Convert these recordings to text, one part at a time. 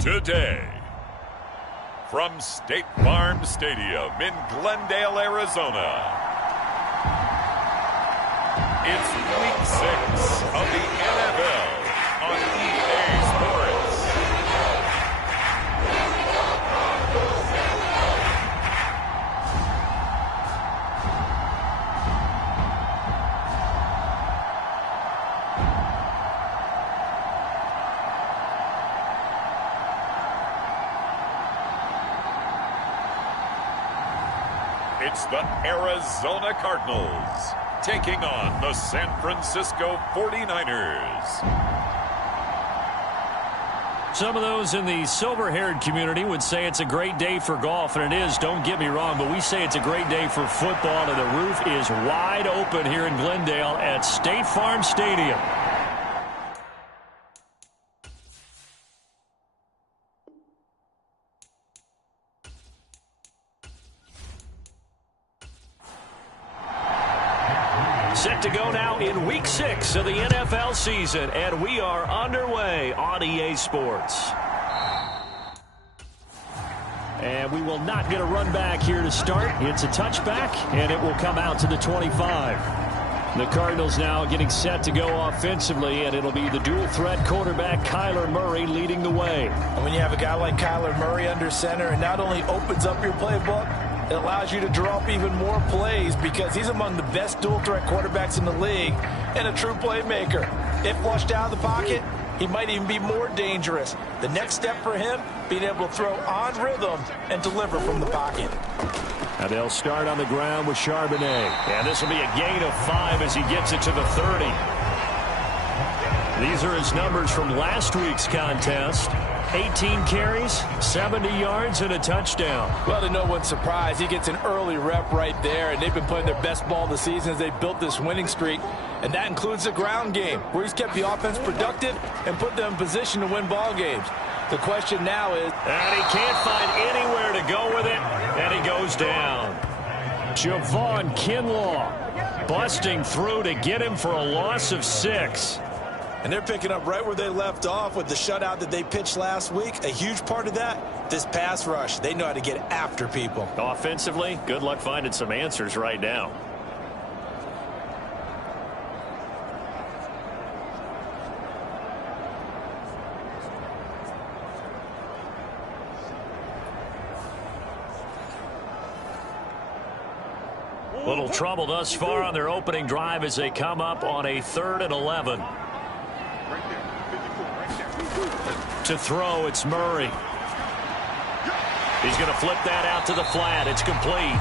Today, from State Farm Stadium in Glendale, Arizona, it's Week 6 of the NFL on EA Sports. It's the Arizona Cardinals taking on the San Francisco 49ers. Some of those in the silver-haired community would say it's a great day for golf, and it is, don't get me wrong, but we say it's a great day for football, and the roof is wide open here in Glendale at State Farm Stadium. Set to go now in Week 6 of the NFL season, and we are underway on EA Sports. And we will not get a run back here to start. It's a touchback, and it will come out to the 25. The Cardinals now getting set to go offensively, and it'll be the dual-threat quarterback Kyler Murray leading the way. And when you have a guy like Kyler Murray under center, it not only opens up your playbook, it allows you to draw up even more plays because he's among the best dual-threat quarterbacks in the league and a true playmaker. If flushed out of the pocket, he might even be more dangerous. The next step for him, being able to throw on rhythm and deliver from the pocket. And they'll start on the ground with Charbonnet. And this will be a gain of 5 as he gets it to the 30. These are his numbers from last week's contest. 18 carries, 70 yards, and a touchdown. Well, to no one's surprise, he gets an early rep right there, and they've been playing their best ball of the season as they built this winning streak, and that includes the ground game, where he's kept the offense productive and put them in position to win ball games. The question now is... And he can't find anywhere to go with it, and he goes down. Javon Kinlaw busting through to get him for a loss of 6. And they're picking up right where they left off with the shutout that they pitched last week. A huge part of that, this pass rush. They know how to get after people. Offensively, good luck finding some answers right now. Little trouble thus far on their opening drive as they come up on a 3rd and 11. To throw, it's Murray. He's going to flip that out to the flat. It's complete.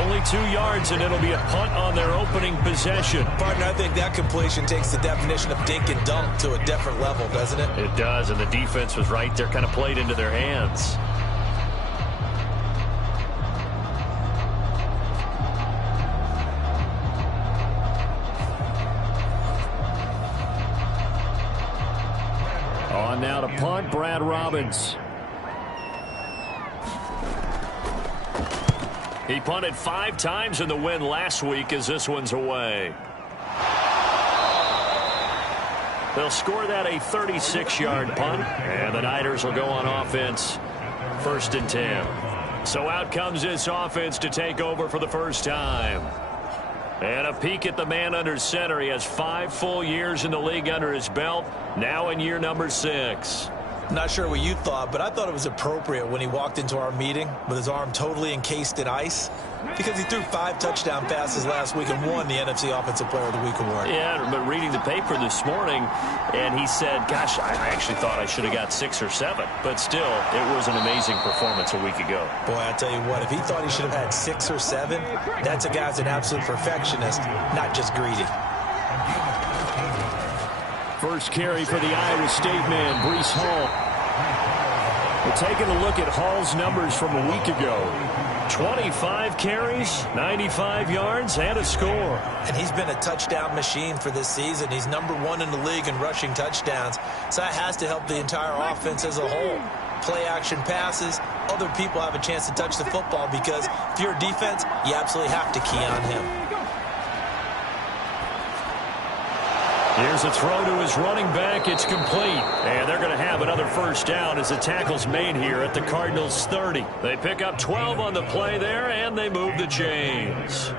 Only 2 yards, and it'll be a punt on their opening possession. Partner, I think that completion takes the definition of dink and dunk to a different level, doesn't it? It does, and the defense was right there, kind of played into their hands. On now to punt, Brad Robbins. He punted 5 times in the win last week as this one's away. They'll score that a 36-yard punt, and the Niners will go on offense 1st and 10. So out comes this offense to take over for the first time. And a peek at the man under center. He has 5 full years in the league under his belt, now in year number 6. Not sure what you thought, but I thought it was appropriate when he walked into our meeting with his arm totally encased in ice because he threw 5 touchdown passes last week and won the NFC Offensive Player of the Week award. Yeah, but reading the paper this morning, and he said, gosh, I actually thought I should have got 6 or 7. But still, it was an amazing performance a week ago. Boy, I tell you what, if he thought he should have had 6 or 7, that's a guy who's an absolute perfectionist, not just greedy. First carry for the Iowa State man, Breece Hall. We're taking a look at Hall's numbers from a week ago. 25 carries, 95 yards, and a score. And he's been a touchdown machine for this season. He's #1 in the league in rushing touchdowns. So that has to help the entire offense as a whole. Play action passes, other people have a chance to touch the football because if you're a defense, you absolutely have to key on him. Here's a throw to his running back. It's complete. And they're going to have another first down as the tackle's made here at the Cardinals' 30. They pick up 12 on the play there, and they move the chains.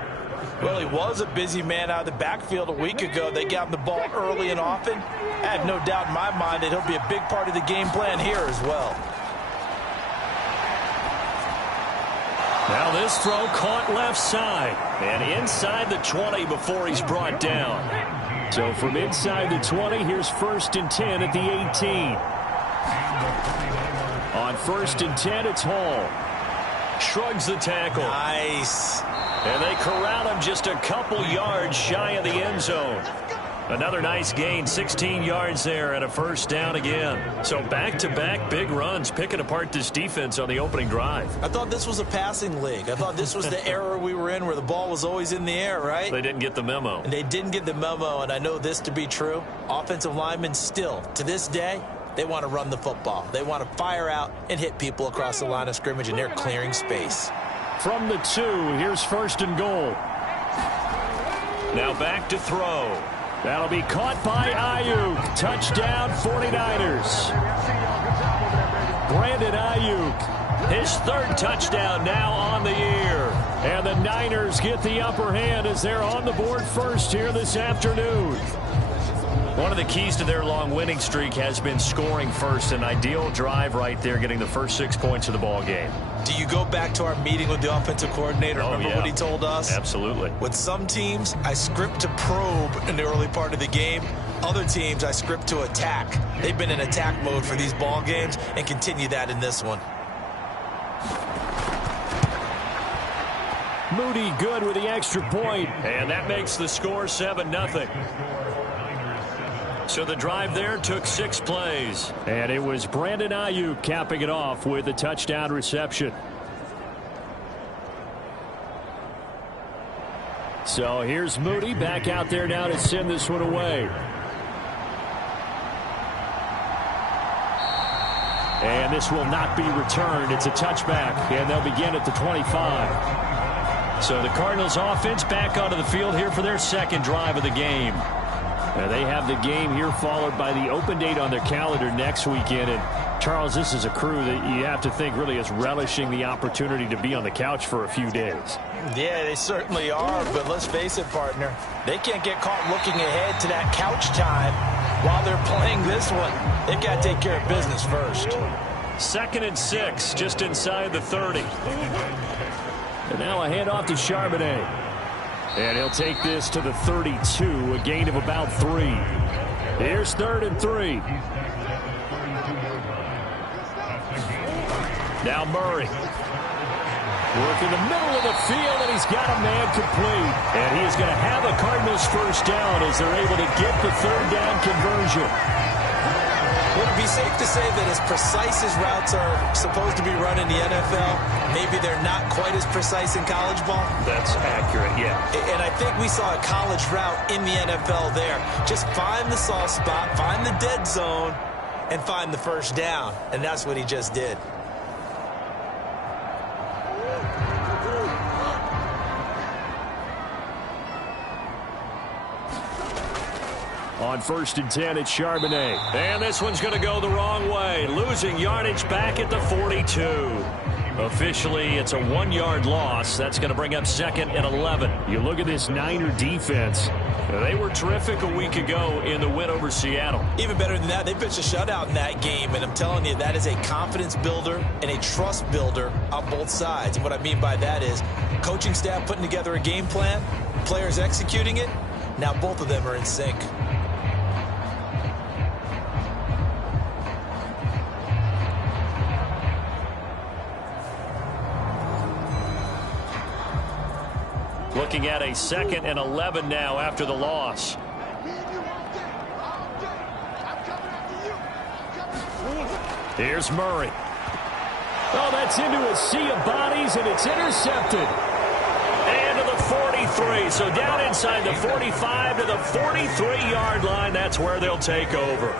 Well, he was a busy man out of the backfield a week ago. They got him the ball early and often. I have no doubt in my mind that he'll be a big part of the game plan here as well. Now this throw caught left side. And inside the 20 before he's brought down. So from inside the 20, here's 1st and 10 at the 18. On 1st and 10, it's Hall. Shrugs the tackle. Nice. And they corral him just a couple yards shy of the end zone. Another nice gain, 16 yards there and a first down again. So back-to-back big runs, picking apart this defense on the opening drive. I thought this was a passing league. I thought this was the era we were in where the ball was always in the air, right? They didn't get the memo. And they didn't get the memo, and I know this to be true. Offensive linemen still, to this day, they want to run the football. They want to fire out and hit people across the line of scrimmage, and they're clearing space. From the 2, here's 1st and goal. Now back to throw. That'll be caught by Ayuk. Touchdown, 49ers. Brandon Ayuk, his 3rd touchdown now on the year. And the Niners get the upper hand as they're on the board first here this afternoon. One of the keys to their long winning streak has been scoring first. An ideal drive right there, getting the first 6 points of the ball game. Do you go back to our meeting with the offensive coordinator? Remember what he told us? Absolutely. With some teams, I script to probe in the early part of the game. Other teams, I script to attack. They've been in attack mode for these ball games and continue that in this one. Moody good with the extra point. And that makes the score 7-0. So the drive there took 6 plays. And it was Brandon Ayuk capping it off with a touchdown reception. So here's Moody back out there now to send this one away. And this will not be returned. It's a touchback, and they'll begin at the 25. So the Cardinals offense back onto the field here for their 2nd drive of the game. They have the game here followed by the open date on their calendar next weekend. And Charles, this is a crew that you have to think really is relishing the opportunity to be on the couch for a few days. Yeah, they certainly are. But let's face it, partner, they can't get caught looking ahead to that couch time while they're playing this one. They've got to take care of business first. 2nd and 6, just inside the 30. And now a handoff to Charbonnet. And he'll take this to the 32, a gain of about 3. Here's 3rd and 3. Now Murray. Work in the middle of the field, and he's got a man complete. And he is going to have a Cardinals first down as they're able to get the 3rd down conversion. Would it be safe to say that as precise as routes are supposed to be run in the NFL, maybe they're not quite as precise in college ball? That's accurate, yeah. And I think we saw a college route in the NFL there. Just find the soft spot, find the dead zone, and find the first down. And that's what he just did. On 1st and 10, it's Charbonnet. And this one's going to go the wrong way. Losing yardage back at the 42. Officially, it's a 1-yard loss. That's going to bring up 2nd and 11. You look at this Niner defense. They were terrific a week ago in the win over Seattle. Even better than that, they pitched a shutout in that game. And I'm telling you, that is a confidence builder and a trust builder on both sides. And what I mean by that is coaching staff putting together a game plan, players executing it. Now both of them are in sync. Looking at a 2nd and 11 now after the loss. Here's Murray. Oh, that's into a sea of bodies, and it's intercepted. And to the 43. So down inside the 45 to the 43-yard line. That's where they'll take over.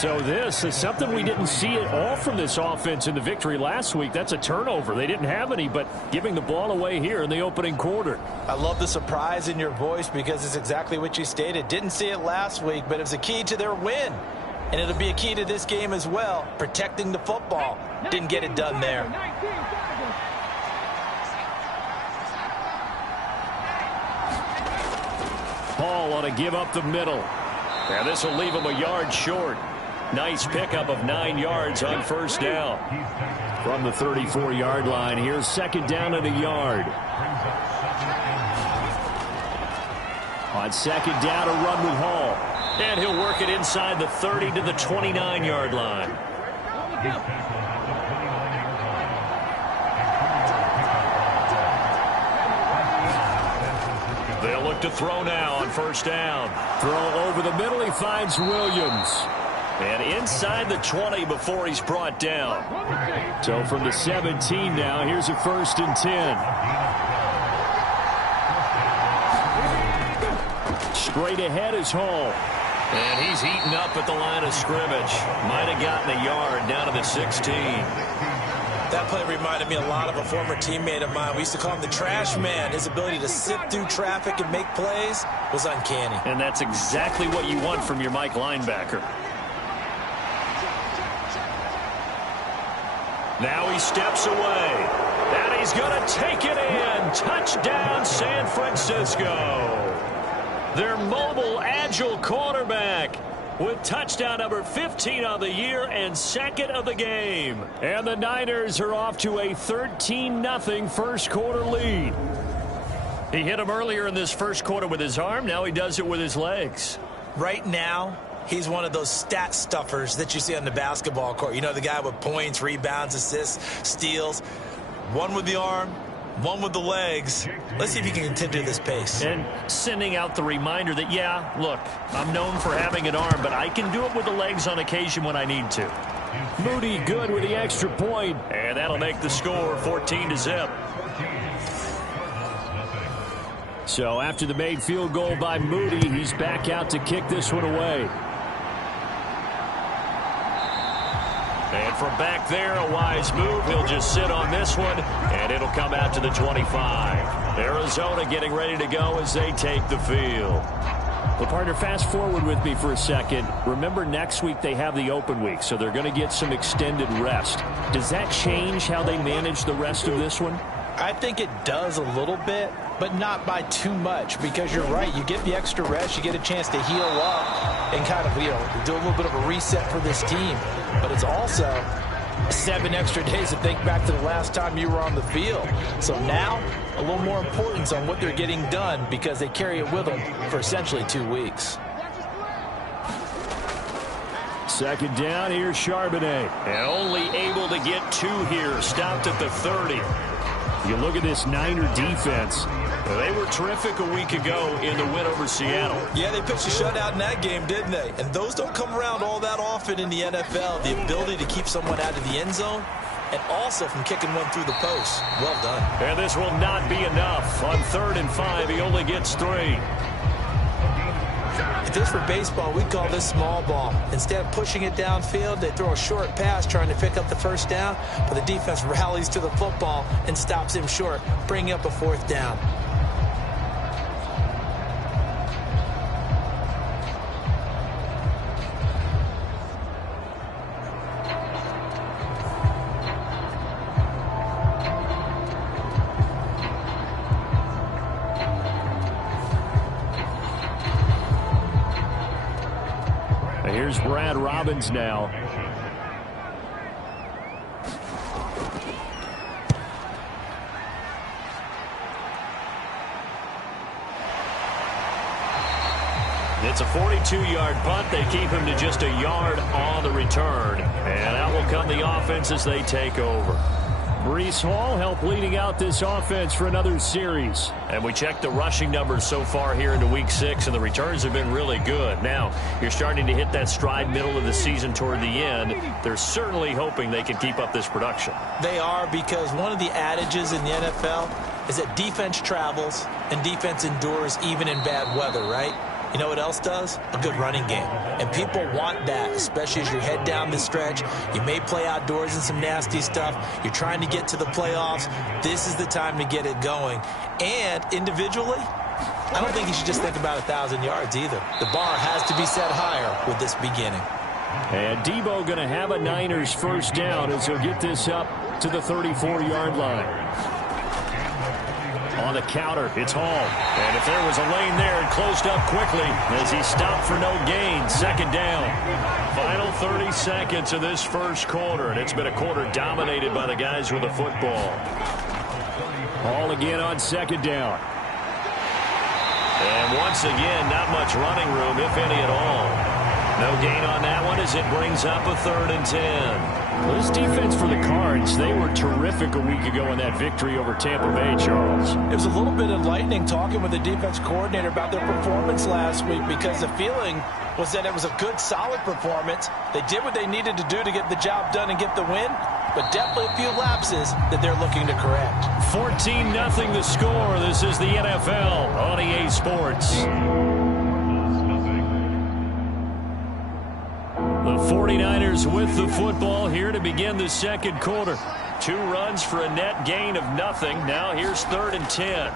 So this is something we didn't see at all from this offense in the victory last week. That's a turnover. They didn't have any, but giving the ball away here in the opening quarter. I love the surprise in your voice because it's exactly what you stated. Didn't see it last week, but it was a key to their win. And it'll be a key to this game as well, protecting the football. Didn't get it done there. Hall ought to give up the middle. And this will leave him a yard short. Nice pickup of 9 yards on first down. From the 34-yard line, here's second down and a yard. On second down, a run with Hall. And he'll work it inside the 30 to the 29-yard line. They'll look to throw now on first down. Throw over the middle. He finds Williams. And inside the 20 before he's brought down. So from the 17 now, here's a 1st and 10. Straight ahead is Hall. And he's eaten up at the line of scrimmage. Might have gotten a yard down to the 16. That play reminded me a lot of a former teammate of mine. We used to call him the trash man. His ability to sift through traffic and make plays was uncanny. And that's exactly what you want from your Mike linebacker. Now he steps away. And he's going to take it in. Touchdown, San Francisco. Their mobile, agile quarterback with touchdown number 15 on the year and second of the game. And the Niners are off to a 13-0 first quarter lead. He hit him earlier in this first quarter with his arm. Now he does it with his legs. Right now, he's one of those stat stuffers that you see on the basketball court. You know, the guy with points, rebounds, assists, steals. One with the arm, one with the legs. Let's see if he can continue this pace. And sending out the reminder that, yeah, look, I'm known for having an arm, but I can do it with the legs on occasion when I need to. Moody good with the extra point. And that'll make the score 14-0. So after the made field goal by Moody, he's back out to kick this one away. And from back there, a wise move. He'll just sit on this one, and it'll come out to the 25. Arizona getting ready to go as they take the field. Well, partner, fast forward with me for a second. Remember, next week they have the open week, so they're going to get some extended rest. Does that change how they manage the rest of this one? I think it does a little bit, but not by too much, because you're right. You get the extra rest. You get a chance to heal up and kind of, do a little bit of a reset for this team. But it's also 7 extra days to think back to the last time you were on the field. So now, a little more importance on what they're getting done because they carry it with them for essentially 2 weeks. Second down, here's Charbonnet. And only able to get 2 here. Stopped at the 30. You look at this Niner defense. They were terrific a week ago in the win over Seattle. Yeah, they pitched a shutout in that game, didn't they? And those don't come around all that often in the NFL. The ability to keep someone out of the end zone and also from kicking one through the post. Well done. And this will not be enough. On 3rd and 5, he only gets 3. If this were baseball, we'd call this small ball. Instead of pushing it downfield, they throw a short pass trying to pick up the first down, but the defense rallies to the football and stops him short, bringing up a 4th down. Here's Brad Robbins now. It's a 42-yard punt. They keep him to just a yard on the return. And out will come the offense as they take over. Breece Hall helped leading out this offense for another series. And we checked the rushing numbers so far here into Week 6, and the returns have been really good. Now, you're starting to hit that stride middle of the season toward the end. They're certainly hoping they can keep up this production. They are, because one of the adages in the NFL is that defense travels and defense endures even in bad weather, right? You know what else does? A good running game. And people want that, especially as you head down the stretch. You may play outdoors in some nasty stuff. You're trying to get to the playoffs. This is the time to get it going. And individually, I don't think you should just think about 1,000 yards either. The bar has to be set higher with this beginning. And Debo going to have a Niners first down as he'll get this up to the 34-yard line. On the counter, it's Hall. And if there was a lane there, it closed up quickly as he stopped for no gain. Second down. Final 30 seconds of this first quarter, and it's been a quarter dominated by the guys with the football. Hall again on second down. And once again, not much running room, if any at all. No gain on that one as it brings up a 3rd and 10. Well, this defense for the Cards, they were terrific a week ago in that victory over Tampa Bay, Charles. It was a little bit enlightening talking with the defense coordinator about their performance last week because the feeling was that it was a good, solid performance. They did what they needed to do to get the job done and get the win, but definitely a few lapses that they're looking to correct. 14-0 the score. This is the NFL on EA Sports. The 49ers with the football here to begin the second quarter. 2 runs for a net gain of nothing. Now here's 3rd and 10.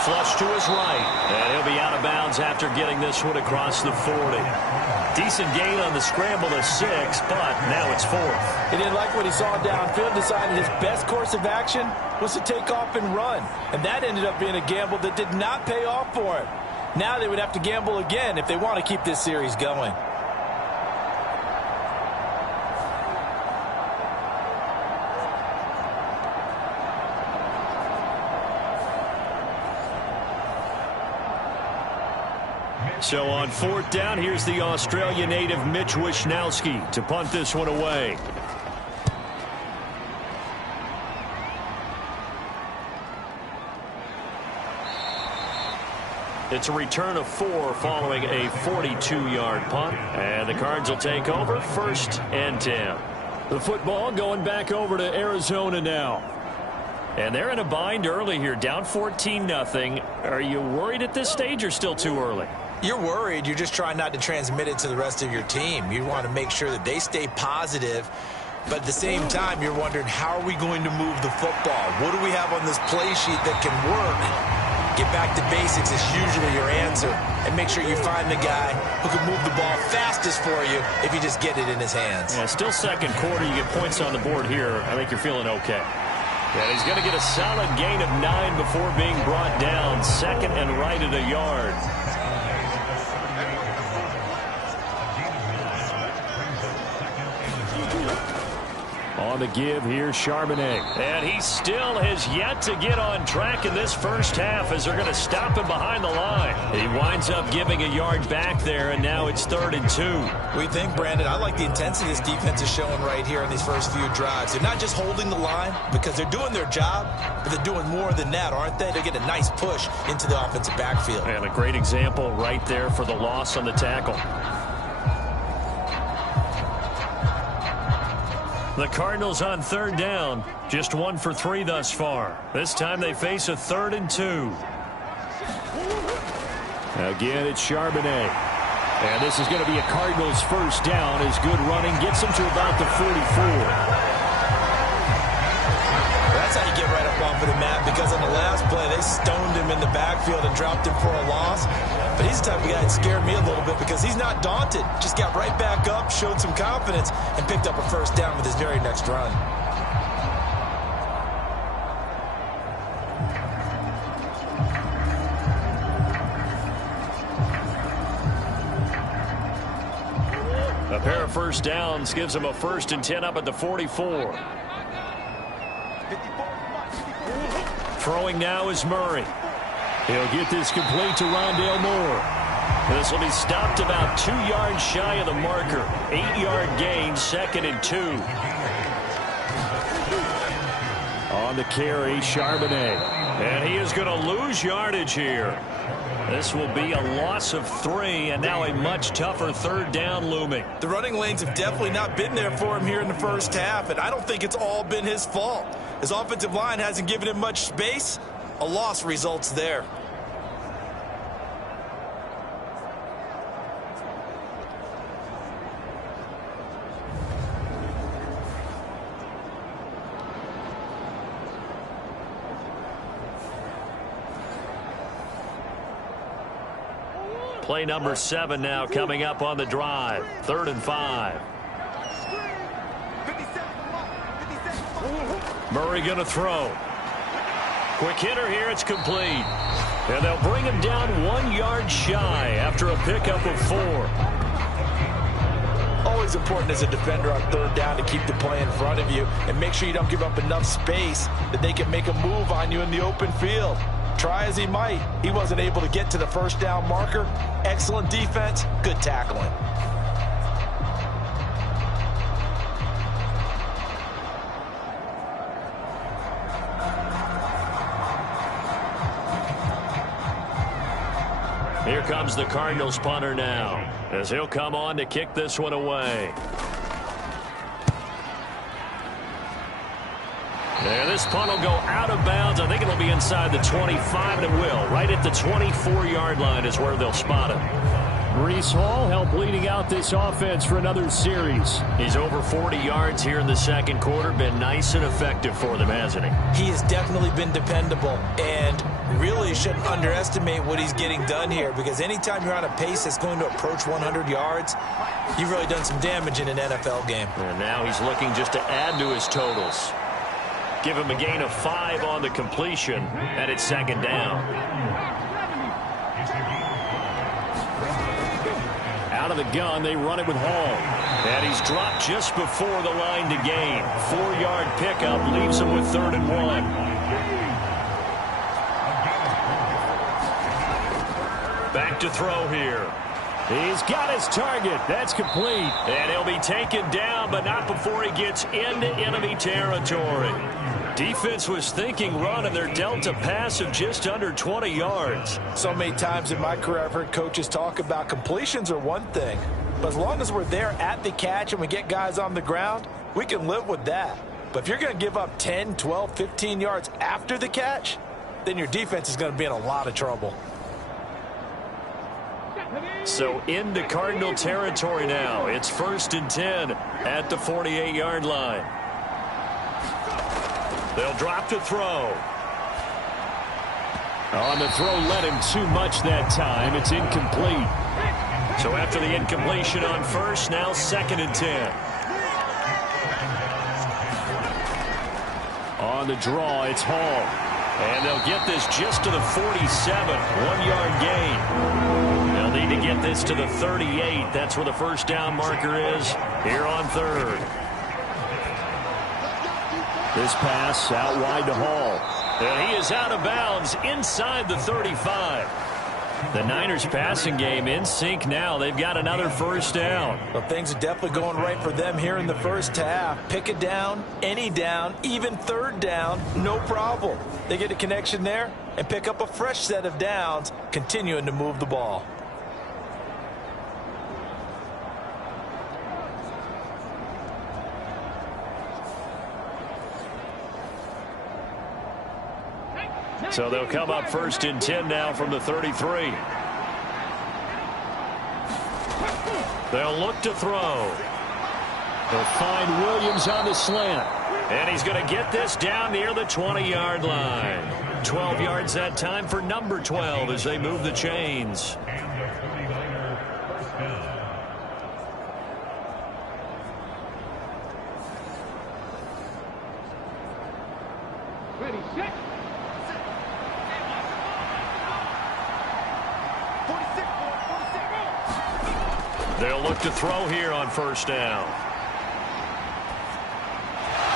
Flush to his right. And he'll be out of bounds after getting this one across the 40. Decent gain on the scramble of 6, but now it's 4th. He didn't like what he saw downfield, decided his best course of action was to take off and run. And that ended up being a gamble that did not pay off for him. Now they would have to gamble again if they want to keep this series going. So on 4th down, here's the Australia native Mitch Wishnowsky to punt this one away. It's a return of 4 following a 42-yard punt. And the Cards will take over 1st and 10. The football going back over to Arizona now. And they're in a bind early here, down 14-0. Are you worried at this stage or still too early? You're worried. You're just trying not to transmit it to the rest of your team. You want to make sure that they stay positive. But at the same time, you're wondering, how are we going to move the football? What do we have on this play sheet that can work? Get back to basics is usually your answer. And make sure you find the guy who can move the ball fastest for you if you just get it in his hands. Yeah, still second quarter. You get points on the board here. I think you're feeling okay. And he's going to get a solid gain of 9 before being brought down. 2nd and right at a yard. On the give, here's Charbonnet. And he still has yet to get on track in this first half as they're going to stop him behind the line. He winds up giving a yard back there, and now it's 3rd and 2. We think, Brandon, I like the intensity this defense is showing right here in these first few drives. They're not just holding the line because they're doing their job, but they're doing more than that, aren't they? They get a nice push into the offensive backfield. And a great example right there for the loss on the tackle. The Cardinals on 3rd down, just 1 for 3 thus far. This time they face a 3rd and 2. Again, it's Charbonnet. And this is going to be a Cardinals first down as good running gets them to about the 44. That's how you get right up off of the mat, because on the last play, they stoned him in the backfield and dropped him for a loss. But he's the type of guy that scared me a little bit because he's not daunted. Just got right back up, showed some confidence, and picked up a first down with his very next run. A pair of first downs gives him a 1st and 10 up at the 44. Throwing now is Murray. He'll get this complete to Rondale Moore. This will be stopped about 2 yards shy of the marker. 8-yard gain, 2nd and 2. On the carry, Charbonnet. And he is going to lose yardage here. This will be a loss of 3, and now a much tougher 3rd down looming. The running lanes have definitely not been there for him here in the first half, and I don't think it's all been his fault. His offensive line hasn't given him much space, A loss results there. Play number 7 now coming up on the drive. 3rd and 5. Murray going to throw. Quick hitter here. It's complete. And they'll bring him down 1 yard shy after a pickup of 4. Always important as a defender on 3rd down to keep the play in front of you and make sure you don't give up enough space that they can make a move on you in the open field. Try as he might, he wasn't able to get to the 1st down marker. Excellent defense, good tackling. Here comes the Cardinals punter now, as he'll come on to kick this one away. And this punt will go out of bounds. I think it'll be inside the 25, and it will. Right at the 24-yard line is where they'll spot it. Breece Hall helped leading out this offense for another series. He's over 40 yards here in the 2nd quarter. Been nice and effective for them, hasn't he? He has definitely been dependable, and really shouldn't underestimate what he's getting done here, because anytime you're on a pace that's going to approach 100 yards, you've really done some damage in an NFL game. And now he's looking just to add to his totals. Give him a gain of 5 on the completion, and it's 2nd down. Out of the gun, they run it with Hall. And he's dropped just before the line to gain. 4-yard pickup leaves him with 3rd and 1. Back to throw here. He's got his target. That's complete. And he'll be taken down, but not before he gets into enemy territory. Defense was thinking run, and they're dealt a pass of just under 20 yards. So many times in my career I've heard coaches talk about completions are one thing, but as long as we're there at the catch and we get guys on the ground, we can live with that. But if you're going to give up 10, 12, 15 yards after the catch, then your defense is going to be in a lot of trouble. So into Cardinal territory now. It's 1st and 10 at the 48-yard line. They'll drop to throw. On the throw, led him too much that time. It's incomplete. So after the incompletion on 1st, now 2nd and 10. On the draw, it's Hall. And they'll get this just to the 47. 1-yard gain. They'll need to get this to the 38. That's where the 1st down marker is here on 3rd. This pass out wide to Hall. And he is out of bounds inside the 35. The Niners passing game in sync now. They've got another 1st down. Well, things are definitely going right for them here in the 1st half. Pick it down, any down, even 3rd down, no problem. They get a connection there and pick up a fresh set of downs, continuing to move the ball. So they'll come up 1st and 10 now from the 33. They'll look to throw. They'll find Williams on the slant. And he's going to get this down near the 20-yard line. 12 yards that time for number 12 as they move the chains. Ready, set. They'll look to throw here on 1st down.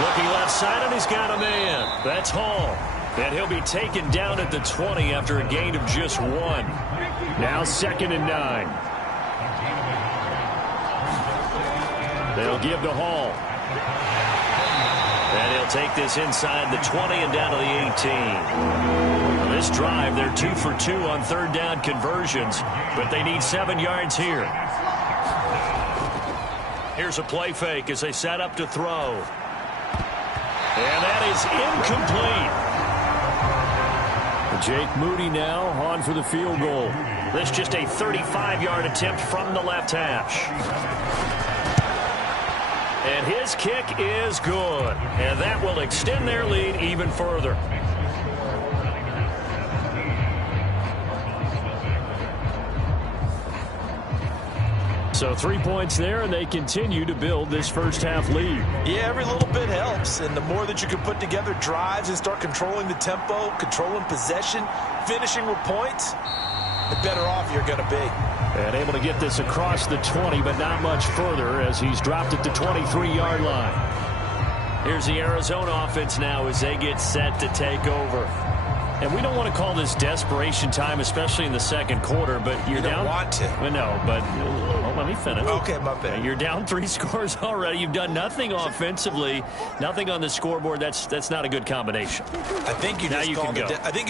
Looking left side, and he's got a man. That's Hall. And he'll be taken down at the 20 after a gain of just 1. Now 2nd and 9. They'll give to Hall. And he'll take this inside the 20 and down to the 18. This drive, they're 2 for 2 on 3rd down conversions, but they need 7 yards here. Here's a play fake as they set up to throw. And that is incomplete. Jake Moody now on for the field goal. This just a 35-yard attempt from the left hash. And his kick is good. And that will extend their lead even further. So 3 points there, and they continue to build this first half lead. Yeah, every little bit helps, and the more that you can put together drives and start controlling the tempo, controlling possession, finishing with points, the better off you're going to be. And able to get this across the 20, but not much further as he's dropped at the 23-yard line. Here's the Arizona offense now as they get set to take over. And we don't want to call this desperation time, especially in the second quarter, but you're down. You don't want to. Well, no, but let me finish. Okay, my bad. You're down 3 scores already. You've done nothing offensively, nothing on the scoreboard. That's not a good combination. I think you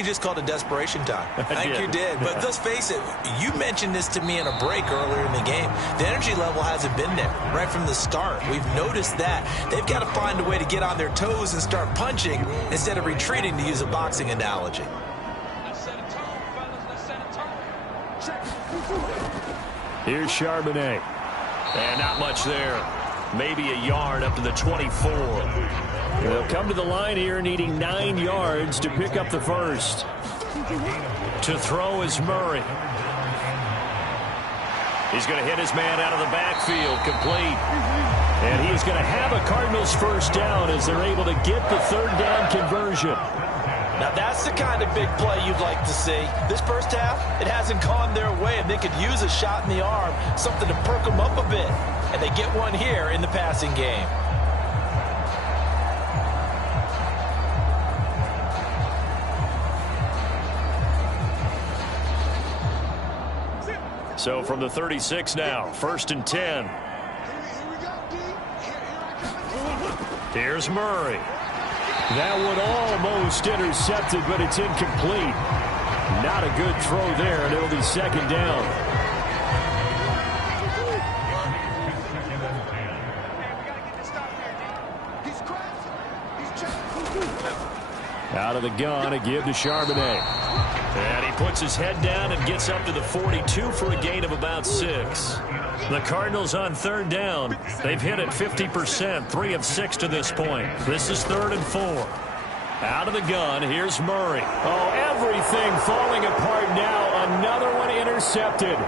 just called it desperation time. I think you did. But let's face it, you mentioned this to me in a break earlier in the game. The energy level hasn't been there right from the start. We've noticed that. They've got to find a way to get on their toes and start punching instead of retreating, to use a boxing analogy. Here's Charbonnet. And not much there. Maybe a yard up to the 24. They'll come to the line here needing 9 yards to pick up the first. To throw is Murray. He's going to hit his man out of the backfield, complete. And he's going to have a Cardinals first down as they're able to get the third down conversion. Now, that's the kind of big play you'd like to see. This first half, it hasn't gone their way, and they could use a shot in the arm, something to perk them up a bit. And they get one here in the passing game. So from the 36 now, 1st and 10. Here's Murray. That one almost intercepted, but it's incomplete. Not a good throw there, and it'll be second down. Out of the gun, a give to Charbonnet. And he puts his head down and gets up to the 42 for a gain of about 6. The Cardinals on third down. They've hit it 50%, 3 of 6 to this point. This is 3rd and 4. Out of the gun, here's Murray. Oh, everything falling apart now. Another one intercepted.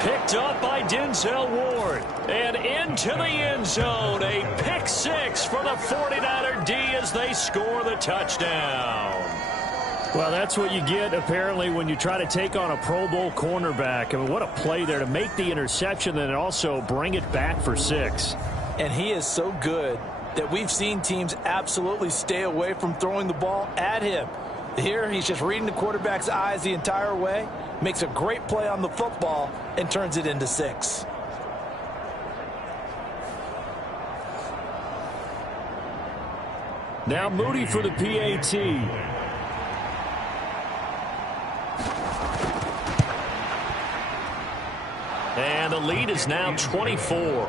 Picked up by Denzel Ward. And into the end zone. A pick 6 for the 49er D as they score the touchdown. Well, that's what you get, apparently, when you try to take on a Pro Bowl cornerback. I mean, what a play there to make the interception and also bring it back for 6. And he is so good that we've seen teams absolutely stay away from throwing the ball at him. Here, he's just reading the quarterback's eyes the entire way, makes a great play on the football, and turns it into 6. Now Moody for the PAT. And the lead is now 24.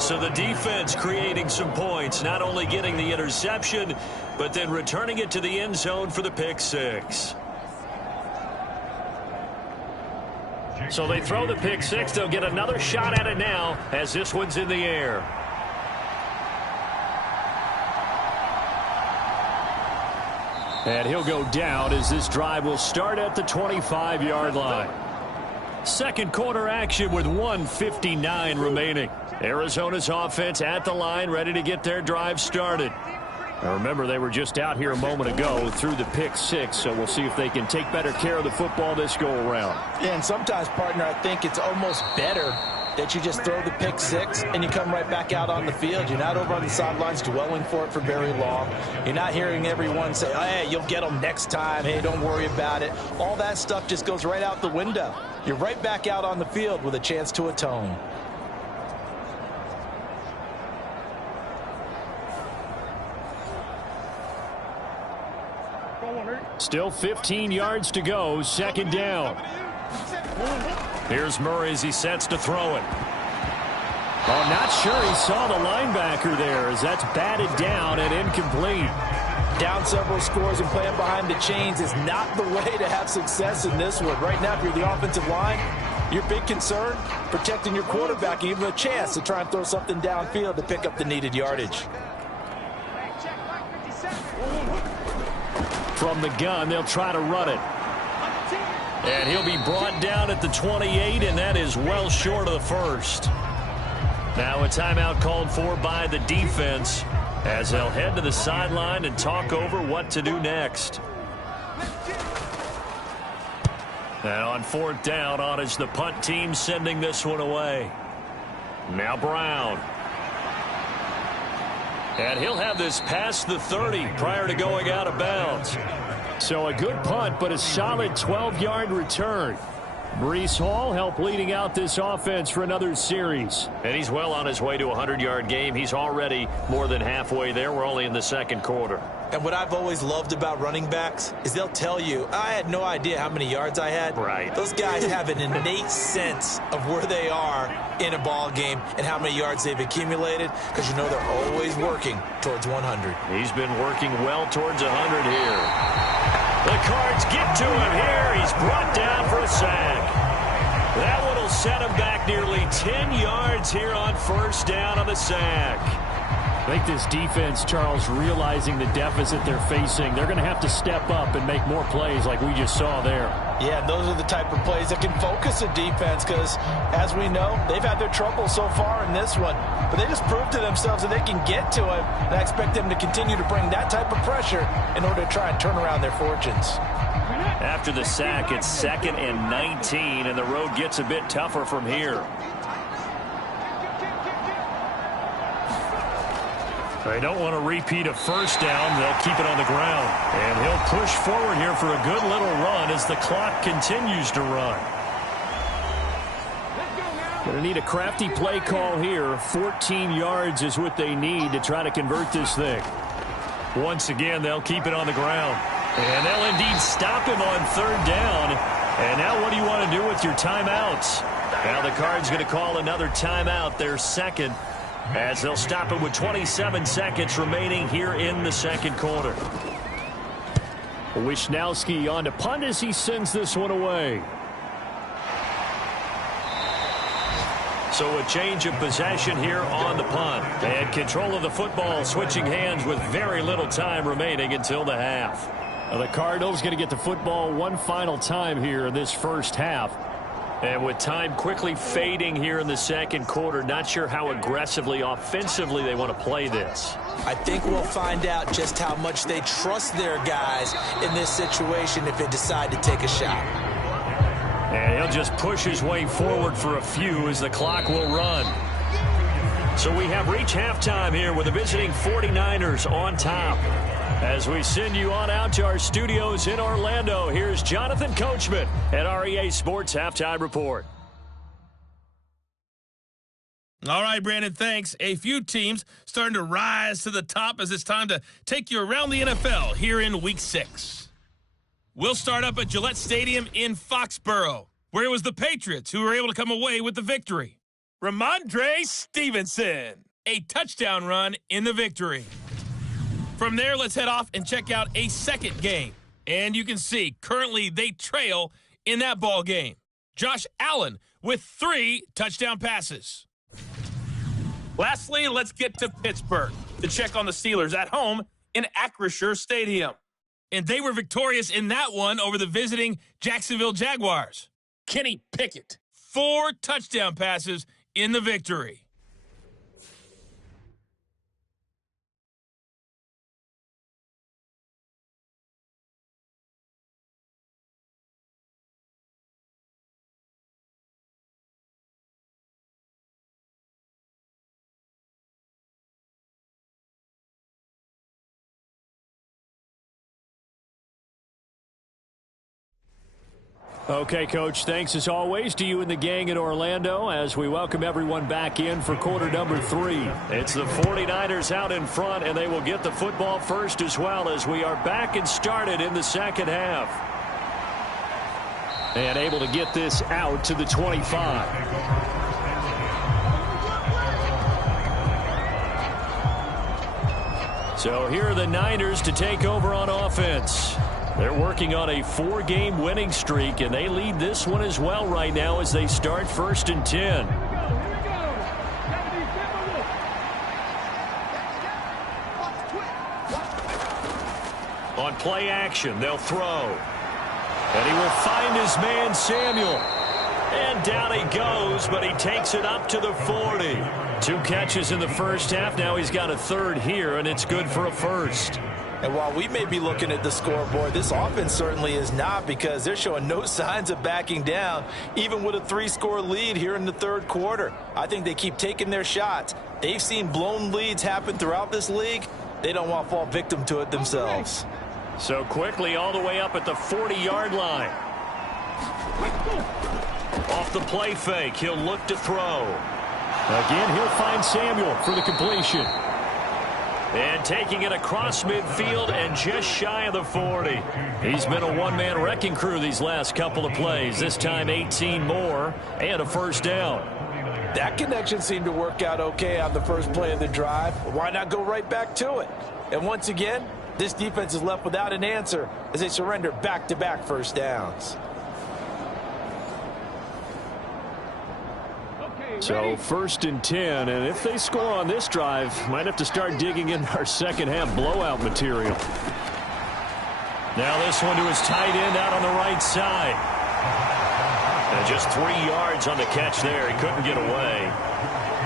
So the defense creating some points, not only getting the interception, but then returning it to the end zone for the pick 6. So they throw the pick 6. They'll get another shot at it now as this one's in the air. And he'll go down as this drive will start at the 25-yard line. Second quarter action with 1:59 remaining. Arizona's offense at the line, ready to get their drive started. Now remember, they were just out here a moment ago through the pick 6, so we'll see if they can take better care of the football this go-around. Yeah, and sometimes, partner, I think it's almost better that you just throw the pick 6 and you come right back out on the field. You're not over on the sidelines dwelling for it for very long. You're not hearing everyone say, oh, hey, you'll get them next time. Hey, don't worry about it. All that stuff just goes right out the window. You're right back out on the field with a chance to atone. Still 15 yards to go, second down. Here's Murray as he sets to throw it. Oh, not sure he saw the linebacker there as that's batted down and incomplete. Down several scores and playing behind the chains is not the way to have success in this one. Right now, if you're the offensive line, your big concern, protecting your quarterback, and even a chance to try and throw something downfield to pick up the needed yardage. From the gun, they'll try to run it. And he'll be brought down at the 28, and that is well short of the first. Now a timeout called for by the defense as they'll head to the sideline and talk over what to do next. And on fourth down, on is the punt team sending this one away. Now Brown. And he'll have this past the 30 prior to going out of bounds. So a good punt, but a solid 12-yard return. Breece Hall helped leading out this offense for another series. And he's well on his way to a 100-yard game. He's already more than halfway there. We're only in the second quarter. And what I've always loved about running backs is they'll tell you, I had no idea how many yards I had. Right. Those guys have an innate sense of where they are in a ball game and how many yards they've accumulated, because you know they're always working towards 100. He's been working well towards 100 here. The Cards get to him here. He's brought down for a sack. That one will set him back nearly 10 yards here on first down on the sack. I think this defense, Charles, realizing the deficit they're facing, they're going to have to step up and make more plays like we just saw there. Yeah, those are the type of plays that can focus a defense because, as we know, they've had their trouble so far in this one. But they just proved to themselves that they can get to him, and I expect them to continue to bring that type of pressure in order to try and turn around their fortunes. After the sack, it's 2nd and 19, and the road gets a bit tougher from here. They don't want to repeat a first down. They'll keep it on the ground. And he'll push forward here for a good little run as the clock continues to run. Going to need a crafty play call here. 14 yards is what they need to try to convert this thing. Once again, they'll keep it on the ground. And they'll indeed stop him on third down. And now what do you want to do with your timeouts? Now the Cards going to call another timeout, their second, as they'll stop it with 27 seconds remaining here in the second quarter. Wishnowski on to punt as he sends this one away. So a change of possession here on the punt. And control of the football, switching hands with very little time remaining until the half. Now the Cardinals going to get the football one final time here in this first half. And with time quickly fading here in the second quarter, not sure how aggressively, offensively they want to play this. I think we'll find out just how much they trust their guys in this situation if they decide to take a shot. And he'll just push his way forward for a few as the clock will run. So we have reached halftime here with the visiting 49ers on top. As we send you on out to our studios in Orlando, here's Jonathan Coachman at REA Sports Halftime Report. All right, Brandon, thanks. A few teams starting to rise to the top as it's time to take you around the NFL here in Week 6. We'll start up at Gillette Stadium in Foxborough, where it was the Patriots who were able to come away with the victory. Ramondre Stevenson, a touchdown run in the victory. From there, let's head off and check out a second game. And you can see, currently they trail in that ball game. Josh Allen with 3 touchdown passes. Lastly, let's get to Pittsburgh to check on the Steelers at home in Acrisure Stadium. And they were victorious in that one over the visiting Jacksonville Jaguars. Kenny Pickett, 4 touchdown passes in the victory. Okay, Coach, thanks as always to you and the gang in Orlando as we welcome everyone back in for quarter number 3. It's the 49ers out in front, and they will get the football first as well as we are back and started in the second half. And able to get this out to the 25. So here are the Niners to take over on offense. They're working on a 4-game winning streak, and they lead this one as well right now as they start 1st and 10. On play action, they'll throw. And he will find his man, Samuel. And down he goes, but he takes it up to the 40. 2 catches in the first half. Now he's got a 3rd here, and it's good for a 1st. And while we may be looking at the scoreboard, this offense certainly is not, because they're showing no signs of backing down, even with a 3-score lead here in the 3rd quarter. I think they keep taking their shots. They've seen blown leads happen throughout this league. They don't want to fall victim to it themselves. So quickly all the way up at the 40-yard line. Off the play fake, he'll look to throw. Again, he'll find Samuel for the completion. And taking it across midfield and just shy of the 40. He's been a one-man wrecking crew these last couple of plays. This time 18 more and a 1st down. That connection seemed to work out okay on the first play of the drive. Why not go right back to it? And once again, this defense is left without an answer as they surrender back-to-back 1st downs. So 1st and 10, and if they score on this drive, might have to start digging in our second half blowout material. Now this one to his tight end out on the right side. And just 3 yards on the catch there. He couldn't get away.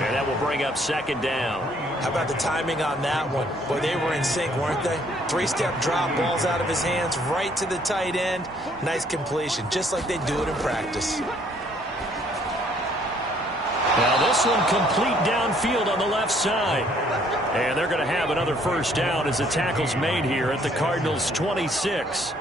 And that will bring up 2nd down. How about the timing on that one? Boy, they were in sync, weren't they? 3-step drop, balls out of his hands, right to the tight end. Nice completion, just like they do it in practice. Now this one complete downfield on the left side. And they're going to have another 1st down as the tackle's made here at the Cardinals' 26.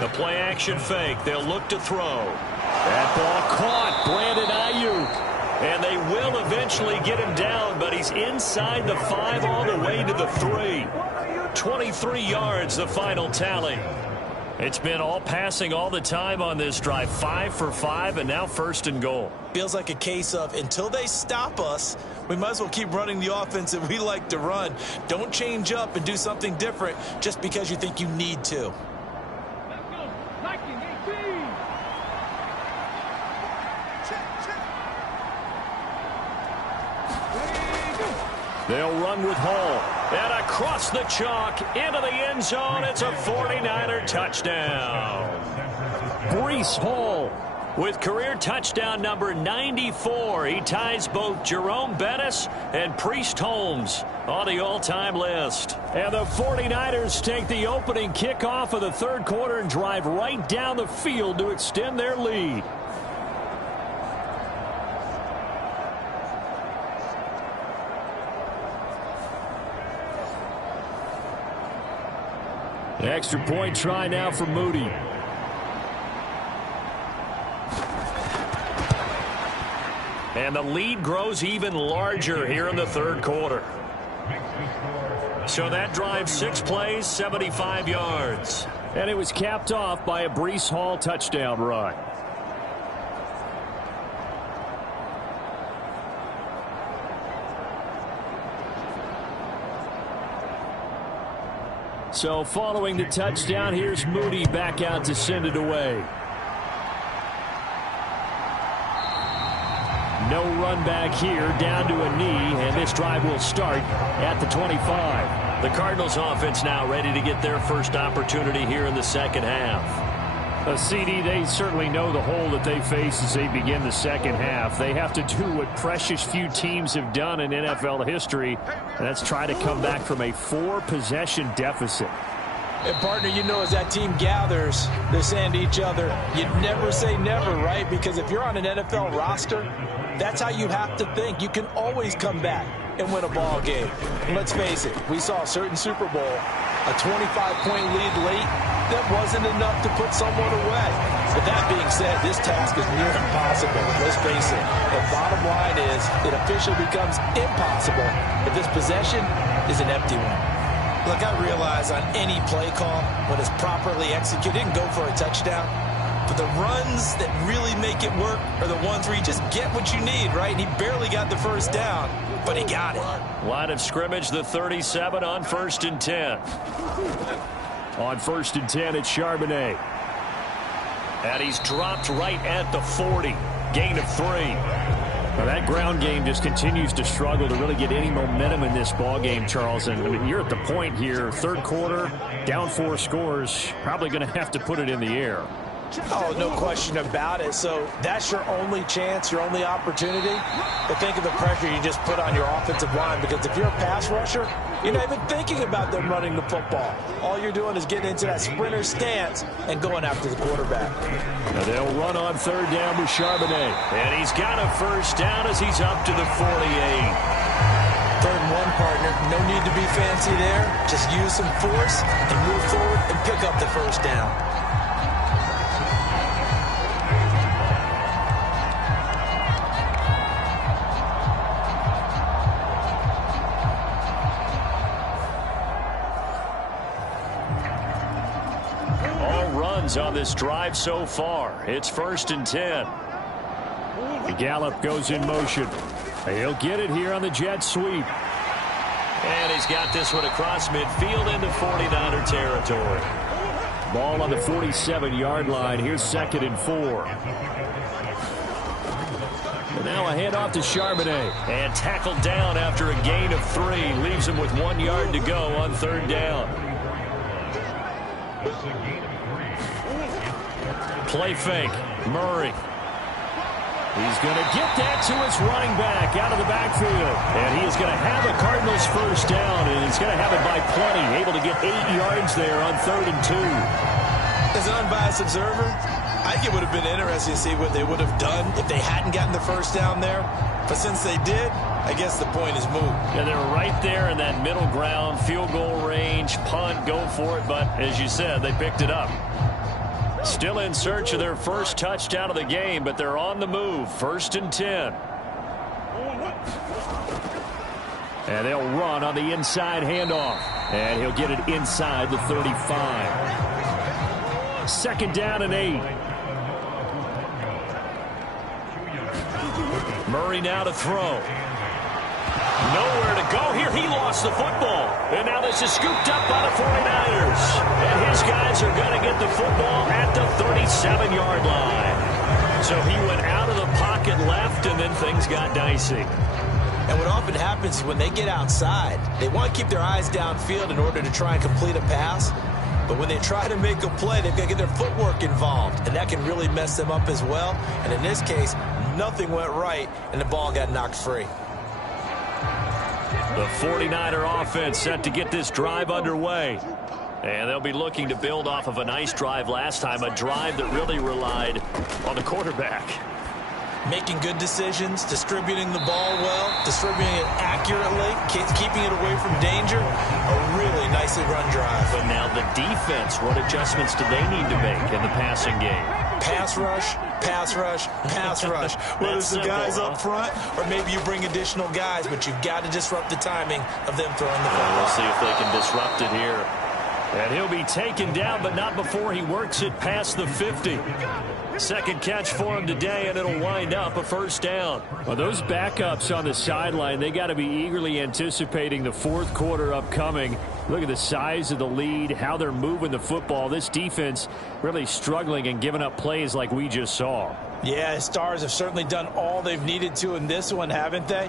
The play action fake. They'll look to throw. That ball caught. Brandon Ayuk. And they will eventually get him down, but he's inside the 5 all the way to the 3. 23 yards, the final tally. It's been all passing all the time on this drive. 5 for 5, and now 1st and goal. Feels like a case of until they stop us, we might as well keep running the offense that we like to run. Don't change up and do something different just because you think you need to. They'll run with Hall. And across the chalk into the end zone. It's a 49er touchdown. Breece Hall with career touchdown number 94. He ties both Jerome Bettis and Priest Holmes on the all-time list. And the 49ers take the opening kickoff of the 3rd quarter and drive right down the field to extend their lead. Extra point try now for Moody. And the lead grows even larger here in the 3rd quarter. So that drive, 6 plays, 75 yards. And it was capped off by a Breece Hall touchdown run. So following the touchdown, here's Moody back out to send it away. No run back here, down to a knee, and this drive will start at the 25. The Cardinals offense now ready to get their first opportunity here in the 2nd half. A CD, they certainly know the hole that they face as they begin the 2nd half. They have to do what precious few teams have done in NFL history, and that's try to come back from a 4-possession deficit. And partner, you know, as that team gathers, they're saying to each other, you never say never, right? Because if you're on an NFL roster, that's how you have to think. You can always come back and win a ball game. And let's face it, we saw a certain Super Bowl, a 25-point lead late, that wasn't enough to put someone away. But that being said, this task is near impossible. Let's face it. The bottom line is it officially becomes impossible if this possession is an empty one. Look, I realize on any play call, when it's properly executed, and go for a touchdown, But the runs that really make it work are the ones where you just get what you need, right? And he barely got the first down, but he got it. Line of scrimmage, the 37 on 1st and 10. On 1st and 10, it's Charbonnet. And he's dropped right at the 40. Gain of 3. Well, that ground game just continues to struggle to really get any momentum in this ball game, Charles. And I mean, you're at the point here, third quarter, down 4 scores, probably going to have to put it in the air. Oh, no question about it. So that's your only chance, your only opportunity. But think of the pressure you just put on your offensive line, because if you're a pass rusher, you're not even thinking about them running the football. All you're doing is getting into that sprinter stance and going after the quarterback. Now they'll run on 3rd down with Charbonnet. And he's got a 1st down as he's up to the 48. 3rd and 1, partner. No need to be fancy there. Just use some force and move forward and pick up the 1st down. On this drive so far. It's 1st and 10. Gallup goes in motion. He'll get it here on the jet sweep. And he's got this one across midfield into 49er territory. Ball on the 47-yard line. Here's 2nd and 4. And now a handoff to Charbonnet. And tackled down after a gain of 3. Leaves him with 1 yard to go on 3rd down. Play fake. Murray. He's going to get that to his running back out of the backfield. And he is going to have a Cardinals 1st down, and he's going to have it by plenty. Able to get 8 yards there on 3rd and 2. As an unbiased observer, I think it would have been interesting to see what they would have done if they hadn't gotten the 1st down there. But since they did, I guess the point is moot. Yeah, they were right there in that middle ground, field goal range, punt, go for it. But as you said, they picked it up. Still in search of their 1st touchdown of the game, but they're on the move. 1st and 10. And they'll run on the inside handoff. And he'll get it inside the 35. 2nd down and 8. Murray now to throw. Nowhere to go here. He lost the football. And now this is scooped up by the 49ers. And his guys are going to get the football at the 37-yard line. So he went out of the pocket left, and then things got dicey. And what often happens is when they get outside, they want to keep their eyes downfield in order to try and complete a pass. But when they try to make a play, they've got to get their footwork involved. And that can really mess them up as well. And in this case, nothing went right, and the ball got knocked free. The 49er offense set to get this drive underway. And they'll be looking to build off of a nice drive last time, a drive that really relied on the quarterback. Making good decisions, distributing the ball well, distributing it accurately, keeping it away from danger. A really nicely run drive. But now the defense, what adjustments do they need to make in the passing game? Pass rush, pass rush, pass rush. Whether it's the guys up front or maybe you bring additional guys, but you've got to disrupt the timing of them throwing the ball. We'll see if they can disrupt it here. And he'll be taken down, but not before he works it past the 50. 2nd catch for him today, and it'll wind up a 1st down. Well, those backups on the sideline, they got to be eagerly anticipating the 4th quarter upcoming. Look at the size of the lead, how they're moving the football. This defense really struggling and giving up plays like we just saw. Yeah, the Stars have certainly done all they've needed to in this one, haven't they?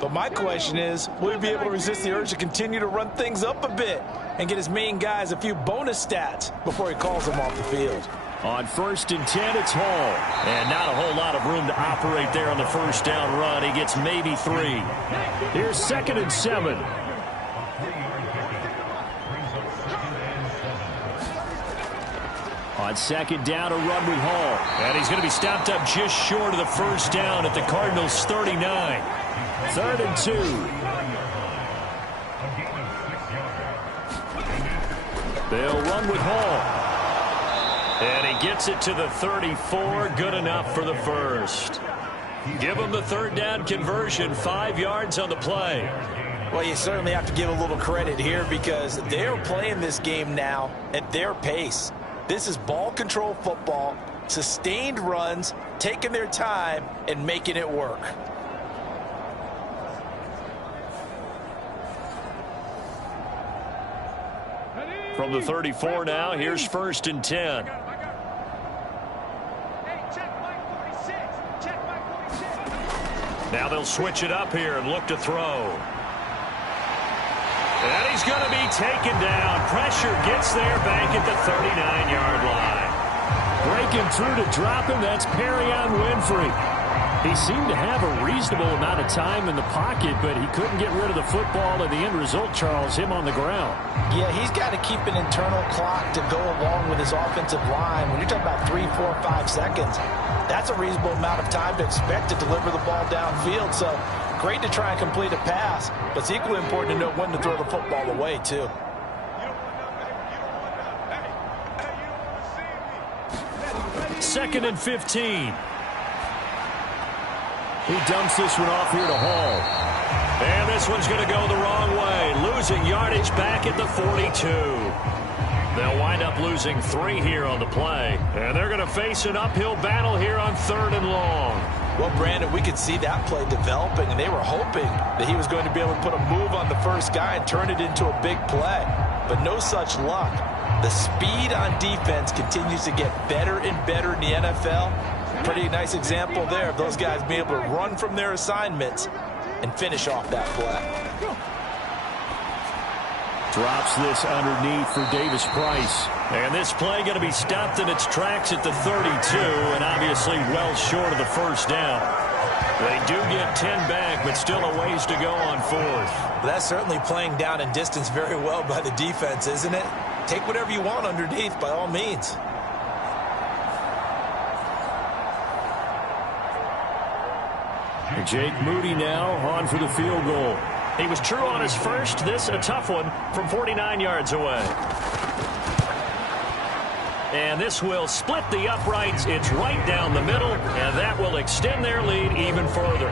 But my question is, will he be able to resist the urge to continue to run things up a bit and get his main guys a few bonus stats before he calls them off the field? On 1st and 10, it's Hall. And not a whole lot of room to operate there on the 1st down run. He gets maybe 3. Here's 2nd and 7. On 2nd down, a run with Hall. And he's going to be stopped up just short of the 1st down at the Cardinals' 39. 3rd and 2. They'll run with Hall. And he gets it to the 34. Good enough for the 1st. Give him the 3rd down conversion. 5 yards on the play. Well, you certainly have to give a little credit here because they're playing this game now at their pace. This is ball control football, Sustained runs, taking their time, and making it work. From the 34 now, here's 1st and 10. Now they'll switch it up here and look to throw. And he's going to be taken down. Pressure gets there back at the 39-yard line. Breaking through to drop him, that's Perrion Winfrey. He seemed to have a reasonable amount of time in the pocket, but he couldn't get rid of the football, and the end result, Charles, him on the ground. Yeah, he's got to keep an internal clock to go along with his offensive line. When you're talking about 3, 4, 5 seconds, that's a reasonable amount of time to expect to deliver the ball downfield. So great to try and complete a pass, but it's equally important to know when to throw the football away, too. 2nd and 15. He dumps this one off here to Hall. And this one's going to go the wrong way. Losing yardage back at the 42. They'll wind up losing 3 here on the play. And they're going to face an uphill battle here on 3rd and long. Well, Brandon, we could see that play developing, and they were hoping that he was going to be able to put a move on the first guy and turn it into a big play. But no such luck. The speed on defense continues to get better and better in the NFL. Pretty nice example there of those guys being able to run from their assignments and finish off that play. Drops this underneath for Davis Price. And this play going to be stopped in its tracks at the 32, and obviously well short of the first down. They do get 10 back, but still a ways to go on 4th. That's certainly playing down in distance very well by the defense, isn't it? Take whatever you want underneath by all means. Jake Moody now on for the field goal. He was true on his first. This a tough one from 49 yards away. And this will split the uprights. It's right down the middle, and that will extend their lead even further.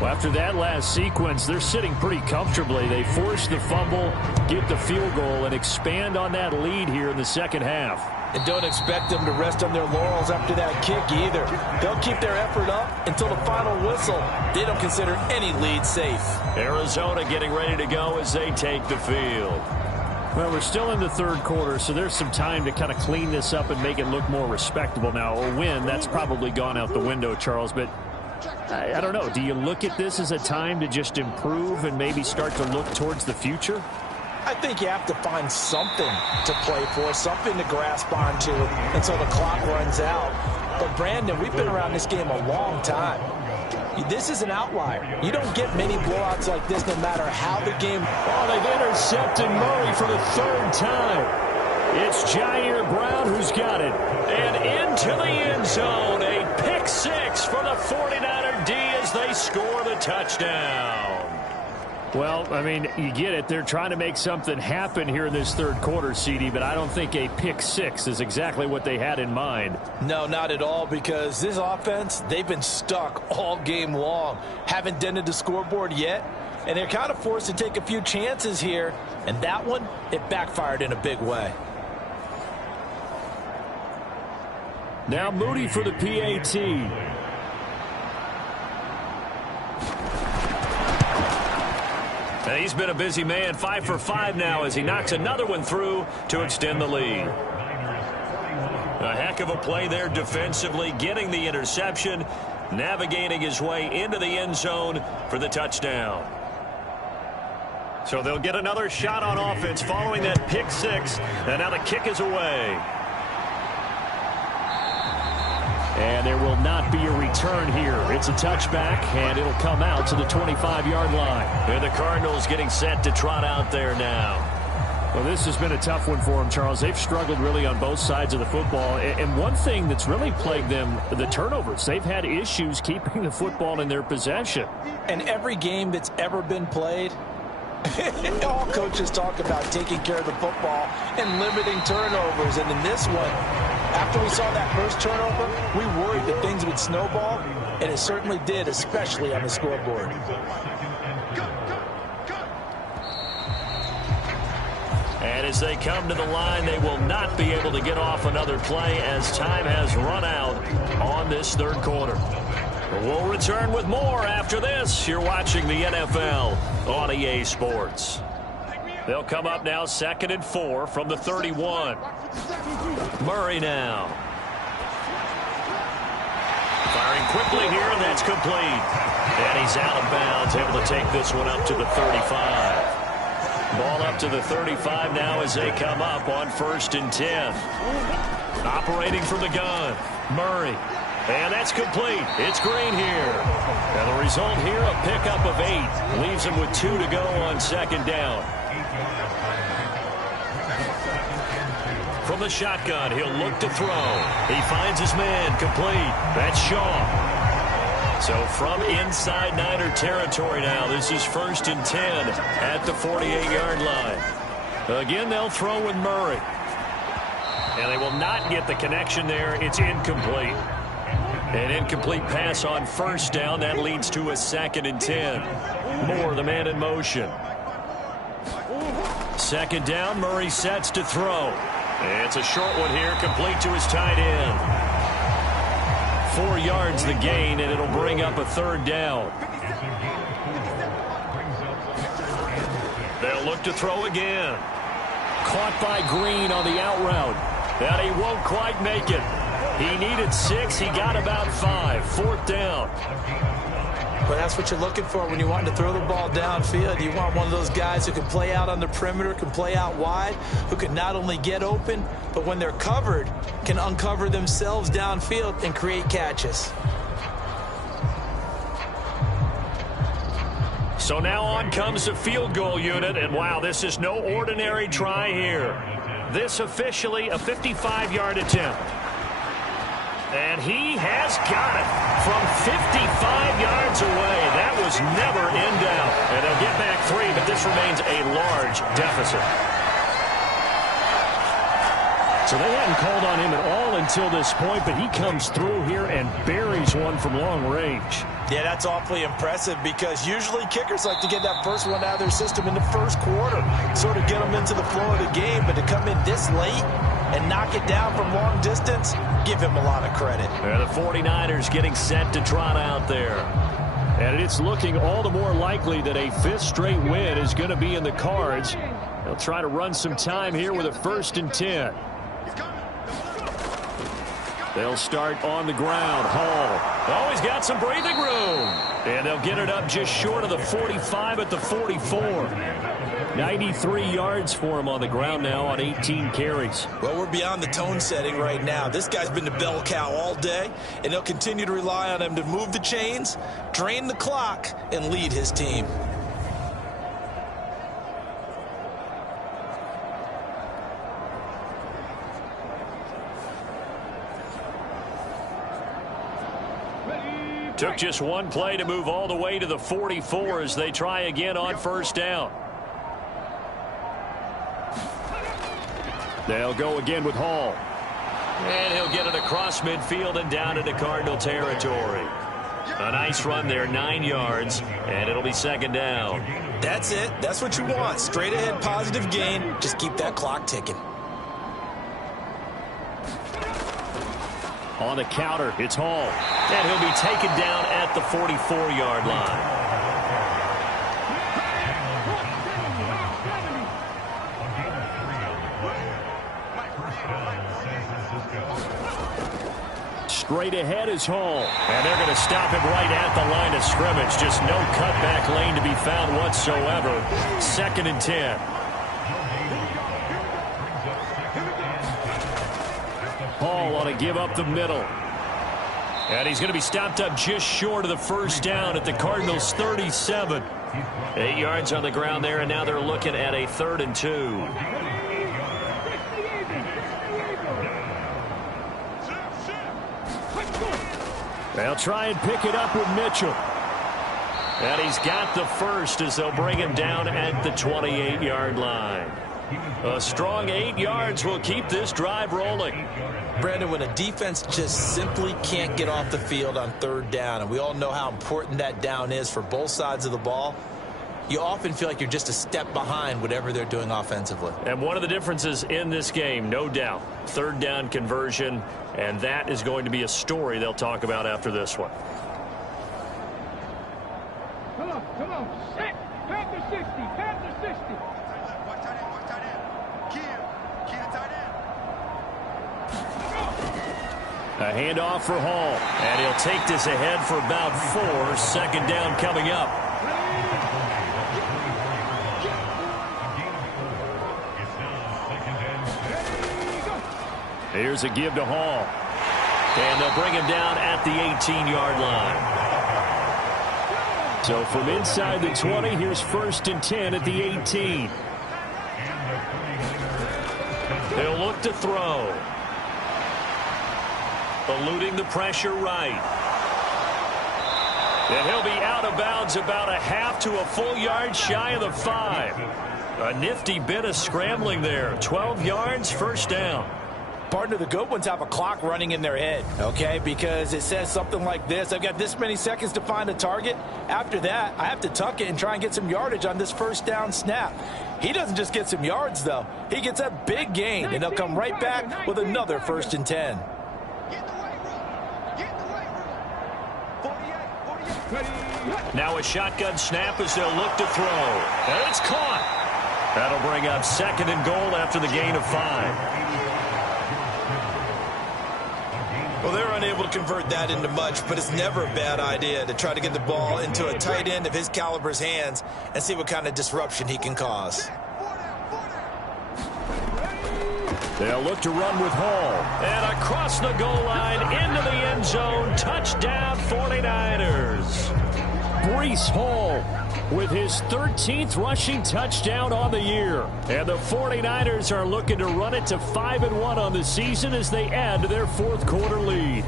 Well, after that last sequence, they're sitting pretty comfortably. They force the fumble, get the field goal, and expand on that lead here in the second half. And don't expect them to rest on their laurels after that kick either. They'll keep their effort up until the final whistle. They don't consider any lead safe. Arizona getting ready to go as they take the field. Well, we're still in the 3rd quarter, so there's some time to kind of clean this up and make it look more respectable now. A win, that's probably gone out the window, Charles, but I don't know. Do you look at this as a time to just improve and maybe start to look towards the future? I think you have to find something to play for, something to grasp onto until the clock runs out. But, Brandon, we've been around this game a long time. This is an outlier. You don't get many blowouts like this no matter how the game... Oh, they've intercepted Murray for the 3rd time. It's Jair Brown who's got it. And into the end zone. A pick 6 for the 49er D as they score the touchdown. Well, I mean, you get it. They're trying to make something happen here in this 3rd quarter, CD, but I don't think a pick 6 is exactly what they had in mind. No, not at all, because this offense, they've been stuck all game long. Haven't dented the scoreboard yet, and they're kind of forced to take a few chances here, and that one, it backfired in a big way. Now Moody for the PAT. And he's been a busy man, 5 for 5 now as he knocks another one through to extend the lead. A heck of a play there defensively, getting the interception, navigating his way into the end zone for the touchdown. So they'll get another shot on offense following that pick 6, and now the kick is away. And there will not be a return here. It's a touchback, and it'll come out to the 25-yard line. And the Cardinals getting set to trot out there now. Well, this has been a tough one for them, Charles. They've struggled really on both sides of the football. And one thing that's really plagued them, the turnovers. They've had issues keeping the football in their possession. And every game that's ever been played, all coaches talk about taking care of the football and limiting turnovers. And in this one, after we saw that first turnover, we worried that things would snowball, and it certainly did, especially on the scoreboard. And as they come to the line, they will not be able to get off another play as time has run out on this third quarter. We'll return with more after this. You're watching the NFL on EA Sports. They'll come up now 2nd and 4 from the 31. Murray now. Firing quickly here, and that's complete. And he's out of bounds, able to take this one up to the 35. Ball up to the 35 now as they come up on 1st and 10. Operating from the gun, Murray. And that's complete. It's Green here. And the result here, a pickup of 8. Leaves him with 2 to go on 2nd down. From the shotgun, he'll look to throw. He finds his man, complete. That's Shaw. So from inside Niner territory now, this is 1st and 10 at the 48-yard line. Again, they'll throw with Murray. And they will not get the connection there. It's incomplete. An incomplete pass on 1st down. That leads to a 2nd and 10. Moore, the man in motion. 2nd down, Murray sets to throw. It's a short one here, complete to his tight end. 4 yards the gain, and it'll bring up a 3rd down. They'll look to throw again. Caught by Green on the out route. And he won't quite make it. He needed 6. He got about 5. 4th down. But that's what you're looking for when you want to throw the ball downfield. You want one of those guys who can play out on the perimeter, can play out wide, who can not only get open, but when they're covered, can uncover themselves downfield and create catches. So now on comes the field goal unit, and wow, this is no ordinary try here. This officially a 55-yard attempt. And he has got it from 55 yards away. That was never in doubt. And they'll get back 3, but this remains a large deficit. So they hadn't called on him at all until this point, but he comes through here and buries one from long range. Yeah, that's awfully impressive because usually kickers like to get that first one out of their system in the first quarter, sort of get them into the flow of the game, but to come in this late and knock it down from long distance, give him a lot of credit. The 49ers getting set to trot out there. And it's looking all the more likely that a 5th straight win is going to be in the cards. They'll try to run some time here with a 1st and 10. They'll start on the ground. Hall. Oh, he's got some breathing room. And they'll get it up just short of the 45 at the 44. 93 yards for him on the ground now on 18 carries. Well, we're beyond the tone setting right now. This guy's been the bell cow all day, and they'll continue to rely on him to move the chains, drain the clock, and lead his team. Took just one play to move all the way to the 44 as they try again on 1st down. They'll go again with Hall. And he'll get it across midfield and down into Cardinal territory. A nice run there, 9 yards, and it'll be 2nd down. That's it. That's what you want. Straight ahead, positive gain. Just keep that clock ticking. On the counter, it's Hall. And he'll be taken down at the 44-yard line. Straight ahead is Hall. And they're going to stop him right at the line of scrimmage. Just no cutback lane to be found whatsoever. 2nd and 10. Hall on a give up the middle. And he's going to be stopped up just short of the 1st down at the Cardinals' 37. 8 yards on the ground there, and now they're looking at a 3rd and 2. They'll try and pick it up with Mitchell. And he's got the first as they'll bring him down at the 28-yard line. A strong 8 yards will keep this drive rolling. Brandon, when a defense just simply can't get off the field on 3rd down, and we all know how important that down is for both sides of the ball, you often feel like you're just a step behind whatever they're doing offensively. And one of the differences in this game, no doubt, third down conversion, and that is going to be a story they'll talk about after this one. Come on, set. Panther 60, Panther 60. A handoff for Hall, and he'll take this ahead for about 4. Second down coming up. Here's a give to Hall, and they'll bring him down at the 18-yard line. So from inside the 20, here's 1st and 10 at the 18. He'll look to throw. Eluding the pressure right. And he'll be out of bounds about a half to a full yard shy of the 5. A nifty bit of scrambling there. 12 yards, first down. Partner, the good ones have a clock running in their head, okay? Because it says something like this: I've got this many seconds to find a target. After that, I have to tuck it and try and get some yardage on this first down snap. He doesn't just get some yards, though. He gets a big gain, and they'll come right back with another 1st and 10. Now a shotgun snap as they'll look to throw. And it's caught. That'll bring up 2nd and goal after the gain of 5. Well, they're unable to convert that into much, but it's never a bad idea to try to get the ball into a tight end of his caliber's hands and see what kind of disruption he can cause. They'll look to run with Hall. And across the goal line into the end zone. Touchdown 49ers. Breece Hall with his 13th rushing touchdown on the year. And the 49ers are looking to run it to 5-1 on the season as they add to their 4th quarter lead.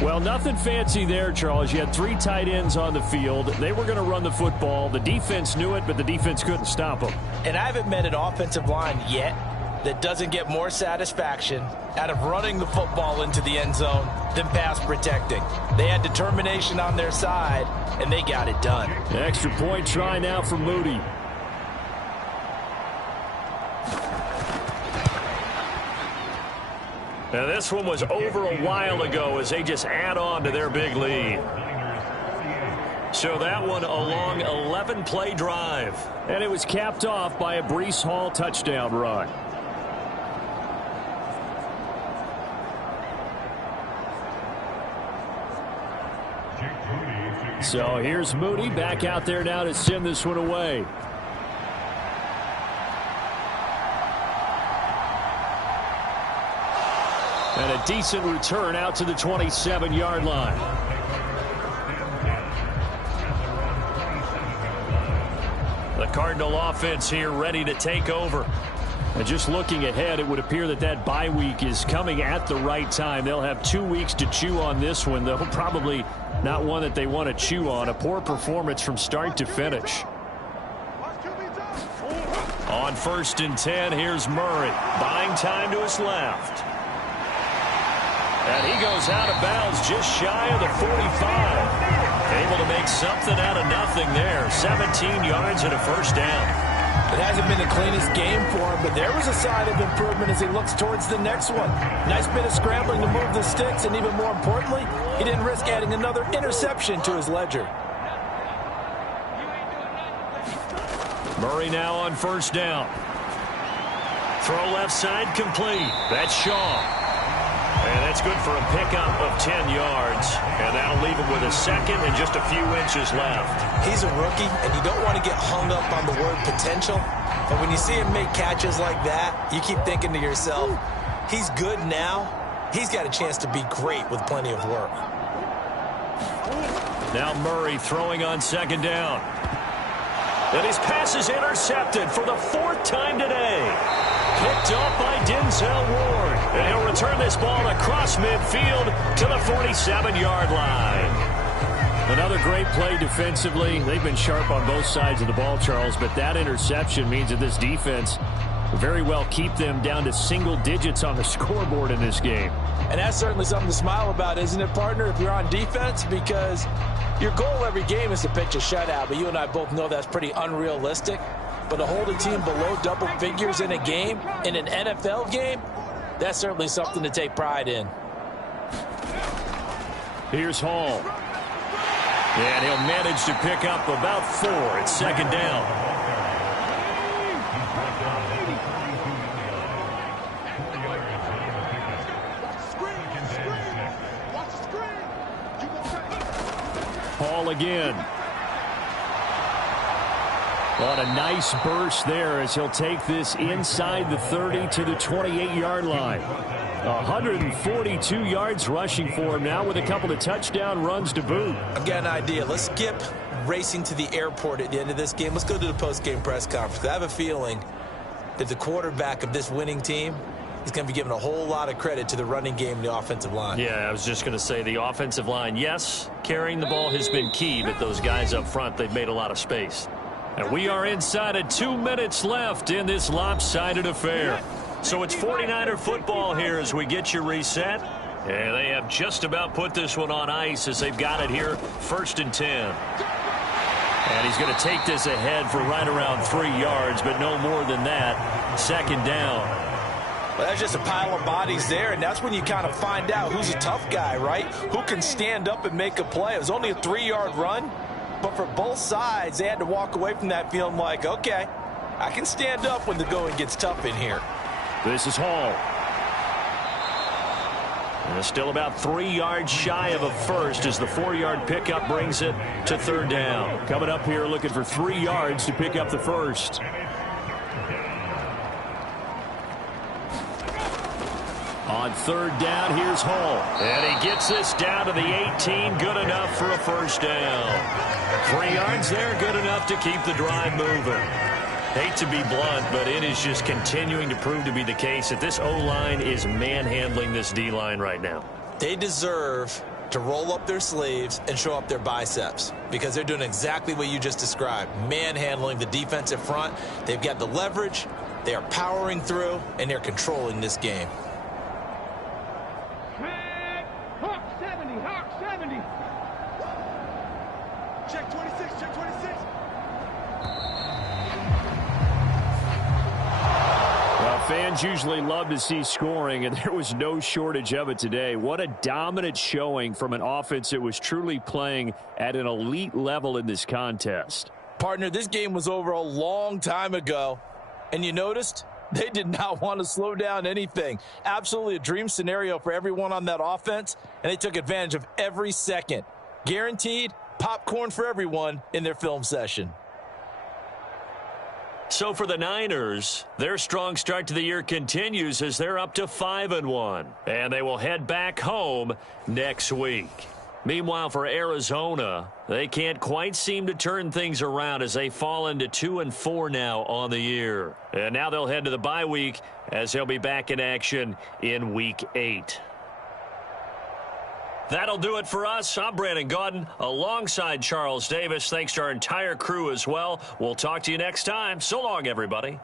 Well, nothing fancy there, Charles. You had 3 tight ends on the field. They were going to run the football. The defense knew it, but the defense couldn't stop them. And I haven't met an offensive line yet that doesn't get more satisfaction out of running the football into the end zone than pass protecting. They had determination on their side, and they got it done. An extra point try now for Moody. Now this one was over a while ago as they just add on to their big lead. So that one a long 11-play drive. And it was capped off by a Breece Hall touchdown run. So here's Moody back out there now to send this one away. And a decent return out to the 27-yard line. The Cardinal offense here ready to take over. And just looking ahead, it would appear that that bye week is coming at the right time. They'll have 2 weeks to chew on this one, though probably not one that they want to chew on. A poor performance from start to finish. On 1st and 10, here's Murray. Buying time to his left. And he goes out of bounds just shy of the 45. Able to make something out of nothing there. 17 yards and a first down. It hasn't been the cleanest game for him, but there was a sign of improvement as he looks towards the next one. Nice bit of scrambling to move the sticks, and even more importantly, he didn't risk adding another interception to his ledger. Murray now on 1st down. Throw left side complete. That's Shaw. And that's good for a pickup of 10 yards. And that'll leave him with a 2nd and just a few inches left. He's a rookie, and you don't want to get hung up on the word potential. But when you see him make catches like that, you keep thinking to yourself, he's good now. He's got a chance to be great with plenty of work. Now Murray throwing on 2nd down. And his pass is intercepted for the 4th time today. Picked up by Denzel Ward. And he'll return this ball across midfield to the 47-yard line. Another great play defensively. They've been sharp on both sides of the ball, Charles, but that interception means that this defense very well keep them down to single digits on the scoreboard in this game. And that's certainly something to smile about, isn't it, partner, if you're on defense? Because your goal every game is to pitch a shutout, but you and I both know that's pretty unrealistic. But to hold a team below double figures in a game, in an NFL game, that's certainly something to take pride in. Here's Hall. And he'll manage to pick up about 4. It's second down. Hall again. On a nice burst there as he'll take this inside the 30 to the 28-yard line. 142 yards rushing for him now with a couple of touchdown runs to boot. I've got an idea. Let's skip racing to the airport at the end of this game. Let's go to the post-game press conference. I have a feeling that the quarterback of this winning team is going to be given a whole lot of credit to the running game and the offensive line. Yeah, I was just going to say the offensive line, yes, carrying the ball has been key, but those guys up front, they've made a lot of space. And we are inside of 2 minutes left in this lopsided affair. So it's 49er football here as we get you reset. And they have just about put this one on ice as they've got it here, 1st and 10. And he's going to take this ahead for right around 3 yards, but no more than that. Second down. Well, that's just a pile of bodies there, and that's when you kind of find out who's a tough guy, right? Who can stand up and make a play. It was only a 3-yard run, but for both sides, they had to walk away from that feeling like, okay, I can stand up when the going gets tough in here. This is Hall. And it's still about 3 yards shy of a first as the 4-yard pickup brings it to 3rd down. Coming up here looking for 3 yards to pick up the first. On 3rd down, here's Hall. And he gets this down to the 18. Good enough for a first down. 3 yards there, good enough to keep the drive moving. Hate to be blunt, but it is just continuing to prove to be the case that this O-line is manhandling this D-line right now. They deserve to roll up their sleeves and show up their biceps because they're doing exactly what you just described, manhandling the defensive front. They've got the leverage, they are powering through, and they're controlling this game. Hawk 70, Hawk 70. Check 26, check 26. Well, fans usually love to see scoring, and there was no shortage of it today. What a dominant showing from an offense that was truly playing at an elite level in this contest. Partner, this game was over a long time ago, and you noticed they did not want to slow down anything. Absolutely a dream scenario for everyone on that offense, and they took advantage of every second. Guaranteed popcorn for everyone in their film session. So for the Niners, their strong start to the year continues as they're up to 5-1. And they will head back home next week. Meanwhile, for Arizona, they can't quite seem to turn things around as they fall into 2-4 now on the year. And now they'll head to the bye week as they'll be back in action in Week 8. That'll do it for us. I'm Brandon Gaudin alongside Charles Davis. Thanks to our entire crew as well. We'll talk to you next time. So long, everybody.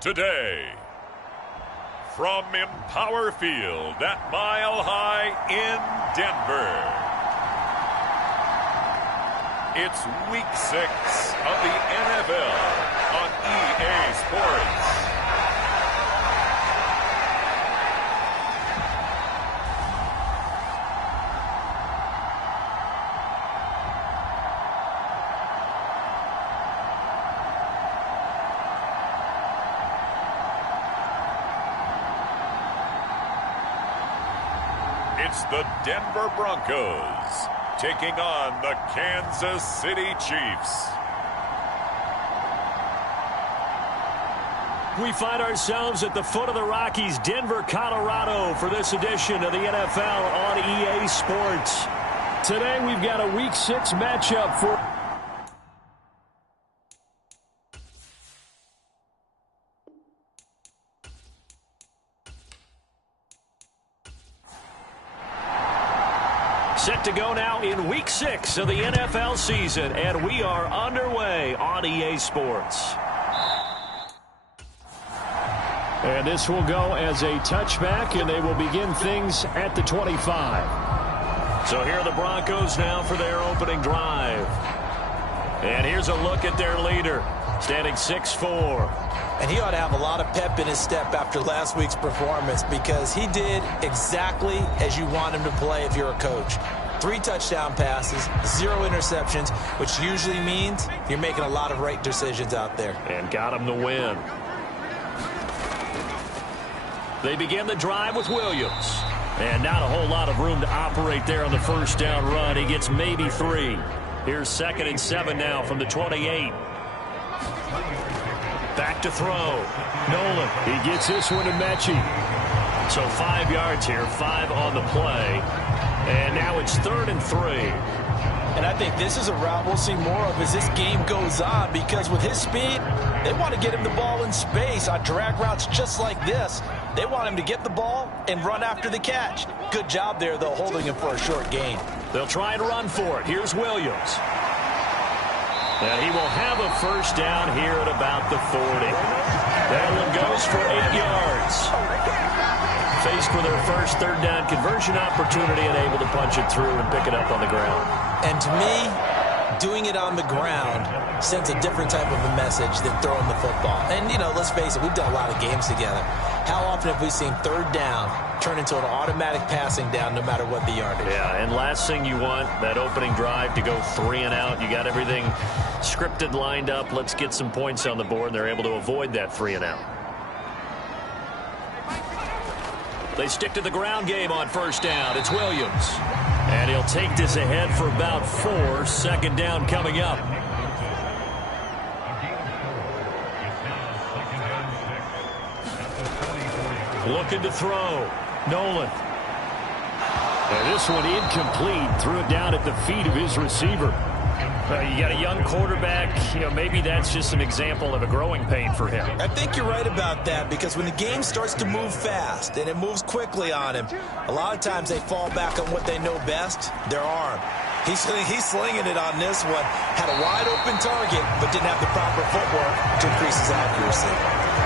today. From Empower Field at Mile High in Denver, it's Week 6 of the NFL on EA Sports. It's the Denver Broncos taking on the Kansas City Chiefs. We find ourselves at the foot of the Rockies, Denver, Colorado, for this edition of the NFL on EA Sports. Today we've got a Week 6 matchup for... Set to go now in Week 6 of the NFL season, and we are underway on EA Sports. And this will go as a touchback, and they will begin things at the 25. So here are the Broncos now for their opening drive. And here's a look at their leader, standing 6'4". And he ought to have a lot of pep in his step after last week's performance, because he did exactly as you want him to play if you're a coach. 3 touchdown passes, 0 interceptions, which usually means you're making a lot of right decisions out there. And got him the win. They begin the drive with Williams. And not a whole lot of room to operate there on the first down run. He gets maybe 3. Here's 2nd and 7 now from the 28. Back to throw. Nolan. He gets this one to Mechie. So 5 yards here, 5 on the play. And now it's 3rd and 3. And I think this is a route we'll see more of as this game goes on, because with his speed, they want to get him the ball in space on drag routes just like this. They want him to get the ball and run after the catch. Good job there, though, holding him for a short gain. They'll try and run for it. Here's Williams. And he will have a first down here at about the 40. That one goes for 8 yards. Faced with their first 3rd down conversion opportunity and able to punch it through and pick it up on the ground. And to me, doing it on the ground sends a different type of a message than throwing the football. And, you know, let's face it, we've done a lot of games together. How often have we seen 3rd down turn into an automatic passing down no matter what the yardage? Yeah, and last thing you want, that opening drive to go 3 and out. You got everything scripted, lined up. Let's get some points on the board, and they're able to avoid that 3 and out. They stick to the ground game on first down. It's Williams. And he'll take this ahead for about 4. 2nd down coming up. Looking to throw. Nolan. And this one incomplete. Threw it down at the feet of his receiver. You got a young quarterback. You know, maybe that's just an example of a growing pain for him. I think you're right about that, because when the game starts to move fast and it moves quickly on him, a lot of times they fall back on what they know best, their arm. He's slinging it on this one. Had a wide open target, but didn't have the proper footwork to increase his accuracy.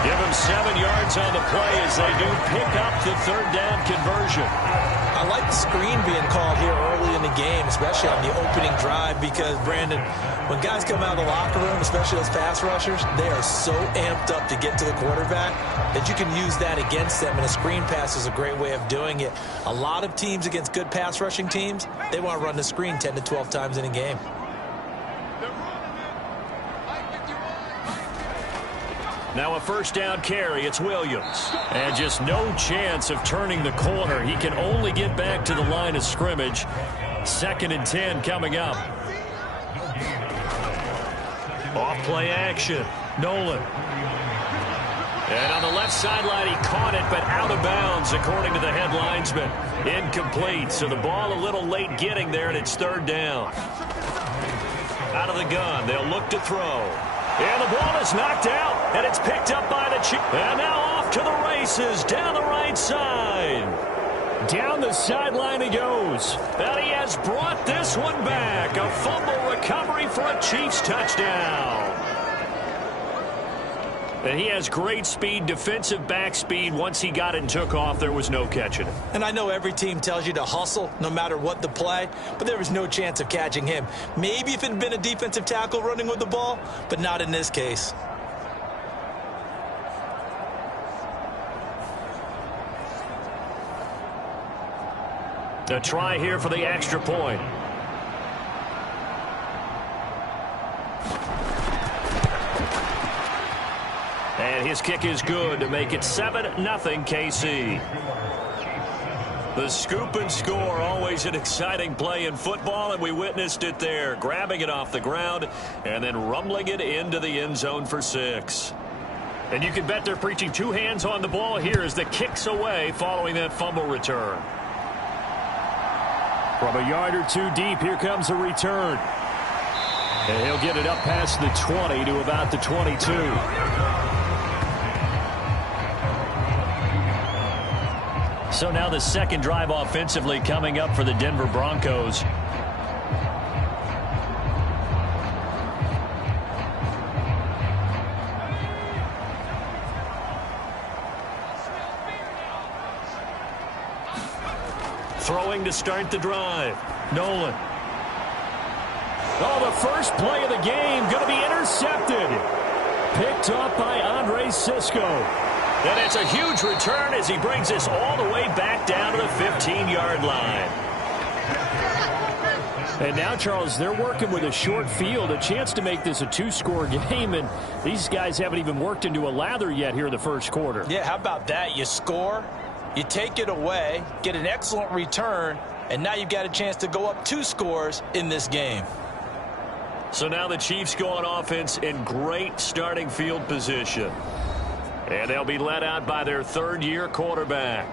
Give him 7 yards on the play as they do pick up the 3rd down conversion. I like the screen being called here early in the game, especially on the opening drive, because, Brandon, when guys come out of the locker room, especially those pass rushers, they are so amped up to get to the quarterback that you can use that against them, and a screen pass is a great way of doing it. A lot of teams against good pass rushing teams, they want to run the screen 10 to 12 times in a game. Now a first down carry. It's Williams. And just no chance of turning the corner. He can only get back to the line of scrimmage. 2nd and 10 coming up. Off play action. Nolan. And on the left sideline, he caught it, but out of bounds, according to the head linesman. Incomplete. So the ball a little late getting there, and it's 3rd down. Out of the gun. They'll look to throw. And the ball is knocked out, and it's picked up by the Chiefs. And now off to the races down the right side. Down the sideline he goes. And he has brought this one back. A fumble recovery for a Chiefs touchdown. And he has great speed, defensive back speed. Once he got it and took off, there was no catching him. And I know every team tells you to hustle no matter what the play, but there was no chance of catching him. Maybe if it had been a defensive tackle running with the ball, but not in this case. A try here for the extra point. And his kick is good to make it 7-0 KC. The scoop and score, always an exciting play in football, and we witnessed it there. Grabbing it off the ground and then rumbling it into the end zone for 6. And you can bet they're preaching 2 hands on the ball here as the kick's away following that fumble return. From a yard or 2 deep, here comes a return. And he'll get it up past the 20 to about the 22. So now the second drive offensively coming up for the Denver Broncos. Throwing to start the drive. Nolan. Oh, the first play of the game going to be intercepted. Picked up by Andre Sisco. And it's a huge return as he brings this all the way back down to the 15-yard line. And now, Charles, they're working with a short field, a chance to make this a 2-score game, and these guys haven't even worked into a lather yet here in the first quarter. Yeah, how about that? You score, you take it away, get an excellent return, and now you've got a chance to go up 2 scores in this game. So now the Chiefs go on offense in great starting field position. And they'll be led out by their third-year quarterback.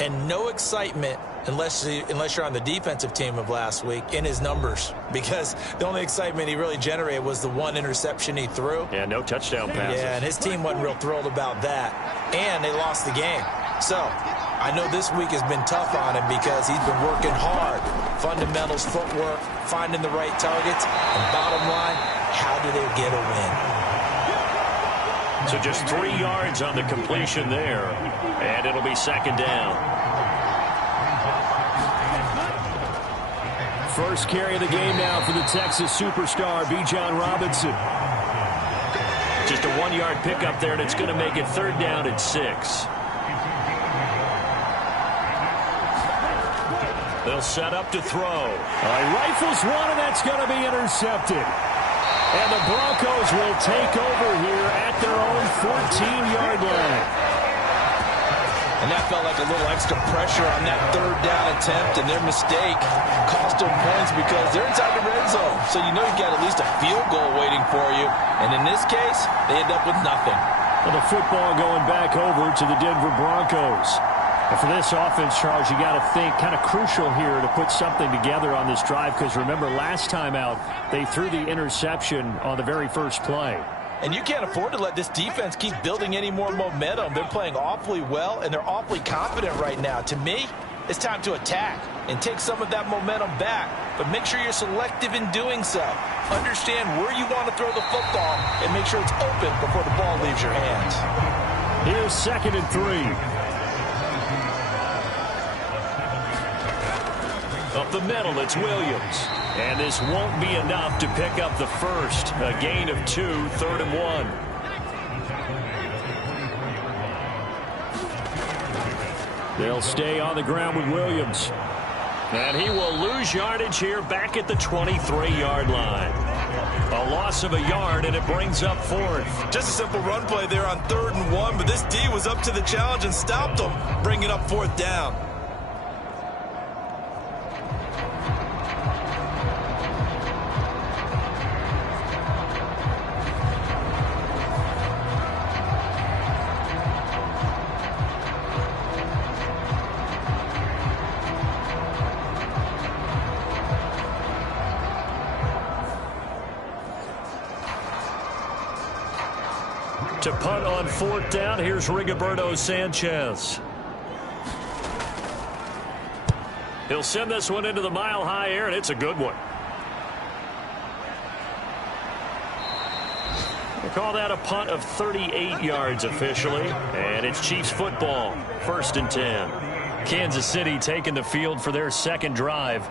And no excitement unless you're on the defensive team of last week in his numbers, because the only excitement he really generated was the 1 interception he threw. Yeah, no touchdown passes. Yeah, and his team wasn't real thrilled about that. And they lost the game. So I know this week has been tough on him because he's been working hard. Fundamentals, footwork, finding the right targets. And bottom line, how do they get a win? So just 3 yards on the completion there. And it'll be second down. First carry of the game now for the Texas superstar, Bijan Robinson. Just a 1-yard pickup there, and it's going to make it third down at 6. They'll set up to throw. All right, rifles one, and that's going to be intercepted. And the Broncos will take over here at their own 14-yard line. And that felt like a little extra pressure on that third down attempt, and their mistake cost them points because they're inside the red zone. So you know you've got at least a field goal waiting for you. And in this case, they end up with nothing. Well, the football going back over to the Denver Broncos. And for this offense, Charles, you got to think kind of crucial here to put something together on this drive, because remember last time out they threw the interception on the very first play. And you can't afford to let this defense keep building any more momentum. They're playing awfully well, and they're awfully confident right now. To me, it's time to attack and take some of that momentum back, but make sure you're selective in doing so. Understand where you want to throw the football and make sure it's open before the ball leaves your hands. Here's 2nd and 3. Up the middle, it's Williams. And this won't be enough to pick up the first. A gain of 2, 3rd and 1. They'll stay on the ground with Williams. And he will lose yardage here back at the 23-yard line. A loss of a yard, and it brings up 4th. Just a simple run play there on 3rd and 1, but this D was up to the challenge and stopped them, bringing up 4th down. To punt on 4th down, here's Rigoberto Sanchez. He'll send this one into the mile-high air, and it's a good one. They call that a punt of 38 yards officially, and it's Chiefs football, 1st and 10. Kansas City taking the field for their second drive.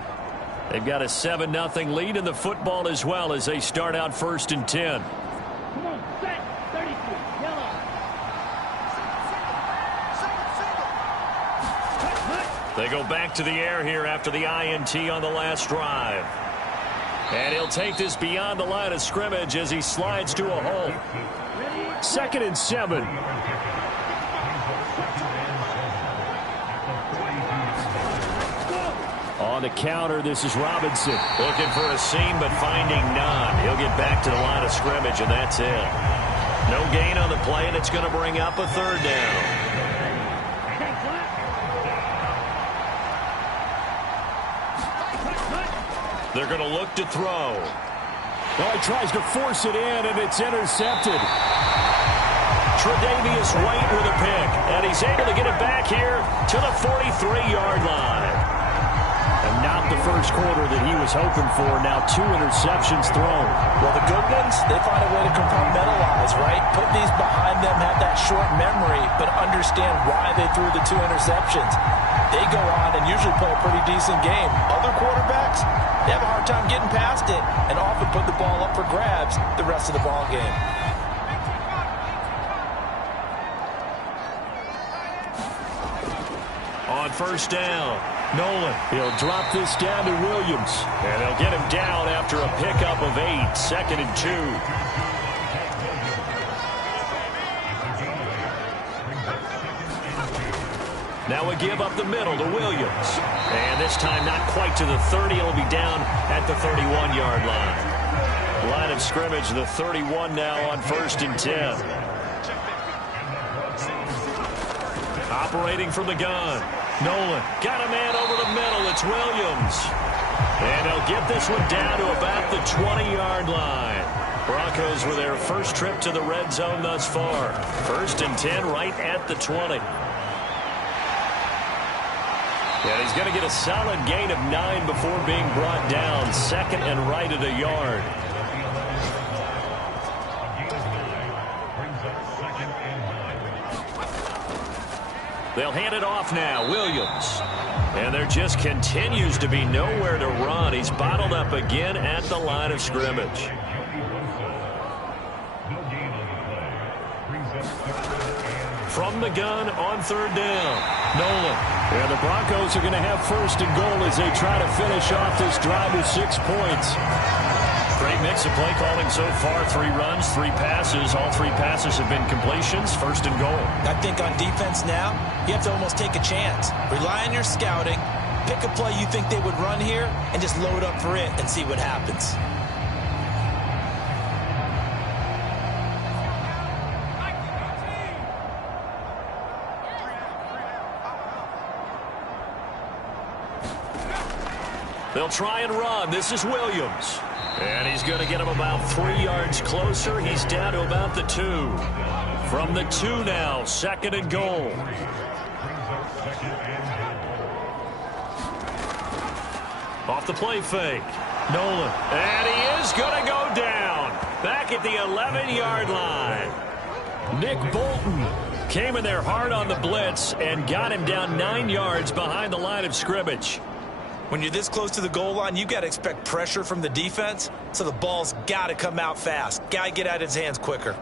They've got a 7-0 lead in the football as well as they start out 1st and 10. Come on, set. 33, yellow. They go back to the air here after the INT on the last drive. And he'll take this beyond the line of scrimmage as he slides to a hole. 2nd and 7. On the counter, this is Robinson. Looking for a seam, but finding none. He'll get back to the line of scrimmage, and that's it. No gain on the play, and it's going to bring up a 3rd down. They're going to look to throw. Well, he tries to force it in, and it's intercepted. Tre'Davious White with a pick, and he's able to get it back here to the 43-yard line. And not the first quarter that he was hoping for. Now 2 interceptions thrown. Well, the good ones, they find a way to compartmentalize, right? Put these behind them, have that short memory, but understand why they threw the 2 interceptions. They go on and usually play a pretty decent game. Other quarterbacks, they have a hard time getting past it and often put the ball up for grabs the rest of the ball game. On 1st down, Nolan, he'll drop this down to Williams. and they'll get him down after a pickup of 8, 2nd and 2. Now a give up the middle to Williams. And this time not quite to the 30. It'll be down at the 31-yard line. Line of scrimmage, the 31 now on 1st and 10. Operating from the gun. Nolan got a man over the middle. It's Williams. And they'll get this one down to about the 20-yard line. Broncos with their first trip to the red zone thus far. 1st and 10 right at the 20. And he's going to get a solid gain of 9 before being brought down. 2nd and right at a yard. They'll hand it off now. Williams. And there just continues to be nowhere to run. He's bottled up again at the line of scrimmage. From the gun on 3rd down. Nolan. And the Broncos are going to have 1st and goal as they try to finish off this drive with 6 points. Great mix of play calling so far. 3 runs, 3 passes. All 3 passes have been completions. 1st and goal. I think on defense now, you have to almost take a chance. Rely on your scouting. Pick a play you think they would run here and just load up for it and see what happens. They'll try and run. This is Williams. And he's going to get him about 3 yards closer. He's down to about the 2. From the 2 now, 2nd and goal. Off the play fake. Nolan. And he is going to go down. Back at the 11-yard line. Nick Bolton Came in there hard on the blitz and got him down 9 yards behind the line of scrimmage. When you're this close to the goal line, you got to expect pressure from the defense, so the ball's got to come out fast. Got to get out of his hands quicker.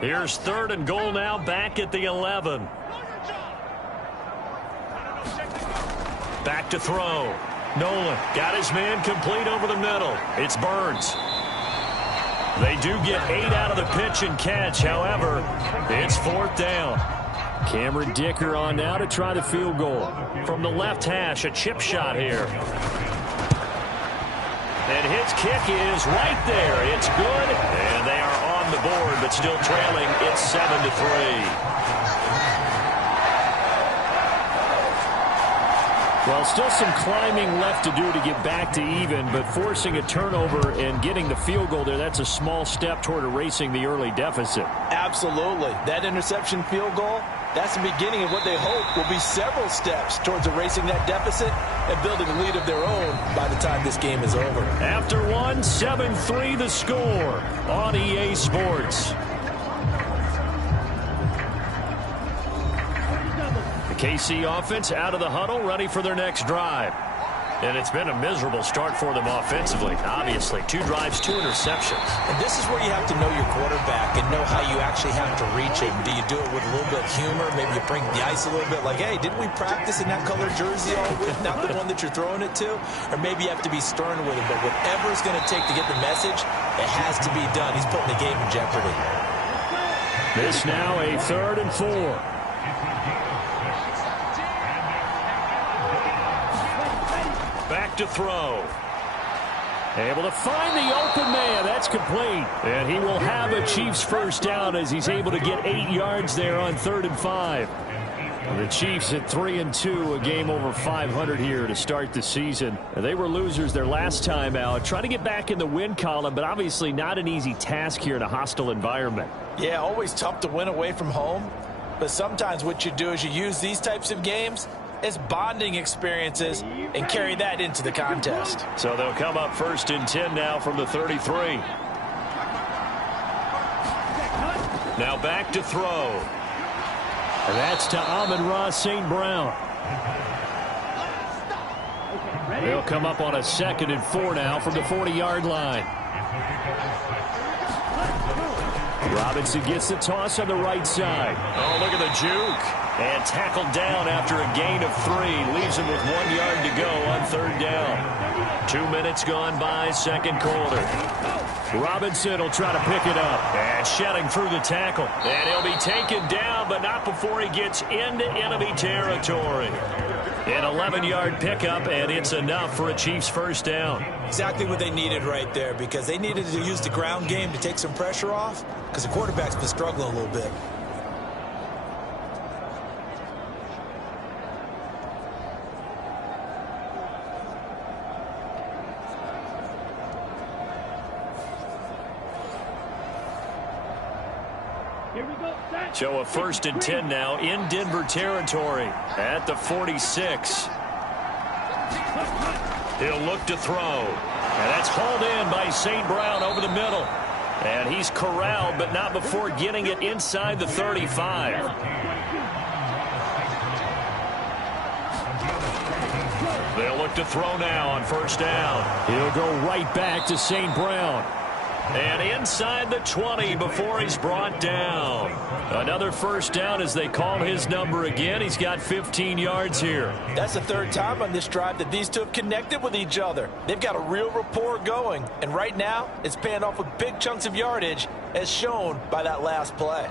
Here's 3rd and goal now, back at the 11. Back to throw. Nolan got his man complete over the middle. It's Burns. They do get 8 out of the pitch and catch. However, it's 4th down. Cameron Dicker on now to try the field goal. From the left hash, a chip shot here. And his kick is right there. It's good. And they are on the board, but still trailing. It's 7-3. Well, still some climbing left to do to get back to even, but forcing a turnover and getting the field goal there, that's a small step toward erasing the early deficit. Absolutely. That interception field goal, That's the beginning of what they hope will be several steps towards erasing that deficit and building a lead of their own by the time this game is over. After one, 7-3 the score on EA Sports. The KC offense out of the huddle, ready for their next drive. And it's been a miserable start for them offensively. Obviously, 2 drives, 2 interceptions. And this is where you have to know your quarterback and know how you actually have to reach him. Do you do it with a little bit of humor? Maybe you bring the ice a little bit like, hey, didn't we practice in that colored jersey all week? Not the one that you're throwing it to? Or maybe you have to be stern with him. But whatever it's going to take to get the message, it has to be done. He's putting the game in jeopardy. This now a 3rd and 4. Back to throw. Able to find the open man. That's complete. And he will have a Chiefs first down as he's able to get 8 yards there on 3rd and 5. The Chiefs at 3-2, a game over 500 here to start the season. They were losers their last time out. Trying to get back in the win column, but obviously not an easy task here in a hostile environment. Yeah, always tough to win away from home. But sometimes what you do is you use these types of games as bonding experiences and carry that into the contest. So they'll come up 1st and 10 now from the 33. Now back to throw. And that's to Amon-Ra St. Brown. They'll come up on a 2nd and 4 now from the 40-yard line. Robinson gets the toss on the right side. Oh, look at the juke. And tackled down after a gain of 3. Leaves him with 1 yard to go on 3rd down. 2 minutes gone by, 2nd quarter. Robinson will try to pick it up. And shedding through the tackle. And he'll be taken down, but not before he gets into enemy territory. An 11-yard pickup, and it's enough for a Chiefs first down. Exactly what they needed right there, because they needed to use the ground game to take some pressure off, because the quarterback's been struggling a little bit. So a 1st and 10 now in Denver territory at the 46. He'll look to throw. And that's hauled in by St. Brown over the middle. And he's corralled, but not before getting it inside the 35. They'll look to throw now on 1st down. He'll go right back to St. Brown. And inside the 20 before he's brought down. Another 1st down as they call his number again. He's got 15 yards here. That's the 3rd time on this drive that these two have connected with each other. They've got a real rapport going. And right now, it's paying off with big chunks of yardage, as shown by that last play.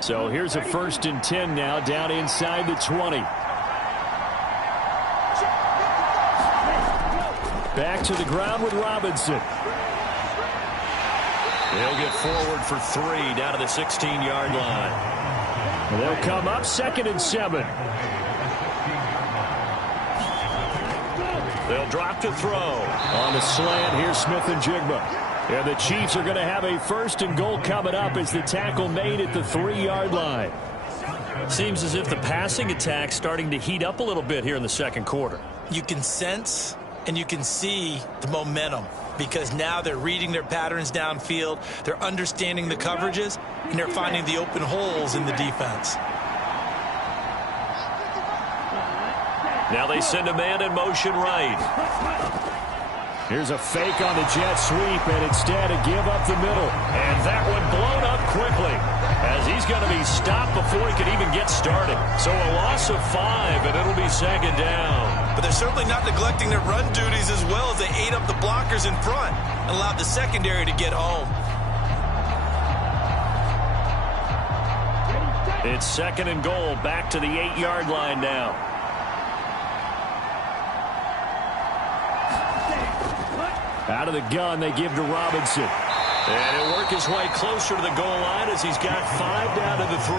So here's a 1st and 10 now down inside the 20. Back to the ground with Robinson. They'll get forward for 3 down to the 16-yard line. And they'll come up 2nd and 7. They'll drop to throw. On the slant, here's Smith and Jigba. And the Chiefs are going to have a 1st and goal coming up as the tackle made at the 3-yard line. Seems as if the passing attack's starting to heat up a little bit here in the 2nd quarter. You can sense and you can see the momentum, because now they're reading their patterns downfield, they're understanding the coverages, and they're finding the open holes in the defense. Now they send a man in motion right. Here's a fake on the jet sweep, and instead a give up the middle. And that one blown up quickly, as he's going to be stopped before he can even get started. So a loss of 5, and it'll be 2nd down. But they're certainly not neglecting their run duties as well, as they ate up the blockers in front and allowed the secondary to get home. It's 2nd and goal, back to the 8-yard line now. Out of the gun, they give to Robinson. And he'll work his way closer to the goal line as he's got 5 down to the 3.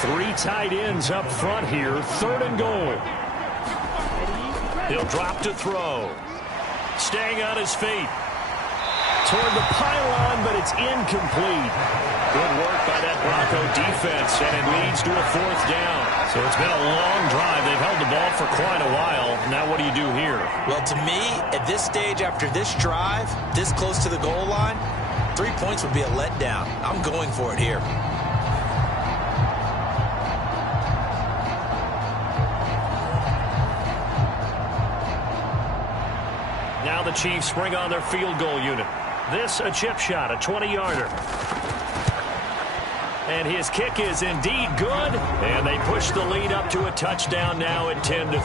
Three tight ends up front here. Third and goal. He'll drop to throw. Staying on his feet. Toward the pylon, but it's incomplete. Good work by that Bronco defense, and it leads to a fourth down. So it's been a long drive. They've held the ball for quite a while. Now what do you do here? Well, to me, at this stage, after this drive, this close to the goal line, 3 points would be a letdown. I'm going for it here. Now the Chiefs bring on their field goal unit. This a chip shot, a 20-yarder. And his kick is indeed good. And they push the lead up to a touchdown now at 10-3.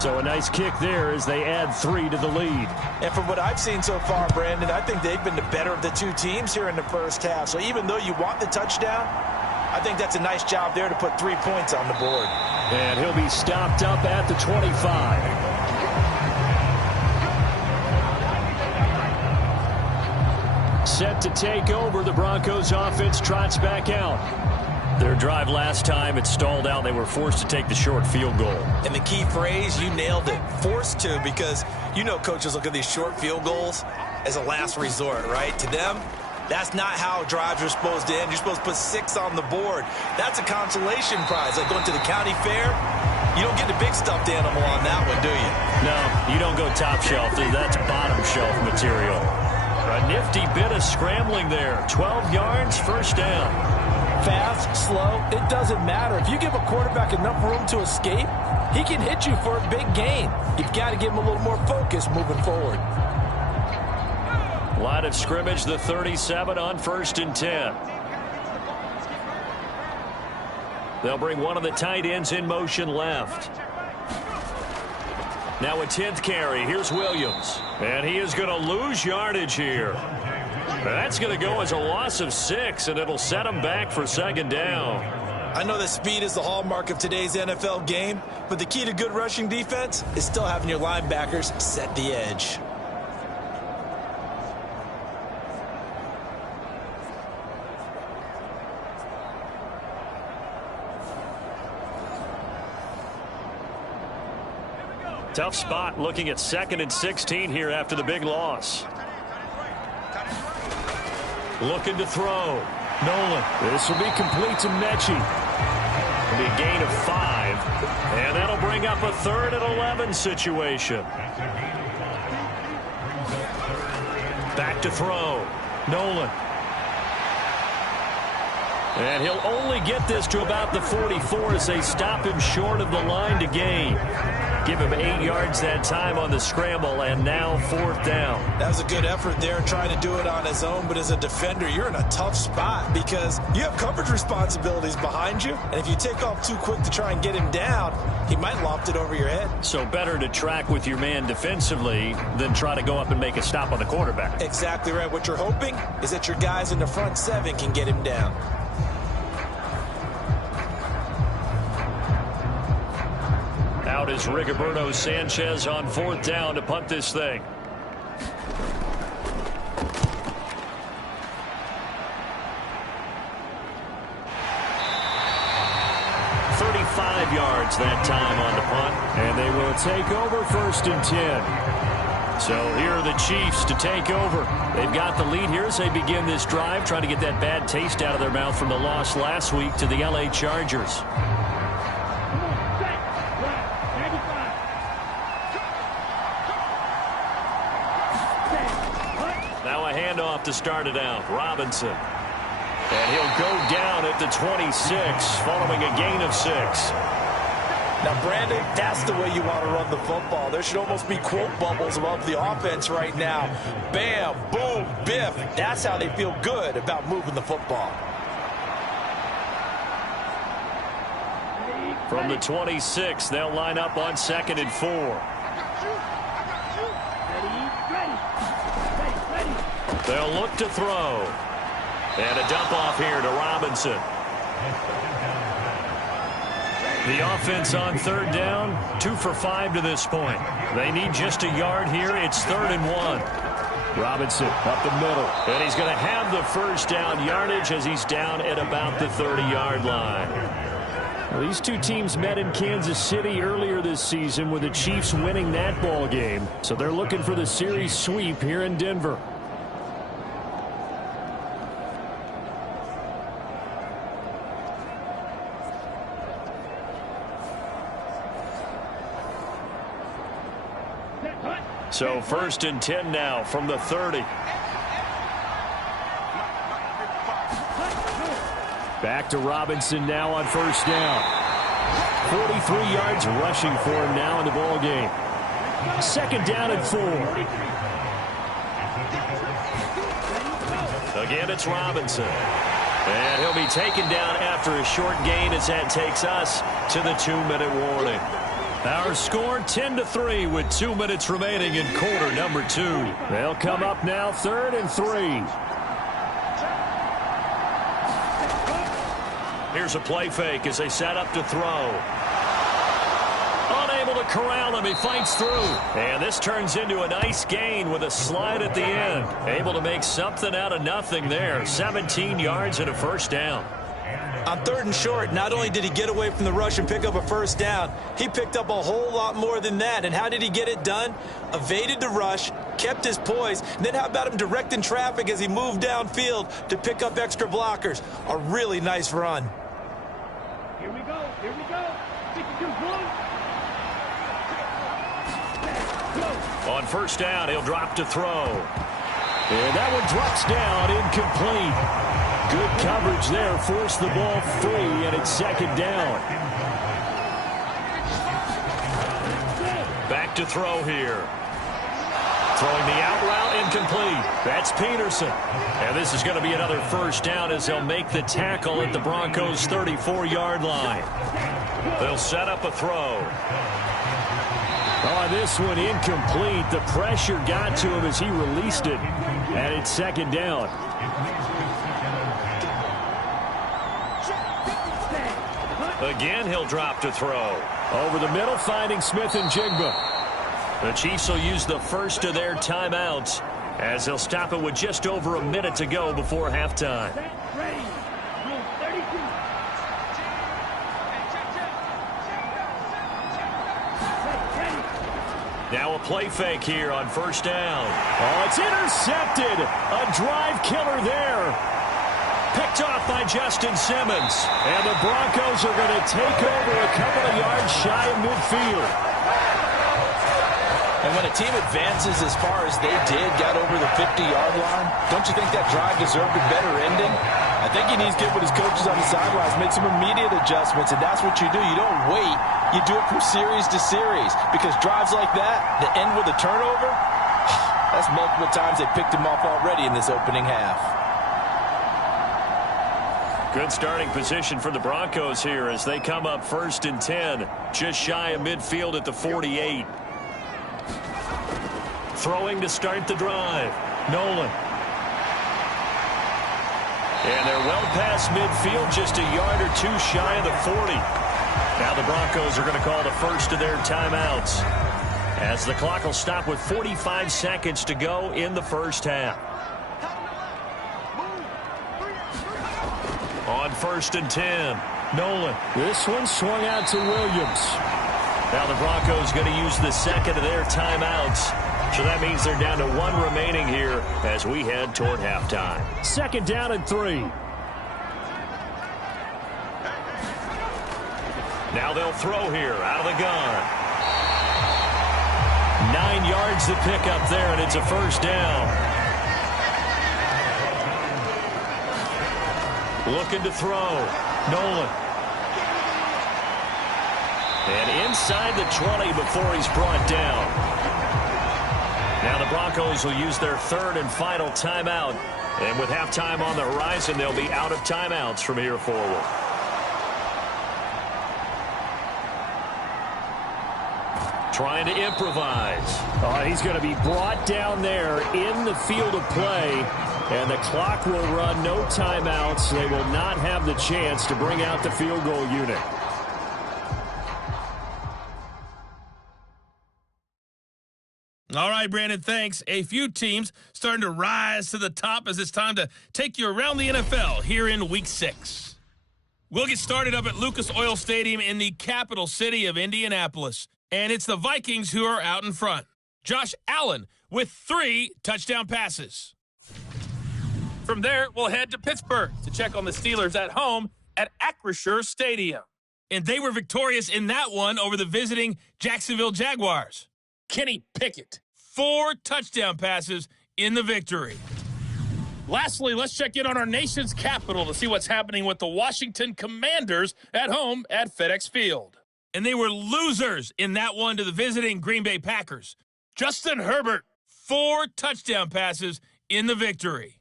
So a nice kick there as they add 3 to the lead. And from what I've seen so far, Brandon, I think they've been the better of the two teams here in the first half. So even though you want the touchdown, I think that's a nice job there to put 3 points on the board. And he'll be stopped up at the 25. Set to take over, the Broncos offense trots back out. Their drive last time, it stalled out. They were forced to take the short field goal. And the key phrase, you nailed it, forced to, because you know coaches look at these short field goals as a last resort, right? To them, that's not how drives are supposed to end. You're supposed to put 6 on the board. That's a consolation prize. Like going to the county fair, you don't get the big stuffed animal on that one, do you? No, you don't go top shelf. That's bottom shelf material. A nifty bit of scrambling there. 12 yards, first down. Fast, slow, it doesn't matter. If you give a quarterback enough room to escape, he can hit you for a big gain. You've got to give him a little more focus moving forward. Line of scrimmage, the 37 on 1st and 10. They'll bring one of the tight ends in motion left. Now a 10th carry. Here's Williams. And he is going to lose yardage here. That's going to go as a loss of 6, and it'll set him back for second down. I know that speed is the hallmark of today's NFL game, but the key to good rushing defense is still having your linebackers set the edge. Tough spot looking at 2nd and 16 here after the big loss. Looking to throw. Nolan. This will be complete to Mechie. It'll be a gain of 5. And that'll bring up a 3rd and 11 situation. Back to throw. Nolan. And he'll only get this to about the 44 as they stop him short of the line to gain. Give him 8 yards that time on the scramble, and now 4th down. That was a good effort there trying to do it on his own, but as a defender, you're in a tough spot because you have coverage responsibilities behind you, and if you take off too quick to try and get him down, he might loft it over your head. So better to track with your man defensively than try to go up and make a stop on the quarterback. Exactly right. What you're hoping is that your guys in the front 7 can get him down. Out is Rigoberto Sanchez on 4th down to punt this thing. Yards that time on the punt, and they will take over 1st and 10. So here are the Chiefs to take over. They've got the lead here as they begin this drive, trying to get that bad taste out of their mouth from the loss last week to the LA Chargers. Now a handoff to start it out. Robinson. And he'll go down at the 26 following a gain of 6. Now, Brandon, that's the way you want to run the football. There should almost be quote bubbles above the offense right now. Bam, boom, biff. That's how they feel good about moving the football. From the 26, they'll line up on 2nd and 4. They'll look to throw. And a dump off here to Robinson. The offense on 3rd down, 2 for 5 to this point. They need just a yard here. It's 3rd and 1. Robinson up the middle. And he's going to have the first down yardage as he's down at about the 30-yard line. Well, these two teams met in Kansas City earlier this season with the Chiefs winning that ball game. So they're looking for the series sweep here in Denver. So 1st and 10 now from the 30. Back to Robinson now on 1st down. 43 yards rushing for him now in the ball game. 2nd down and 4. Again, it's Robinson. And he'll be taken down after a short gain as that takes us to the 2-minute warning. Our score 10-3 with 2 minutes remaining in quarter number 2. They'll come up now 3rd and 3. Here's a play fake as they set up to throw. Unable to corral him. He fights through. And this turns into a nice gain with a slide at the end. Able to make something out of nothing there. 17 yards and a 1st down. On 3rd and short, not only did he get away from the rush and pick up a 1st down, he picked up a whole lot more than that. And how did he get it done? Evaded the rush, kept his poise, and then how about him directing traffic as he moved downfield to pick up extra blockers? A really nice run. Here we go. Here we go. 62-1. On 1st down, he'll drop to throw. And that one drops down, incomplete. Good coverage there, forced the ball free, and it's 2nd down. Back to throw here. Throwing the out route, incomplete. That's Peterson. And this is going to be another 1st down as they'll make the tackle at the Broncos' 34-yard line. They'll set up a throw. Oh, this one incomplete. The pressure got to him as he released it. And it's 2nd down. Again, he'll drop to throw. Over the middle, finding Smith and Jigba. The Chiefs will use the first of their timeouts as they'll stop it with just over a minute to go before halftime. Ready. Rule 32. Now a play fake here on 1st down. Oh, it's intercepted. A drive killer there. Picked off by Justin Simmons. And the Broncos are going to take over a couple of yards shy of midfield. And when a team advances as far as they did, got over the 50-yard line, don't you think that drive deserved a better ending? I think he needs to get with his coaches on the sidelines, make some immediate adjustments, and that's what you do. You don't wait. You do it from series to series, because drives like that, that end with a turnover, that's multiple times they picked him off already in this opening half. Good starting position for the Broncos here as they come up 1st and 10, just shy of midfield at the 48. Throwing to start the drive. Nolan. And they're well past midfield, just a yard or two shy of the 40. Now the Broncos are going to call the first of their timeouts as the clock will stop with 45 seconds to go in the 1st half. On 1st and 10, Nolan. This one swung out to Williams. Now the Broncos going to use the second of their timeouts. So that means they're down to 1 remaining here as we head toward halftime. 2nd down and 3. Now they'll throw here out of the gun. 9 yards to pick up there, and it's a 1st down. Looking to throw. Nolan. And inside the 20 before he's brought down. Now the Broncos will use their 3rd and final timeout. And with halftime on the horizon, they'll be out of timeouts from here forward. Trying to improvise. Oh, he's going to be brought down there in the field of play. And the clock will run, no timeouts. They will not have the chance to bring out the field goal unit. All right, Brandon, thanks. A few teams starting to rise to the top as it's time to take you around the NFL here in Week 6. We'll get started up at Lucas Oil Stadium in the capital city of Indianapolis. And it's the Vikings who are out in front. Josh Allen with 3 touchdown passes. From there, we'll head to Pittsburgh to check on the Steelers at home at Acrisure Stadium. And they were victorious in that one over the visiting Jacksonville Jaguars. Kenny Pickett, 4 touchdown passes in the victory. Lastly, let's check in on our nation's capital to see what's happening with the Washington Commanders at home at FedEx Field. And they were losers in that one to the visiting Green Bay Packers. Justin Herbert, 4 touchdown passes in the victory.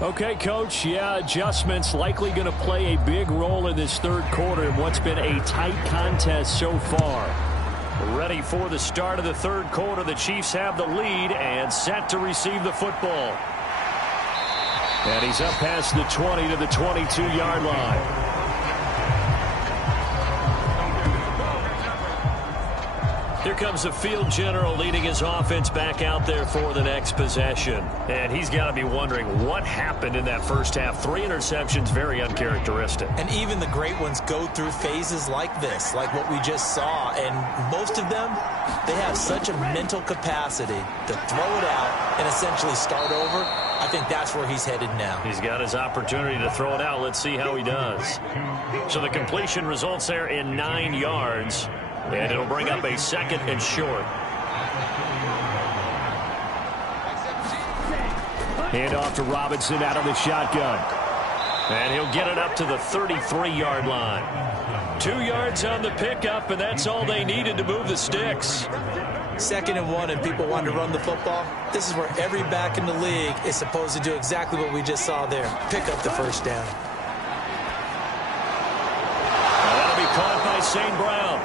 Okay, Coach, adjustments likely going to play a big role in this third quarter in what's been a tight contest so far. Ready for the start of the third quarter. The Chiefs have the lead and set to receive the football. And he's up past the 20 to the 22-yard line. Here comes the field general leading his offense back out there for the next possession. And he's got to be wondering what happened in that first half. 3 interceptions, very uncharacteristic. And even the great ones go through phases like this, like what we just saw. And most of them, they have such a mental capacity to throw it out and essentially start over. I think that's where he's headed now. He's got his opportunity to throw it out. Let's see how he does. So the completion results there in 9 yards. And it'll bring up a 2nd and short. Hand off to Robinson out of the shotgun. And he'll get it up to the 33-yard line. 2 yards on the pickup, and that's all they needed to move the sticks. 2nd and 1, and people want to run the football. This is where every back in the league is supposed to do exactly what we just saw there. Pick up the first down. And that'll be caught by St. Brown.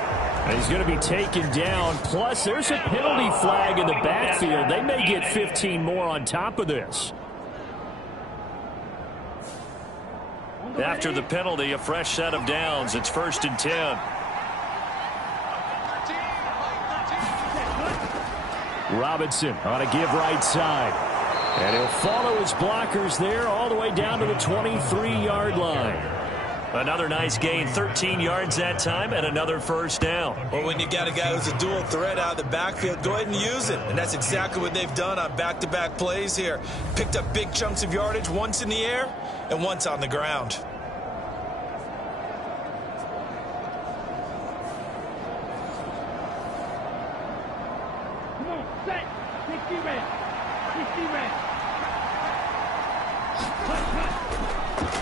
And he's going to be taken down. Plus, there's a penalty flag in the backfield. They may get 15 more on top of this. After the penalty, a fresh set of downs. It's 1st and 10. Robinson on a give right side. And he'll follow his blockers there all the way down to the 23-yard line. Another nice gain, 13 yards that time, and another first down. Well, when you got a guy who's a dual threat out of the backfield, go ahead and use him. And that's exactly what they've done on back-to-back plays here. Picked up big chunks of yardage, once in the air and once on the ground. Come on, set. 60 red. 60 red.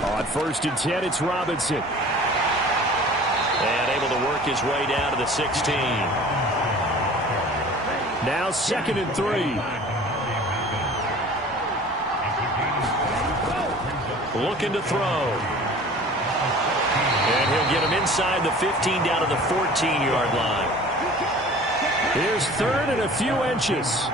On 1st and 10, it's Robinson. And able to work his way down to the 16. Now 2nd and 3. Looking to throw. And he'll get him inside the 15 down to the 14-yard line. Here's 3rd and a few inches.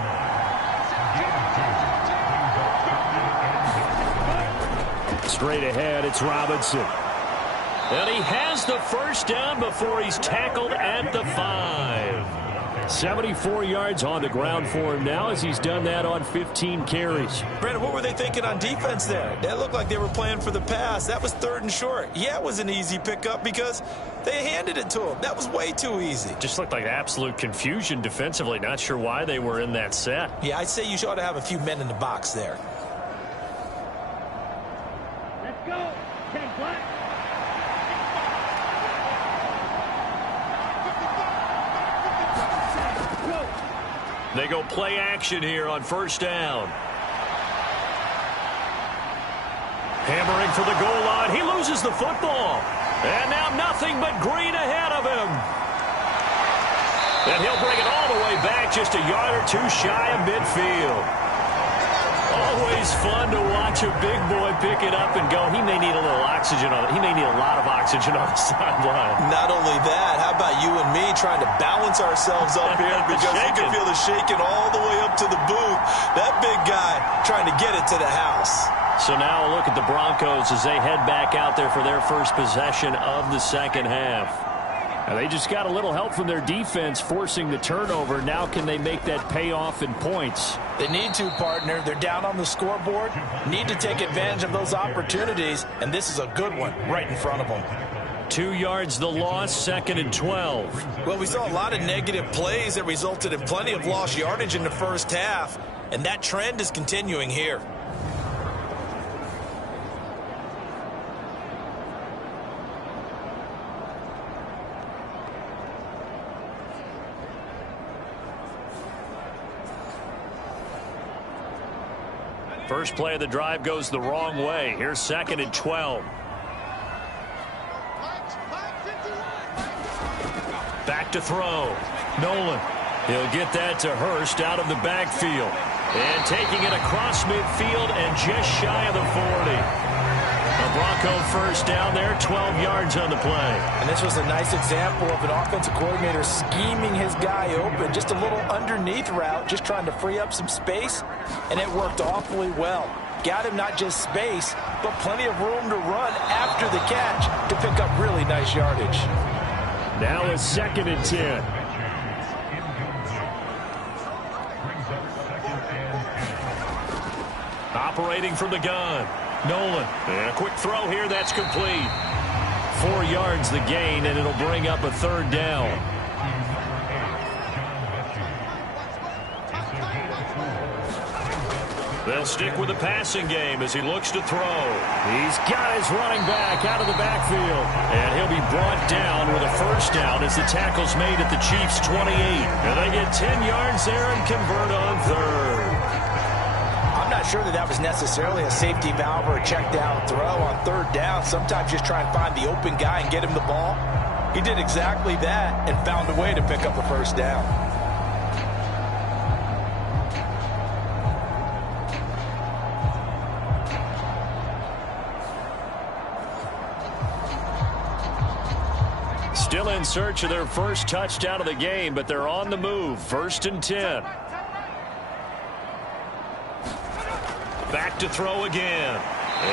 Straight ahead, it's Robinson. And he has the first down before he's tackled at the 5. 74 yards on the ground for him now as he's done that on 15 carries. Brandon, what were they thinking on defense there? That looked like they were playing for the pass. That was 3rd and short. Yeah, it was an easy pickup because they handed it to him. That was way too easy. Just looked like absolute confusion defensively. Not sure why they were in that set. Yeah, I'd say you ought to have a few men in the box there. Let's go. 10 black. They go play action here on 1st down. Hammering for the goal line. He loses the football. And now nothing but green ahead of him. And he'll bring it all the way back just a yard or two shy of midfield. Oh, always fun to watch a big boy pick it up and go. He may need a little oxygen on it. He may need a lot of oxygen on the sideline. Not only that, how about you and me trying to balance ourselves up here because you can feel the shaking all the way up to the booth. That big guy trying to get it to the house. So now a look at the Broncos as they head back out there for their first possession of the second half. Now they just got a little help from their defense forcing the turnover. Now can they make that pay off in points? They need to, partner. They're down on the scoreboard. Need to take advantage of those opportunities, and this is a good one right in front of them. 2 yards the loss, 2nd and 12. Well, we saw a lot of negative plays that resulted in plenty of lost yardage in the first half, and that trend is continuing here. First play of the drive goes the wrong way. Here's 2nd and 12. Back to throw. Nolan. He'll get that to Hurst out of the backfield. And taking it across midfield and just shy of the 40. A Bronco first down there, 12 yards on the play. And this was a nice example of an offensive coordinator scheming his guy open. Just a little underneath route, just trying to free up some space, and it worked awfully well. Got him not just space, but plenty of room to run after the catch to pick up really nice yardage. Now a 2nd and 10. Operating from the gun. Nolan. And a quick throw here. That's complete. 4 yards the gain, and it'll bring up a 3rd down. They'll stick with the passing game as he looks to throw. He's got his running back out of the backfield. And he'll be brought down with a first down as the tackle's made at the Chiefs' 28. And they get 10 yards there and convert on 3rd. I'm not sure that was necessarily a safety valve or a check down throw on 3rd down. Sometimes just try and find the open guy and get him the ball. He did exactly that and found a way to pick up a first down. Still in search of their first touchdown of the game, but they're on the move. 1st and 10. Back to throw again.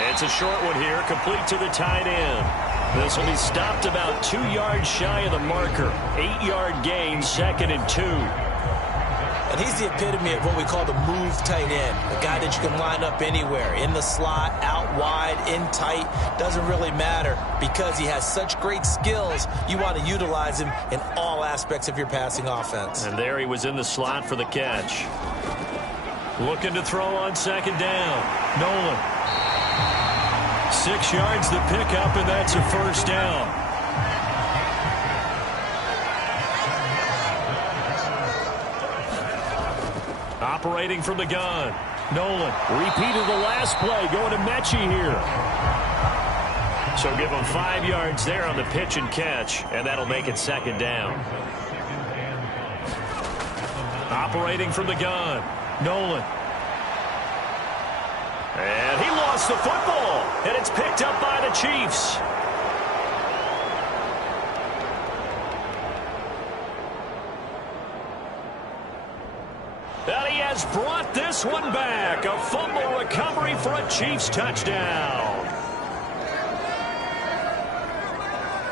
It's a short one here, complete to the tight end. This will be stopped about 2 yards shy of the marker. 8-yard gain, 2nd and 2. And he's the epitome of what we call the move tight end. A guy that you can line up anywhere. In the slot, out wide, in tight. Doesn't really matter because he has such great skills. You want to utilize him in all aspects of your passing offense. And there he was in the slot for the catch. Looking to throw on 2nd down. Nolan. 6 yards the pickup, and that's a first down. Operating from the gun. Nolan. Repeat of the last play, going to Mechie here. So give him 5 yards there on the pitch and catch, and that'll make it 2nd down. Operating from the gun. Nolan. And he lost the football, and it's picked up by the Chiefs. And he has brought this one back. A fumble recovery for a Chiefs touchdown.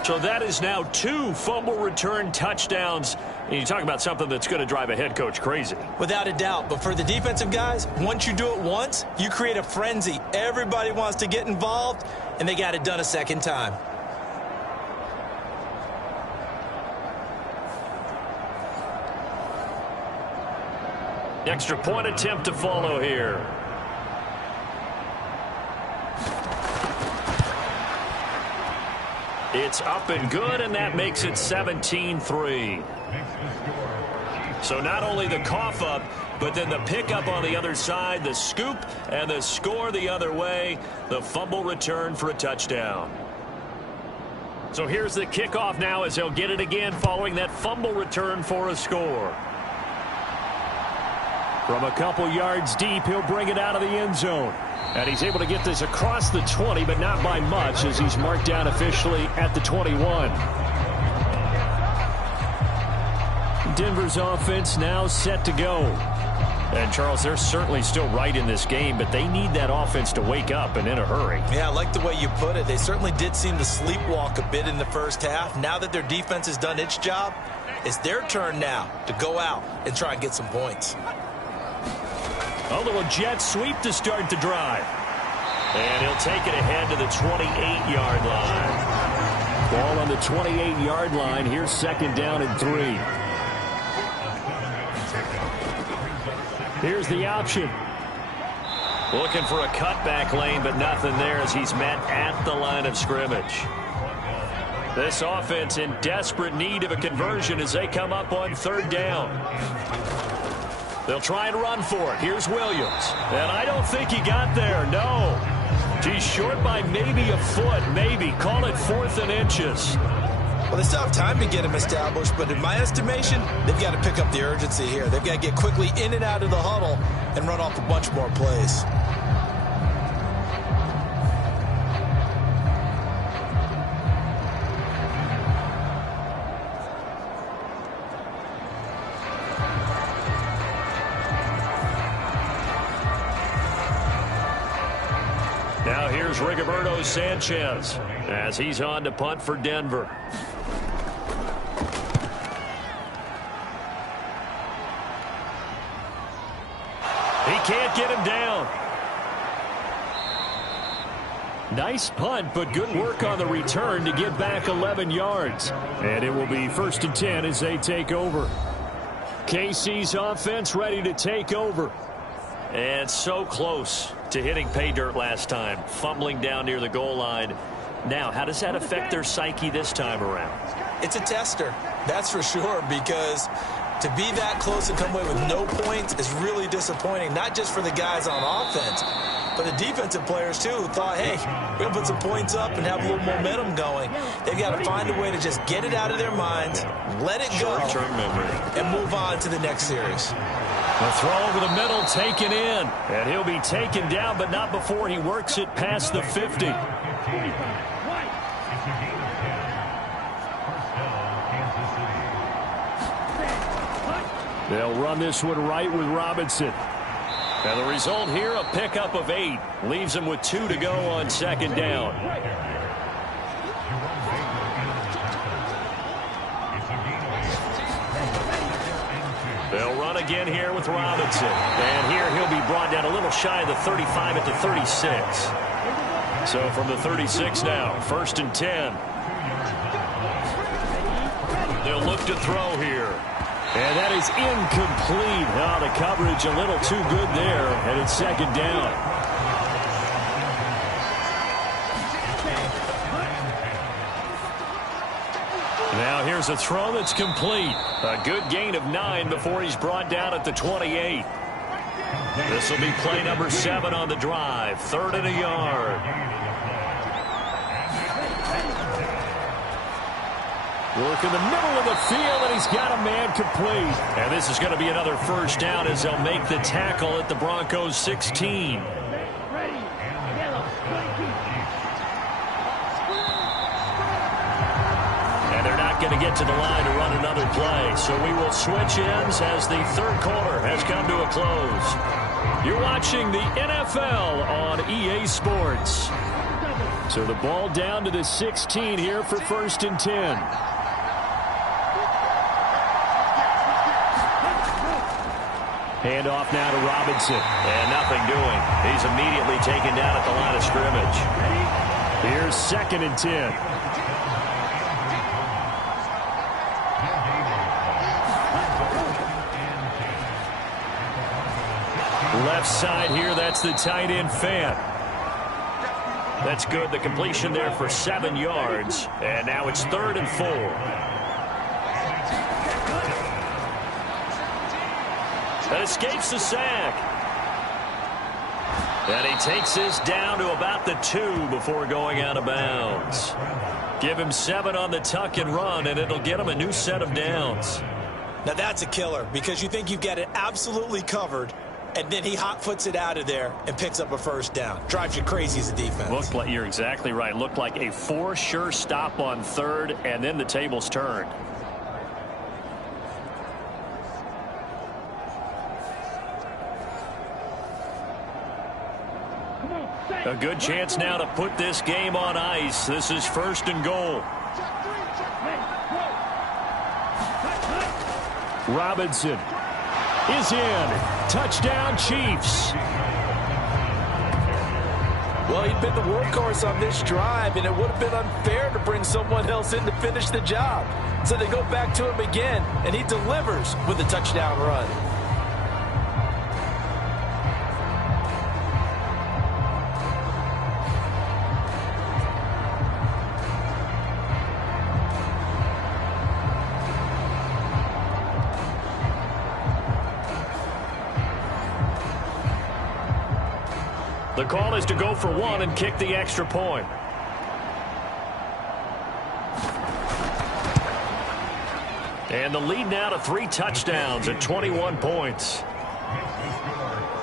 So that is now 2 fumble return touchdowns. And you talk about something that's going to drive a head coach crazy. Without a doubt. But for the defensive guys, once you do it once, you create a frenzy. Everybody wants to get involved, and they got it done a second time. Extra point attempt to follow here. It's up and good, and that makes it 17-3. So not only the cough up, but then the pickup on the other side, the scoop, and the score the other way, the fumble return for a touchdown. So here's the kickoff now as they'll get it again following that fumble return for a score. From a couple yards deep, he'll bring it out of the end zone. And he's able to get this across the 20, but not by much, as he's marked down officially at the 21. Denver's offense now set to go. And, Charles, they're certainly still right in this game, but they need that offense to wake up and in a hurry. Yeah, I like the way you put it. They certainly did seem to sleepwalk a bit in the first half. Now that their defense has done its job, it's their turn now to go out and try and get some points. A little jet sweep to start the drive. And he'll take it ahead to the 28-yard line. Ball on the 28-yard line. Here's second down and 3. Here's the option. Looking for a cutback lane, but nothing there as he's met at the line of scrimmage. This offense in desperate need of a conversion as they come up on third down. They'll try and run for it. Here's Williams. And I don't think he got there. No. He's short by maybe a foot, maybe. Call it 4th and inches. Well, they still have time to get him established, but in my estimation, they've got to pick up the urgency here. They've got to get quickly in and out of the huddle and run off a bunch more plays. Now here's Rigoberto Sanchez as he's on to punt for Denver. He can't get him down. Nice punt, but good work on the return to get back 11 yards. And it will be 1st and 10 as they take over. KC's offense ready to take over. And so close to hitting pay dirt last time, fumbling down near the goal line. Now, how does that affect their psyche this time around? It's a tester, that's for sure, because to be that close and come away with no points is really disappointing, not just for the guys on offense, but the defensive players, too, who thought, hey, we're going to put some points up and have a little momentum going. They've got to find a way to just get it out of their minds, let it go, Short-term memory, and move on to the next series. The throw over the middle taken in. And he'll be taken down, but not before he works it past the 50. They'll run this one right with Robinson. And the result here, a pickup of 8. Leaves him with 2 to go on second down. They'll run again here with Robinson. And here he'll be brought down a little shy of the 35 at the 36. So from the 36 now, 1st and 10. They'll look to throw here. And that is incomplete. Oh, the coverage a little too good there. And it's second down. Now here's a throw that's complete. A good gain of 9 before he's brought down at the 28. This will be play number 7 on the drive. 3rd and a yard. Work in the middle of the field, and he's got a man complete. And this is going to be another first down as they'll make the tackle at the Broncos' 16. And they're not going to get to the line to run another play. So we will switch ends as the third quarter has come to a close. You're watching the NFL on EA Sports. So the ball down to the 16 here for 1st and 10. Hand off now to Robinson. And nothing doing. He's immediately taken down at the line of scrimmage. Here's 2nd and 10. Left side here, that's the tight end Fant. That's good. The completion there for 7 yards. And now it's 3rd and 4. That escapes the sack. And he takes this down to about the 2 before going out of bounds. Give him 7 on the tuck and run, and it'll get him a new set of downs. Now that's a killer because you think you've got it absolutely covered, and then he hot foots it out of there and picks up a first down. Drives you crazy as a defense. Looked like, you're exactly right. Looked like a for sure stop on third, and then the tables turned. A good chance now to put this game on ice. This is 1st and goal. Robinson is in. Touchdown, Chiefs. Well, he'd been the workhorse on this drive, and it would have been unfair to bring someone else in to finish the job. So they go back to him again, and he delivers with a touchdown run. The call is to go for one and kick the extra point. And the lead now to 3 touchdowns at 21 points.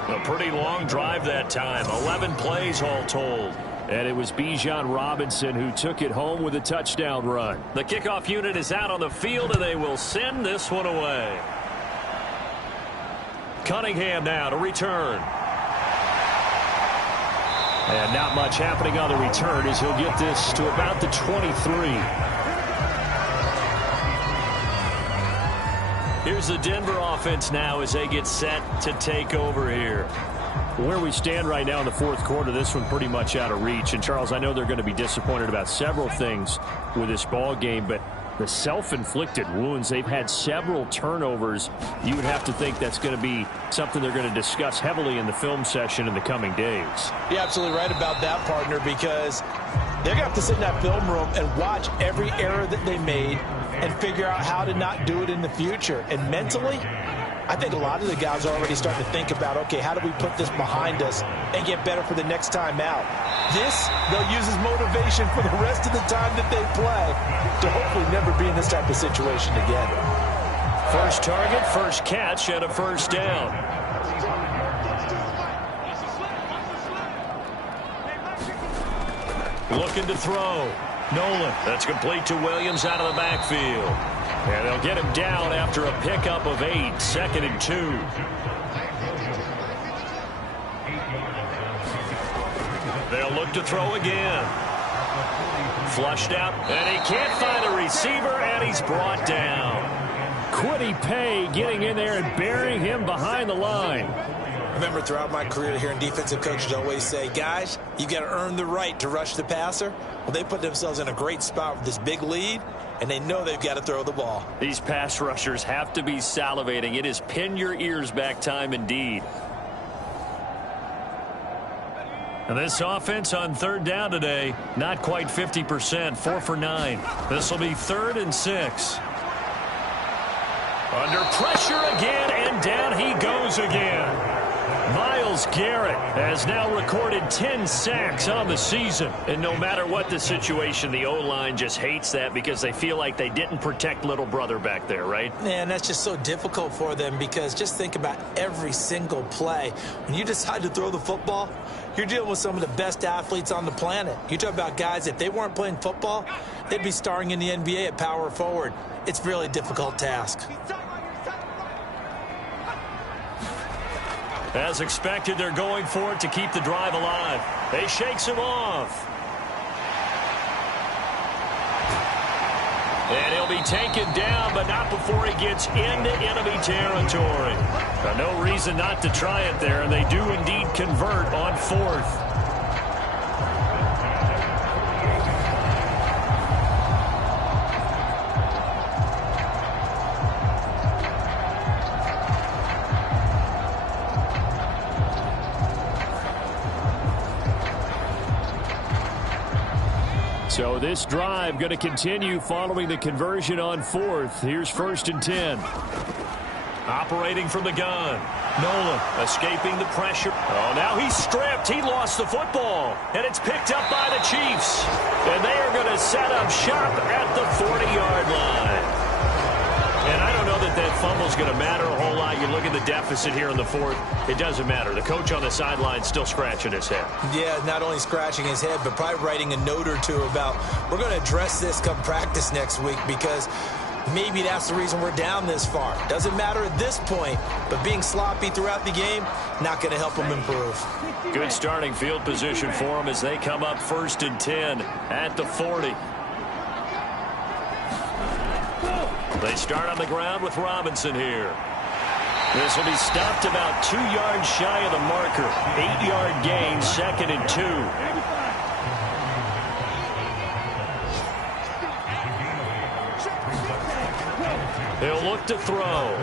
A pretty long drive that time. 11 plays all told. And it was Bijan Robinson who took it home with a touchdown run. The kickoff unit is out on the field, and they will send this one away. Cunningham now to return. And not much happening on the return as he'll get this to about the 23. Here's the Denver offense now as they get set to take over here. Where we stand right now in the 4th quarter, this one pretty much out of reach. And, Charles, I know they're going to be disappointed about several things with this ball game, but the self-inflicted wounds, they've had several turnovers. You would have to think that's going to be something they're going to discuss heavily in the film session in the coming days. You're absolutely right about that, partner, because they're going to have to sit in that film room and watch every error that they made and figure out how to not do it in the future. And mentally, I think a lot of the guys are already starting to think about, okay, how do we put this behind us and get better for the next time out? This, they'll use as motivation for the rest of the time that they play to hopefully never be in this type of situation again. First target, first catch, and a first down. Looking to throw. Nolan. That's complete to Williams out of the backfield. And they'll get him down after a pickup of 8. 2nd and 2. They'll look to throw again. Flushed out, and he can't find a receiver, and he's brought down. Quiddy Pay getting in there and burying him behind the line. I remember throughout my career hearing defensive coaches always say, guys, you got to earn the right to rush the passer. Well, they put themselves in a great spot with this big lead, and they know they've got to throw the ball. These pass rushers have to be salivating. It is pin your ears back time indeed. And this offense on 3rd down today, not quite 50%, 4 for 9. This will be 3rd and 6. Under pressure again, and down he goes again. Myles Garrett has now recorded 10 sacks on the season. And no matter what the situation, the O-line just hates that because they feel like they didn't protect little brother back there, right? Man, that's just so difficult for them because just think about every single play. When you decide to throw the football, you're dealing with some of the best athletes on the planet. You talk about guys, if they weren't playing football, they'd be starring in the NBA at power forward. It's a really difficult task. As expected, they're going for it to keep the drive alive. They shakes him off. And he'll be taken down, but not before he gets into enemy territory. No reason not to try it there, and they do indeed convert on 4th. So this drive going to continue following the conversion on 4th. Here's 1st and 10. Operating from the gun. Nolan escaping the pressure. Oh, now he's stripped. He lost the football. And it's picked up by the Chiefs. And they are going to set up shop at the 40-yard line. And I don't know that that fumble's going to matter a whole lot. you look at the deficit here in the fourth, it doesn't matter. The coach on the sideline still scratching his head. Yeah, not only scratching his head, but probably writing a note or two about, we're going to address this come practice next week, because maybe that's the reason we're down this far. Doesn't matter at this point, but being sloppy throughout the game, not going to help them improve. Good starting field position for them as they come up 1st and 10 at the 40. They start on the ground with Robinson here. This will be stopped about 2 yards shy of the marker. 8-yard gain, 2nd and 2. He'll look to throw.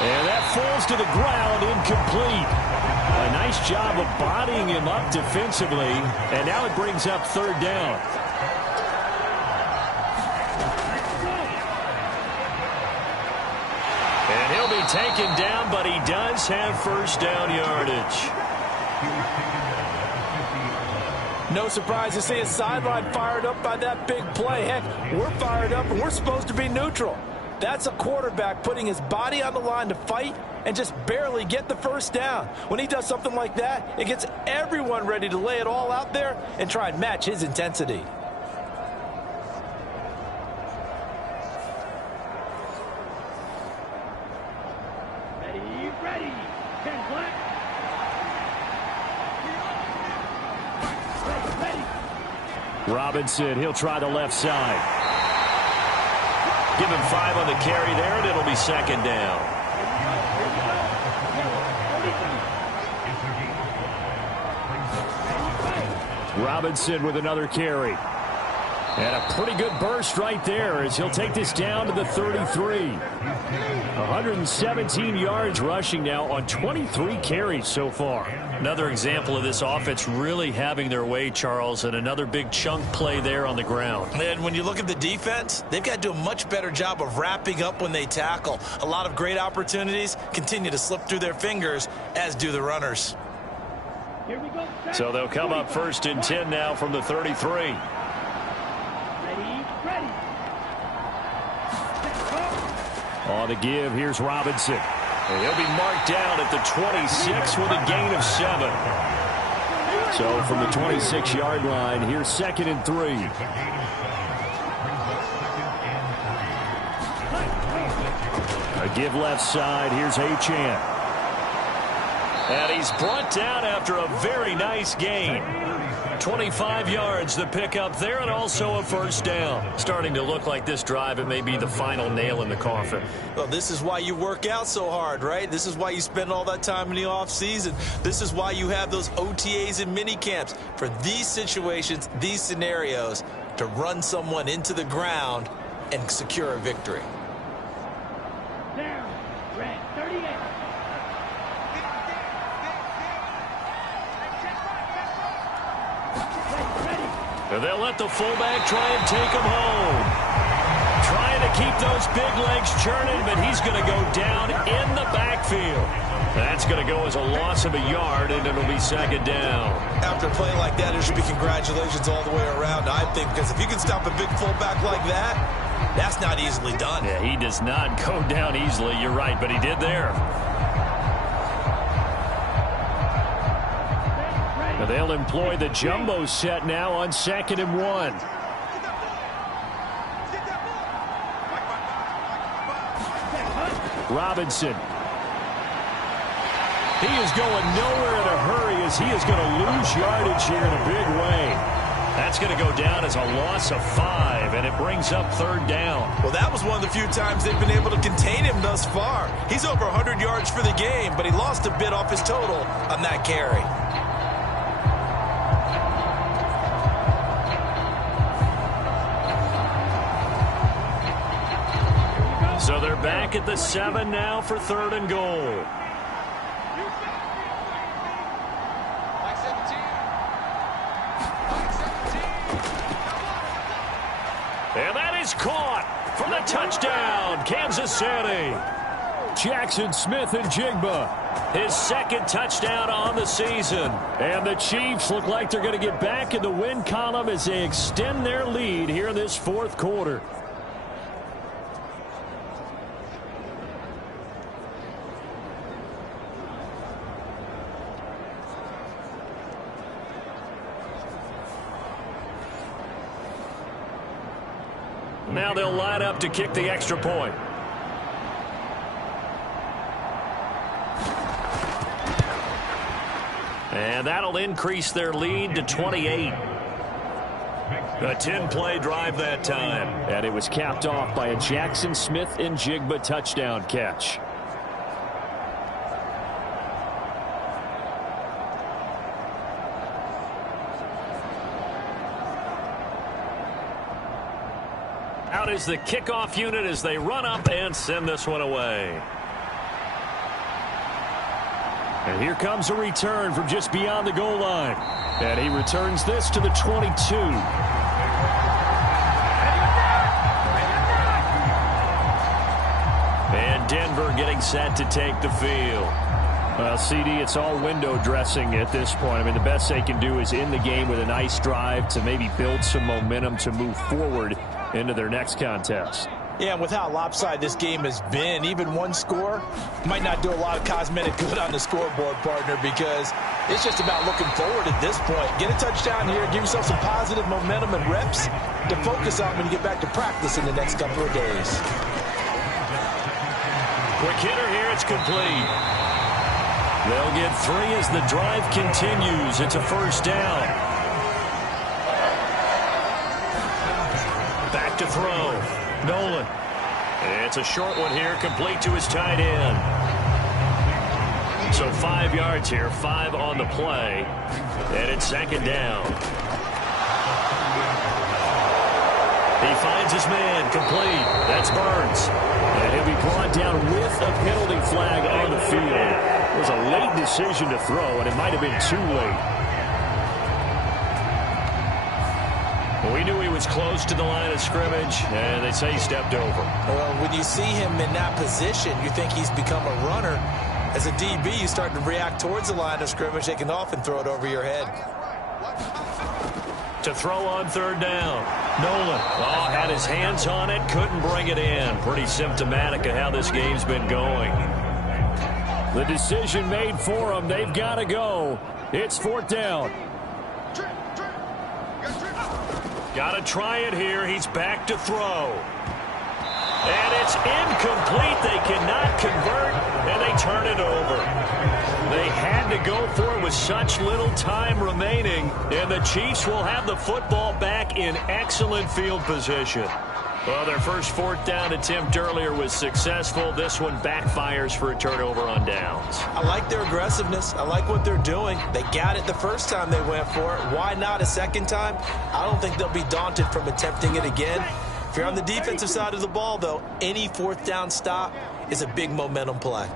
And that falls to the ground, incomplete. A nice job of bodying him up defensively, and now it brings up 3rd down. And he'll be taken down, but he does have 1st down yardage. No surprise to see his sideline fired up by that big play. Heck, we're fired up, and we're supposed to be neutral. That's a quarterback putting his body on the line to fight and just barely get the 1st down. When he does something like that, it gets everyone ready to lay it all out there and try and match his intensity. Ready. 10 black. Robinson, he'll try the left side. Give him 5 on the carry there, and it'll be 2nd down. Robinson with another carry. And a pretty good burst right there as he'll take this down to the 33. 117 yards rushing now on 23 carries so far. Another example of this offense really having their way, Charles, and another big chunk play there on the ground. And when you look at the defense, they've got to do a much better job of wrapping up when they tackle. A lot of great opportunities continue to slip through their fingers, as do the runners. Here we go. So they'll come up 1st and 10 now from the 33. Ready. On the give, here's Robinson. And he'll be marked down at the 26 with a gain of 7. So from the 26-yard line, here's 2nd and 3. A give left side, here's Achane. And he's brought down after a very nice gain. 25 yards the pickup there, and also a 1st down. Starting to look like this drive, it may be the final nail in the coffin. Well, this is why you work out so hard, right? This is why you spend all that time in the offseason. This is why you have those OTAs and mini camps. For these situations, these scenarios, to run someone into the ground and secure a victory. Down. Red 38. And they'll let the fullback try and take him home. Trying to keep those big legs churning, but he's going to go down in the backfield. That's going to go as a loss of a yard, and it'll be 2nd down. After a play like that, there should be congratulations all the way around, I think, because if you can stop a big fullback like that, that's not easily done. Yeah, he does not go down easily. You're right, but he did there. They'll employ the jumbo set now on 2nd and 1. Robinson. He is going nowhere in a hurry as he is going to lose yardage here in a big way. That's going to go down as a loss of 5, and it brings up 3rd down. Well, that was one of the few times they've been able to contain him thus far. He's over 100 yards for the game, but he lost a bit off his total on that carry. So they're back at the 7 now for 3rd and goal. And that is caught for the touchdown, Kansas City. Jackson Smith and Jigba. His 2nd touchdown on the season. And the Chiefs look like they're going to get back in the win column as they extend their lead here in this 4th quarter. Now they'll line up to kick the extra point. And that'll increase their lead to 28. A 10-play drive that time. And it was capped off by a Jackson Smith and Jigba touchdown catch. Out is the kickoff unit as they run up and send this one away. And here comes a return from just beyond the goal line. And he returns this to the 22. And Denver getting set to take the field. Well, CD, it's all window dressing at this point. I mean, the best they can do is end the game with a nice drive to maybe build some momentum to move forward into their next contest. Yeah, and with how lopsided this game has been, even one score might not do a lot of cosmetic good on the scoreboard, partner, because it's just about looking forward at this point. Get a touchdown here, give yourself some positive momentum and reps to focus on when you get back to practice in the next couple of days. Quick hitter here, it's complete. They'll get 3 as the drive continues. It's a first down. Back to throw. Nolan. It's a short one here, complete to his tight end. So 5 yards here, 5 on the play. And it's second down. He finds his man, complete. That's Burns. And he'll be brought down with a penalty flag on the field. It was a late decision to throw, and it might have been too late. We knew he was close to the line of scrimmage, and they say he stepped over. Well, when you see him in that position, you think he's become a runner. As a DB, you start to react towards the line of scrimmage. They can often throw it over your head. To throw on third down. Nolan. Oh, had his hands on it, couldn't bring it in. Pretty symptomatic of how this game's been going. The decision made for them. They've got to go. It's fourth down. Got to try it here. He's back to throw. And it's incomplete. They cannot convert, and they turn it over. They had to go for it with such little time remaining, and the Chiefs will have the football back in excellent field position. Well, their first fourth down attempt earlier was successful. This one backfires for a turnover on downs. I like their aggressiveness. I like what they're doing. They got it the first time they went for it. Why not a second time? I don't think they'll be daunted from attempting it again. If you're on the defensive side of the ball, though, any fourth down stop is a big momentum play.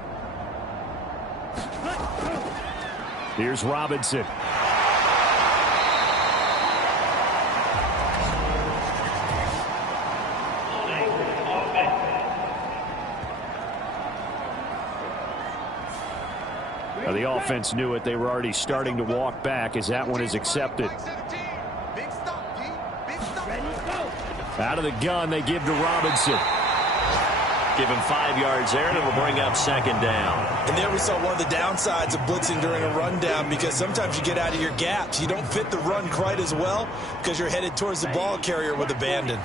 Here's Robinson. Now the offense knew it. They were already starting to walk back as that one is accepted. Out of the gun, they give to Robinson. Give him 5 yards there, and it'll bring up second down. And there we saw one of the downsides of blitzing during a rundown, because sometimes you get out of your gaps. You don't fit the run quite as well because you're headed towards the ball carrier with abandon.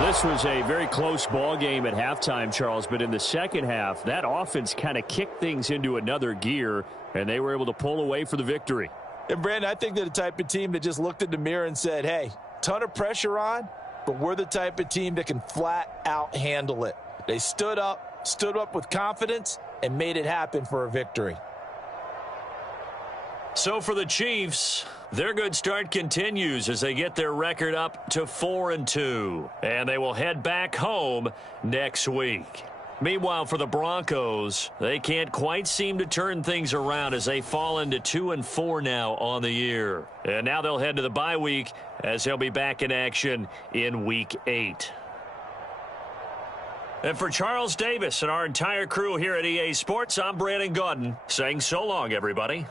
This was a very close ball game at halftime, Charles, but in the second half, that offense kind of kicked things into another gear, and they were able to pull away for the victory. And, Brandon, I think they're the type of team that just looked in the mirror and said, hey, ton of pressure on, but we're the type of team that can flat out handle it. They stood up with confidence, and made it happen for a victory. So for the Chiefs, their good start continues as they get their record up to 4-2. And they will head back home next week. Meanwhile, for the Broncos, they can't quite seem to turn things around as they fall into 2-4 now on the year. And now they'll head to the bye week as they'll be back in action in Week 8. And for Charles Davis and our entire crew here at EA Sports, I'm Brandon Gaudin saying so long, everybody.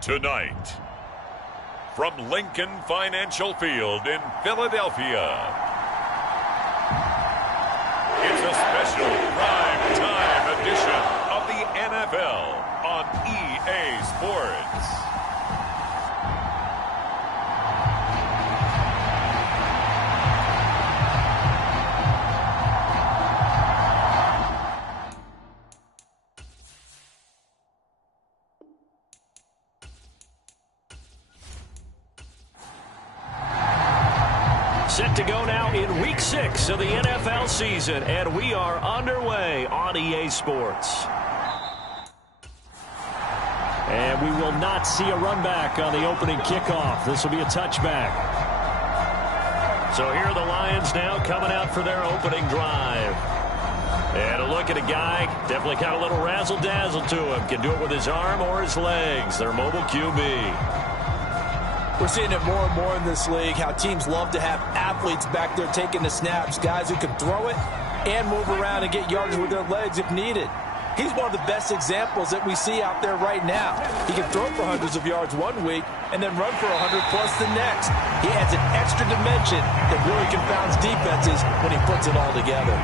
Tonight, from Lincoln Financial Field in Philadelphia, it's a special prime time edition of the NFL on EA Sports. Set to go now in Week 6 of the NFL season, and we are underway on EA Sports. And we will not see a run back on the opening kickoff. This will be a touchback. So here are the Lions now coming out for their opening drive. And a look at a guy, definitely got a little razzle-dazzle to him. Can do it with his arm or his legs. Their mobile QB. We're seeing it more and more in this league, how teams love to have athletes back there taking the snaps, guys who can throw it and move around and get yards with their legs if needed. He's one of the best examples that we see out there right now. He can throw for hundreds of yards one week and then run for 100 plus the next. He adds an extra dimension that really confounds defenses when he puts it all together.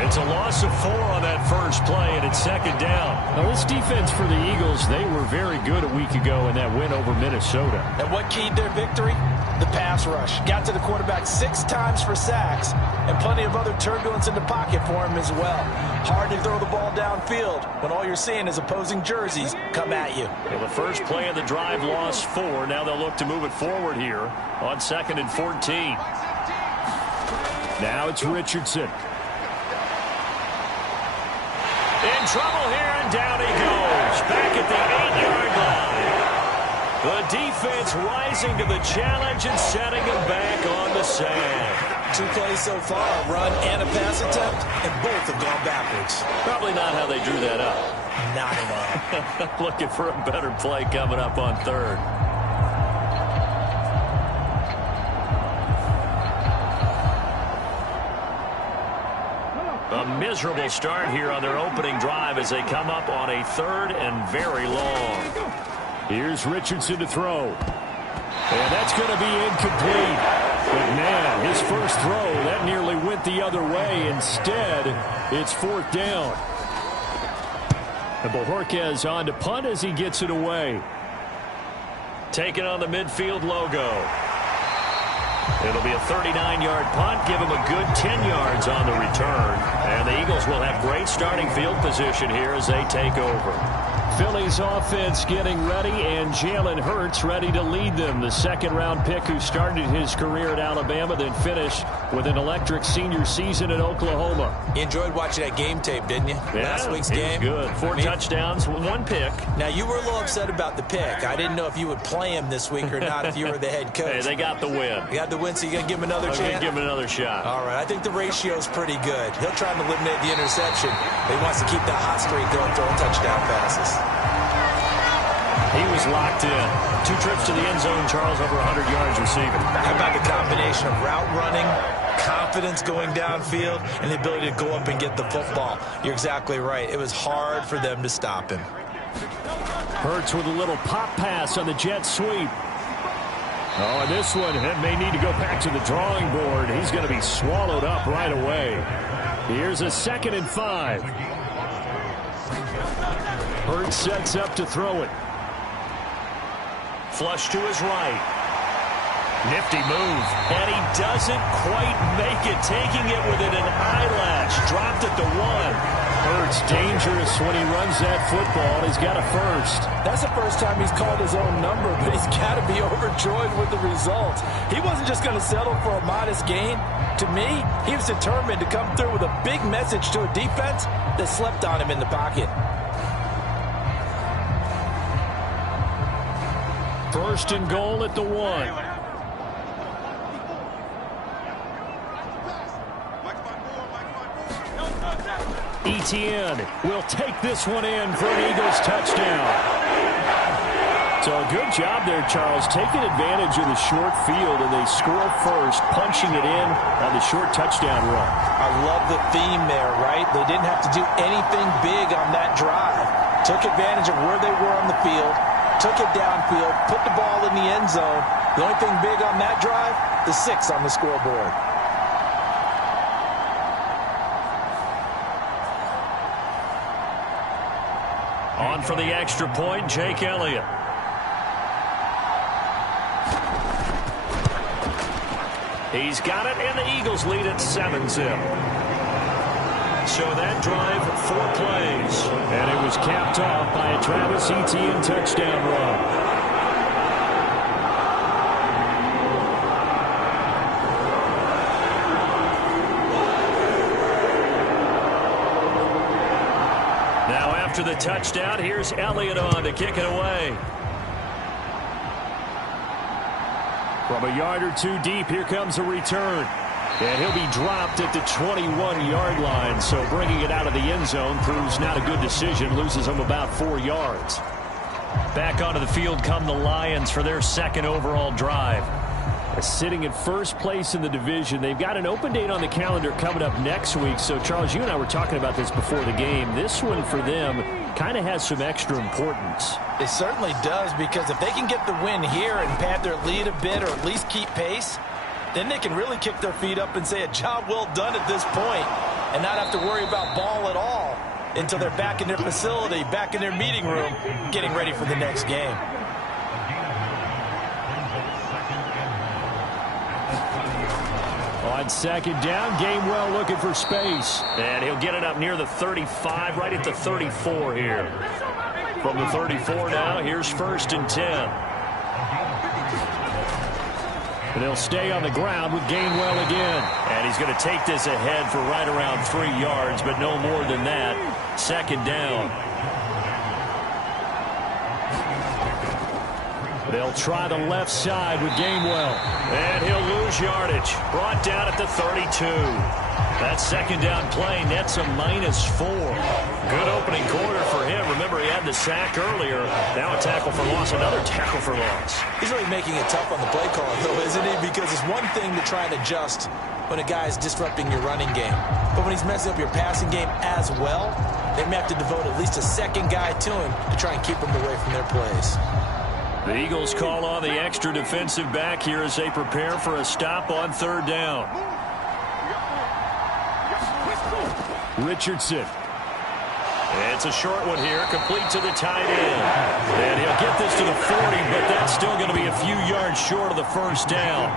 It's a loss of 4 on that first play, and it's second down. Now, this defense for the Eagles, they were very good a week ago in that win over Minnesota. And what keyed their victory? The pass rush. Got to the quarterback 6 times for sacks, and plenty of other turbulence in the pocket for him as well. Hard to throw the ball downfield when all you're seeing is opposing jerseys come at you. Well, the first play of the drive lost 4. Now they'll look to move it forward here on 2nd and 14. Now it's Richardson. In trouble here, and down he goes. Back at the 8-yard line. The defense rising to the challenge and setting him back on the sand. 2 plays so far, a run and a pass attempt, and both have gone backwards. Probably not how they drew that up. Not at all. Looking for a better play coming up on 3rd. A miserable start here on their opening drive as they come up on a 3rd and very long. Here's Richardson to throw. And that's going to be incomplete. But, man, his first throw, that nearly went the other way. Instead, it's 4th down. And Bojorquez on to punt as he gets it away. Taking on the midfield logo. It'll be a 39-yard punt, give him a good 10 yards on the return. And the Eagles will have great starting field position here as they take over. Philly's offense getting ready, and Jalen Hurts ready to lead them. The second-round pick who started his career at Alabama, then finished with an electric senior season at Oklahoma. You enjoyed watching that game tape, didn't you? Yeah, Last week's game. Good. 4 touchdowns, 1 pick. Now, you were a little upset about the pick. I didn't know if you would play him this week or not if you were the head coach. Hey, they got the win. You got the win, so you're going to give him another chance? I'm going to give him another shot. All right. I think the ratio's pretty good. He'll try to eliminate the interception, but he wants to keep that hot streak going, throwing touchdown passes. He was locked in. 2 trips to the end zone, Charles, over 100 yards receiving. How about the combination of route running, confidence going downfield, and the ability to go up and get the football? You're exactly right. It was hard for them to stop him. Hurts with a little pop pass on the jet sweep. Oh, and this one may need to go back to the drawing board. He's going to be swallowed up right away. Here's a 2nd and 5. Hurts sets up to throw it. Flush to his right. Nifty move. And he doesn't quite make it, taking it within an eyelash. Dropped at the 1. Hurts dangerous when he runs that football. He's got a first. That's the first time he's called his own number, but he's got to be overjoyed with the results. He wasn't just going to settle for a modest gain. To me, he was determined to come through with a big message to a defense that slept on him in the pocket. 1st and goal at the 1. Etienne will take this one in for an Eagles touchdown. So a good job there, Charles, taking advantage of the short field, and they score first, punching it in on the short touchdown run. I love the theme there, right? They didn't have to do anything big on that drive. Took advantage of where they were on the field, took it downfield, put the ball in the end zone. The only thing big on that drive, the 6 on the scoreboard. On for the extra point, Jake Elliott. He's got it, and the Eagles lead at 7-zip. So that drive, 4 plays. And it was capped off by a Travis Etienne touchdown run. Now after the touchdown, here's Elliott on to kick it away. From a yard or 2 deep, here comes a return. And he'll be dropped at the 21-yard line, so bringing it out of the end zone proves not a good decision, loses him about 4 yards. Back onto the field come the Lions for their 2nd overall drive. Sitting at first place in the division. They've got an open date on the calendar coming up next week. So, Charles, you and I were talking about this before the game. This one for them kind of has some extra importance. It certainly does, because if they can get the win here and pad their lead a bit or at least keep pace, then they can really kick their feet up and say a job well done at this point and not have to worry about ball at all until they're back in their facility, back in their meeting room, getting ready for the next game. On 2nd down, Gainwell looking for space. And he'll get it up near the 35, right at the 34 here. From the 34 now, here's 1st and 10. And they'll stay on the ground with Gainwell again. And he's going to take this ahead for right around 3 yards, but no more than that. 2nd down. They'll try the left side with Gainwell. And he'll lose yardage. Brought down at the 32. That 2nd down play nets a -4. Good opening quarter for him. Remember, he had the sack earlier. Now a tackle for loss, another tackle for loss. He's really making it tough on the play caller, though, isn't he? Because it's one thing to try and adjust when a guy is disrupting your running game. But when he's messing up your passing game as well, they may have to devote at least a 2nd guy to him to try and keep him away from their plays. The Eagles call on the extra defensive back here as they prepare for a stop on 3rd down. Richardson. It's a short one here, complete to the tight end. And he'll get this to the 40, but that's still going to be a few yards short of the 1st down.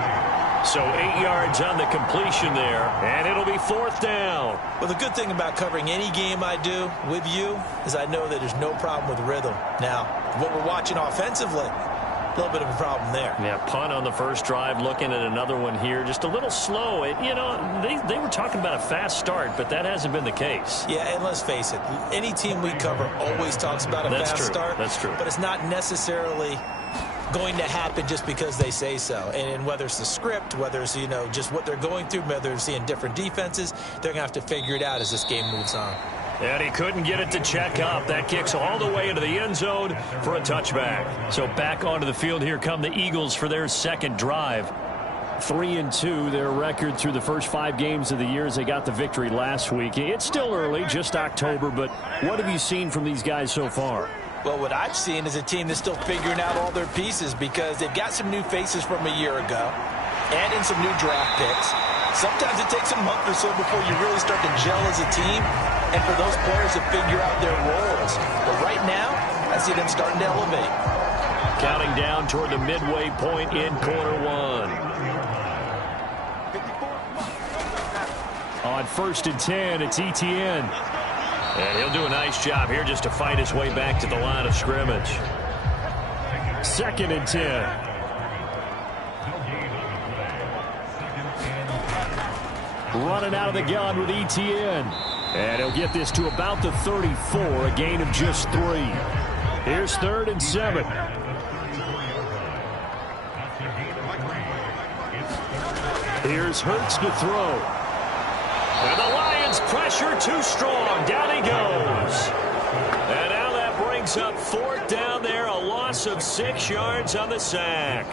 So 8 yards on the completion there, and it'll be 4th down. Well, the good thing about covering any game I do with you is I know that there's no problem with rhythm. Now, what we're watching offensively, a little bit of a problem there. Yeah, punt on the 1st drive, looking at another one here. Just a little slow. They were talking about a fast start, but that hasn't been the case. Yeah, and let's face it, any team we cover always talks about a fast start. That's true. But it's not necessarily going to happen just because they say so. And whether it's the script, whether it's, just what they're going through, whether they're seeing different defenses, they're going to have to figure it out as this game moves on. And he couldn't get it to check up. That kicks all the way into the end zone for a touchback. So back onto the field here come the Eagles for their 2nd drive. 3-2, their record through the first 5 games of the year as they got the victory last week. It's still early, just October, but what have you seen from these guys so far? Well, what I've seen is a team that's still figuring out all their pieces because they've got some new faces from a year ago and in some new draft picks. Sometimes it takes a month or so before you really start to gel as a team and for those players to figure out their roles. But right now, I see them starting to elevate. Counting down toward the midway point in quarter 1. On 1st and 10, it's Etienne. And he'll do a nice job here just to fight his way back to the line of scrimmage. 2nd and 10. Running out of the gun with Etienne. And he'll get this to about the 34, a gain of just 3. Here's 3rd and 7. Here's Hurts to throw. And the Lions pressure too strong. Down he goes. And now that brings up 4th down there. A loss of 6 yards on the sack.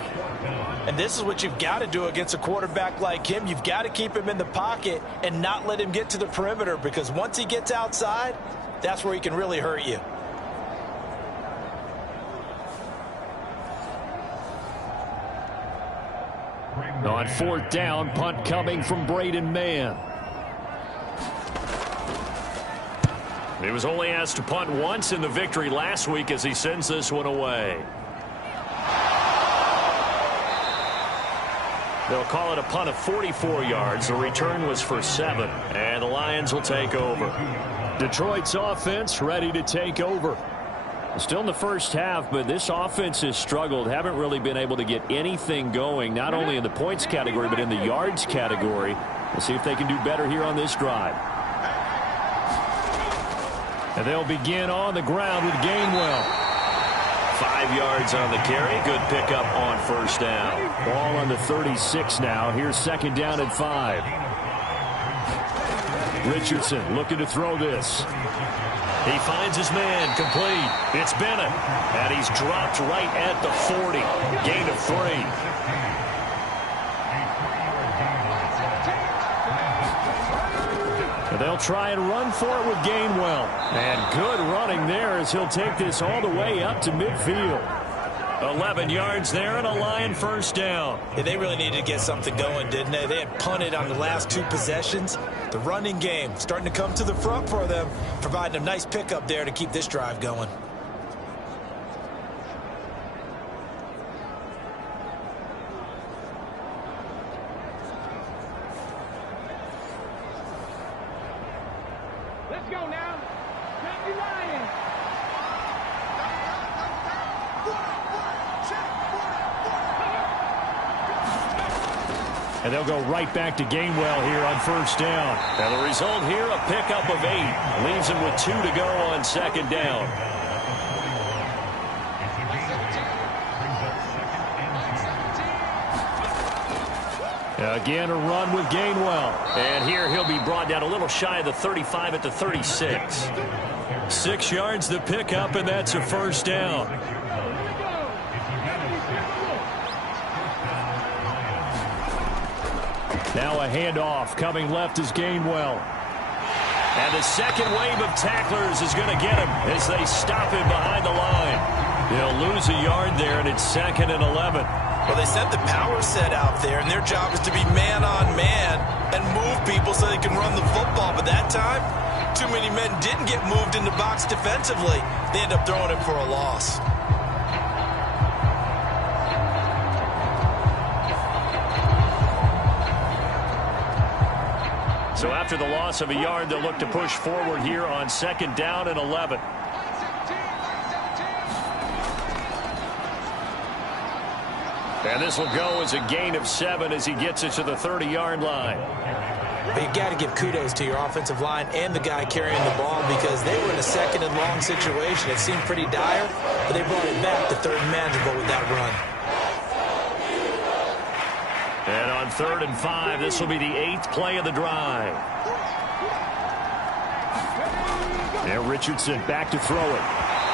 And this is what you've got to do against a quarterback like him. You've got to keep him in the pocket and not let him get to the perimeter, because once he gets outside, that's where he can really hurt you. On 4th down, punt coming from Braden Mann. He was only asked to punt once in the victory last week as he sends this one away. They'll call it a punt of 44 yards. The return was for 7, and the Lions will take over. Detroit's offense ready to take over. Still in the first half, but this offense has struggled. Haven't really been able to get anything going, not only in the points category, but in the yards category. We'll see if they can do better here on this drive. And they'll begin on the ground with Gainwell. 5 yards on the carry. Good pickup on 1st down. Ball on the 36 now. Here's 2nd down and 5. Richardson looking to throw this. He finds his man, complete. It's Bennett, and he's dropped right at the 40. Gain of 3. They'll try and run for it with Gainwell. And good running there as he'll take this all the way up to midfield. 11 yards there and a Lion 1st down. Yeah, they really needed to get something going, didn't they? They had punted on the last 2 possessions. The running game starting to come to the front for them, providing a nice pickup there to keep this drive going. Let's go now. Happy Lions. And they'll go right back to Gainwell here on 1st down. And the result here, a pickup of 8. Leaves him with 2 to go on 2nd down. Again, a run with Gainwell. And here he'll be brought down a little shy of the 35 at the 36. 6 yards the pickup, and that's a 1st down. Now a handoff. Coming left is Gainwell. And the second wave of tacklers is going to get him as they stop him behind the line. They'll lose a yard there, and it's 2nd and 11. Well, they sent the power set out there, and their job is to be man-on-man and move people so they can run the football. But that time, too many men didn't get moved in the box defensively. They end up throwing it for a loss. So after the loss of a yard, they'll look to push forward here on 2nd down and 11. And this will go as a gain of 7 as he gets it to the 30-yard line. But you got to give kudos to your offensive line and the guy carrying the ball because they were in a 2nd and long situation. It seemed pretty dire, but they brought it back to 3rd and manageable with that run. And on 3rd and 5, this will be the 8th play of the drive. And Richardson back to throw it.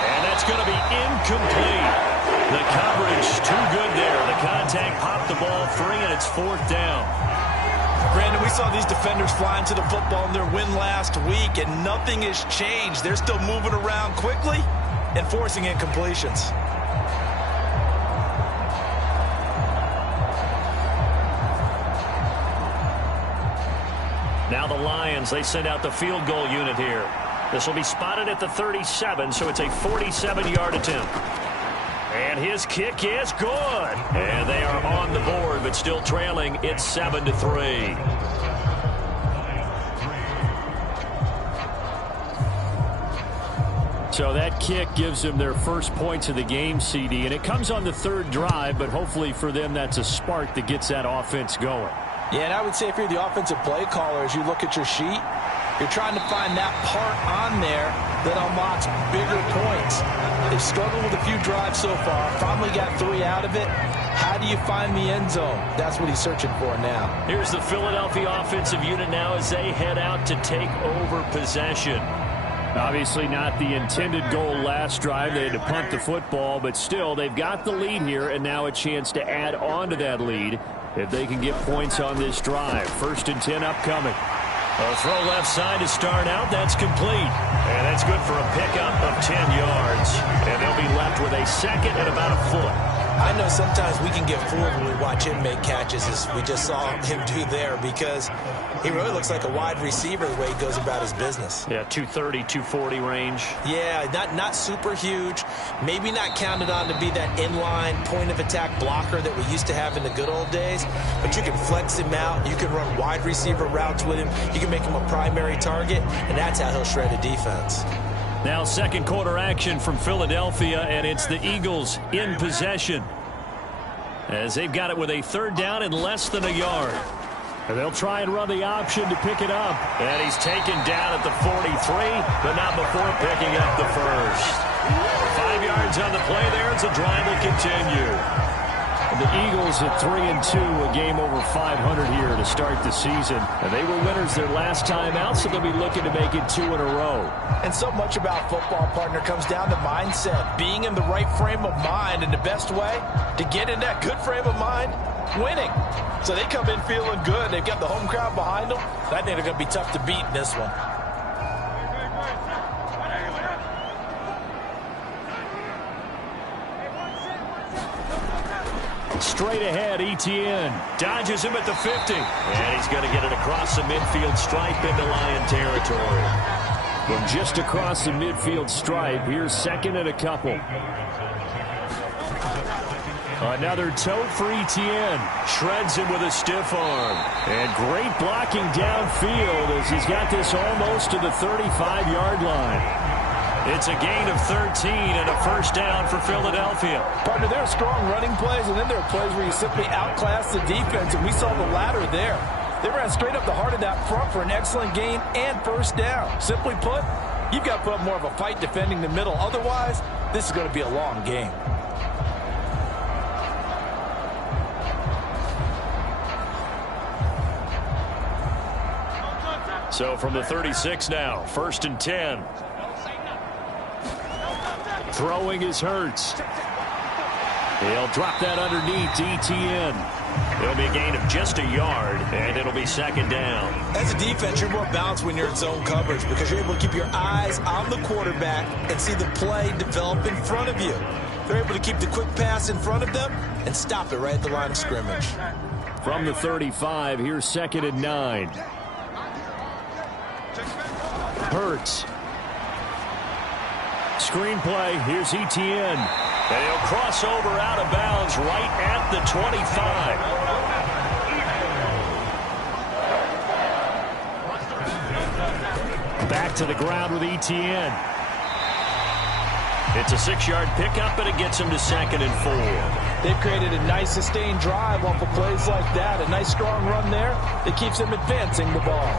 And that's going to be incomplete. The coverage too good there. The contact popped the ball free, and it's 4th down. Brandon, we saw these defenders flying to the football in their win last week, and nothing has changed. They're still moving around quickly and forcing incompletions. Now the Lions, they send out the field goal unit here. This will be spotted at the 37, so it's a 47-yard attempt. And his kick is good. And they are on the board, but still trailing. It's 7-3. So that kick gives them their first points of the game, CD. And it comes on the 3rd drive, but hopefully for them that's a spark that gets that offense going. Yeah, and I would say if you're the offensive play caller, as you look at your sheet, you're trying to find that part on there that unlocks bigger points. They've struggled with a few drives so far. Finally got 3 out of it. How do you find the end zone? That's what he's searching for now. Here's the Philadelphia offensive unit now as they head out to take over possession. Obviously not the intended goal last drive. They had to punt the football, but still they've got the lead here and now a chance to add on to that lead if they can get points on this drive. 1st and 10 upcoming. A throw left side to start out. That's complete. And that's good for a pickup of 10 yards. And they'll be left with a 2nd and about a foot. I know sometimes we can get fooled when we watch him make catches, as we just saw him do there, because he really looks like a wide receiver the way he goes about his business. Yeah, 230, 240 range. Yeah, not super huge. Maybe not counted on to be that inline point-of-attack blocker that we used to have in the good old days, but you can flex him out. You can run wide receiver routes with him. You can make him a primary target, and that's how he'll shred a defense. Now second quarter action from Philadelphia, and it's the Eagles in possession, as they've got it with a third down and less than a yard. And they'll try and run the option to pick it up. And he's taken down at the 43, but not before picking up the first. 5 yards on the play there as the drive will continue. And the Eagles at 3-2, a game over 500 here to start the season. And they were winners their last time out, so they'll be looking to make it 2 in a row. And so much about football, partner, comes down to mindset, being in the right frame of mind. And the best way to get in that good frame of mind, winning. So they come in feeling good. They've got the home crowd behind them. I think they're going to be tough to beat in this one. Straight ahead, Etienne Dodges him at the 50. And he's going to get it across the midfield stripe into Lion territory. From just across the midfield stripe, here's second and a couple. Another tote for Etienne. Shreds him with a stiff arm. And great blocking downfield as he's got this almost to the 35-yard line. It's a gain of 13 and a first down for Philadelphia. Partner, there are strong running plays, and then there are plays where you simply outclass the defense, and we saw the latter there. They ran straight up the heart of that front for an excellent gain and first down. Simply put, you've got to put up more of a fight defending the middle. Otherwise, this is going to be a long game. So from the 36 now, 1st and 10. Throwing is Hurts. He'll drop that underneath to Etienne. It'll be a gain of just a yard, and it'll be second down. As a defense, you're more balanced when you're in zone coverage because you're able to keep your eyes on the quarterback and see the play develop in front of you. They're able to keep the quick pass in front of them and stop it right at the line of scrimmage. From the 35, here's 2nd and 9. Hurts. Screenplay, here's Etienne. And he'll cross over out of bounds right at the 25. Back to the ground with Etienne. It's a 6-yard pickup, and it gets him to 2nd and 4. They've created a nice sustained drive off of plays like that. A nice strong run there that keeps them advancing the ball.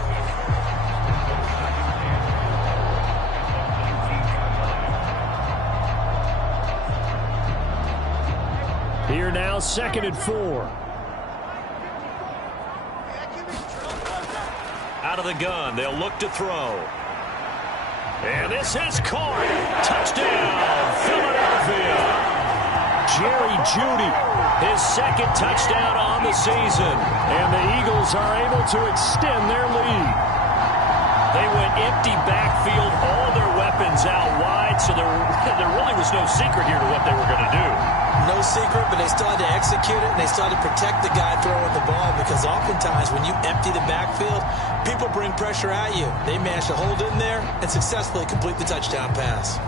Here now, 2nd and 4. Out of the gun, they'll look to throw. And this is caught. Touchdown, Philadelphia. Jerry Jeudy, His 2nd touchdown on the season. and the Eagles are able to extend their lead. They went empty backfield, all their weapons out wide, so there really was no secret here to what they were going to do. No secret, but they still had to execute it, and they still had to protect the guy throwing the ball because oftentimes when you empty the backfield, people bring pressure at you. They managed to hold in there and successfully complete the touchdown pass.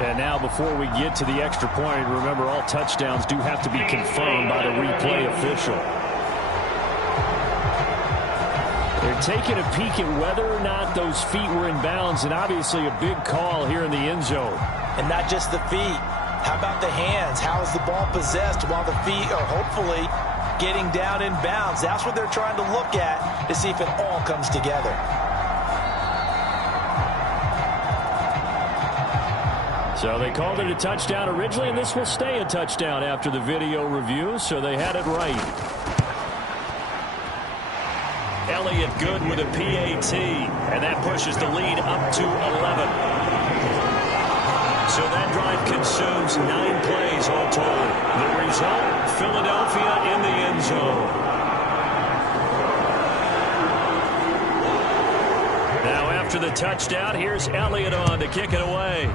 And now before we get to the extra point, remember all touchdowns do have to be confirmed by the replay official. They're taking a peek at whether or not those feet were in bounds, and obviously a big call here in the end zone. And not just the feet. How about the hands? How is the ball possessed while the feet are hopefully getting down in bounds? That's what they're trying to look at to see if it all comes together. So they called it a touchdown originally, and this will stay a touchdown after the video review, so they had it right. Elliott good with a PAT, and that pushes the lead up to 11. So that drive consumes 9 plays all told. The result, Philadelphia in the end zone. Now after the touchdown, here's Elliott on to kick it away.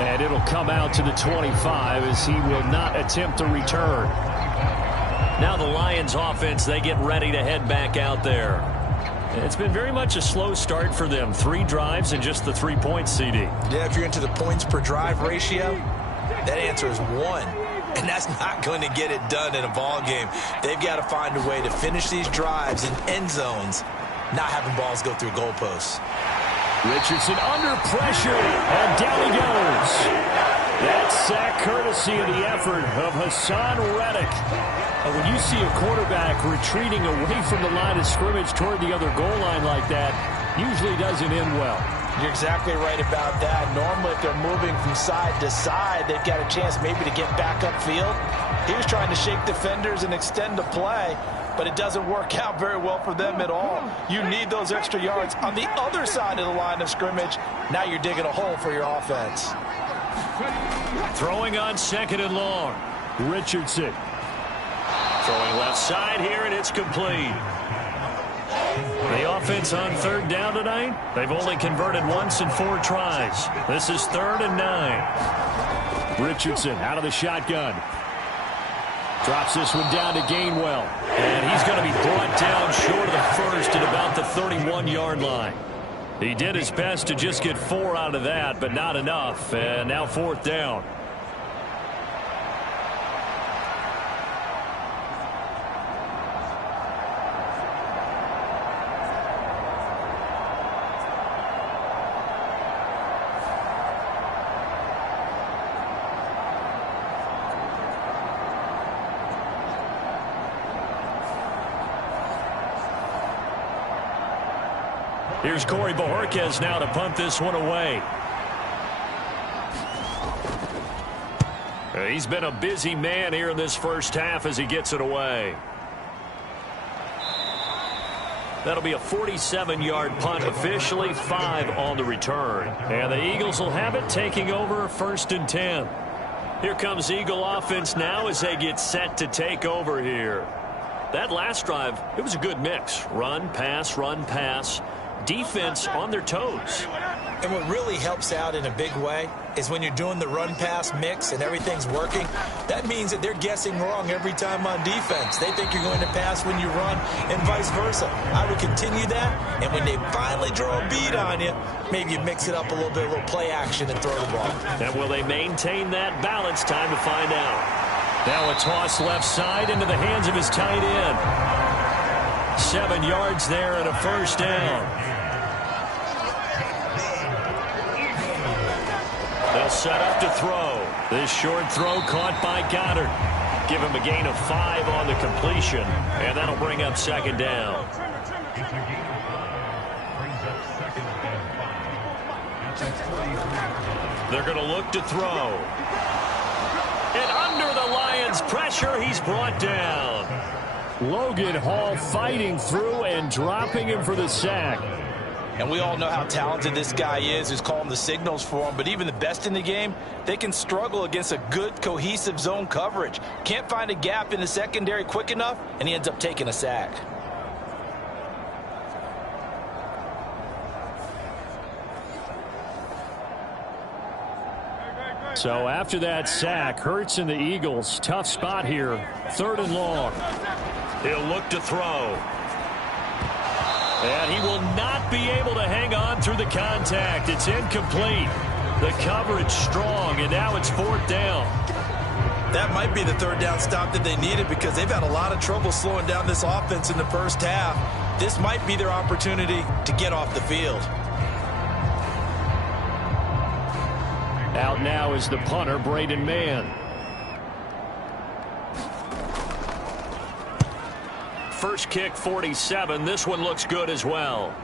And it'll come out to the 25 as he will not attempt to return. Now the Lions offense, they get ready to head back out there. It's been very much a slow start for them. 3 drives and just the 3 points, CD. Yeah, if you're into the points per drive ratio, that answer is 1. And that's not going to get it done in a ball game. They've got to find a way to finish these drives in end zones, not having balls go through goalposts. Richardson under pressure, and down he goes. That sack courtesy of the effort of Hassan Reddick. When you see a quarterback retreating away from the line of scrimmage toward the other goal line like that, usually doesn't end well. You're exactly right about that. Normally, if they're moving from side to side, they've got a chance maybe to get back upfield. He was trying to shake defenders and extend the play, but it doesn't work out very well for them at all. You need those extra yards on the other side of the line of scrimmage. Now you're digging a hole for your offense. Throwing on 2nd and long. Richardson. Throwing left side here, and it's complete. The offense on 3rd down tonight, they've only converted once in 4 tries. This is 3rd and 9. Richardson out of the shotgun. Drops this one down to Gainwell. And he's going to be brought down short of the first at about the 31-yard line. He did his best to just get 4 out of that, but not enough. And now 4th down. Here's Corey Bojorquez now to punt this one away. He's been a busy man here in this first half as he gets it away. That'll be a 47-yard punt, officially 5 on the return. And the Eagles will have it, taking over 1st and 10. Here comes Eagle offense now as they get set to take over here. That last drive, it was a good mix. Run, pass, run, pass. Defense on their toes. And what really helps out in a big way is when you're doing the run-pass mix and everything's working, that means that they're guessing wrong every time on defense. They think you're going to pass when you run and vice versa. I would continue that, and when they finally draw a bead on you, maybe you mix it up a little bit, a little play action and throw the ball. And will they maintain that balance? Time to find out. Now a toss left side into the hands of his tight end. 7 yards there and a 1st down. They'll set up to throw. This short throw caught by Goddard. Give him a gain of 5 on the completion, and that'll bring up 2nd down. They're going to look to throw. And under the Lions' pressure, he's brought down. Logan Hall fighting through and dropping him for the sack. And we all know how talented this guy is who's calling the signals for him. But even the best in the game, they can struggle against a good, cohesive zone coverage. Can't find a gap in the secondary quick enough, and he ends up taking a sack. So after that sack, Hurts and the Eagles, tough spot here. 3rd and long. He'll look to throw. And he will not be able to hang on through the contact. It's incomplete. The coverage strong, and now it's 4th down. That might be the 3rd down stop that they needed because they've had a lot of trouble slowing down this offense in the first half. This might be their opportunity to get off the field. Out now is the punter, Braden Mann. First kick, 47. This one looks good as well.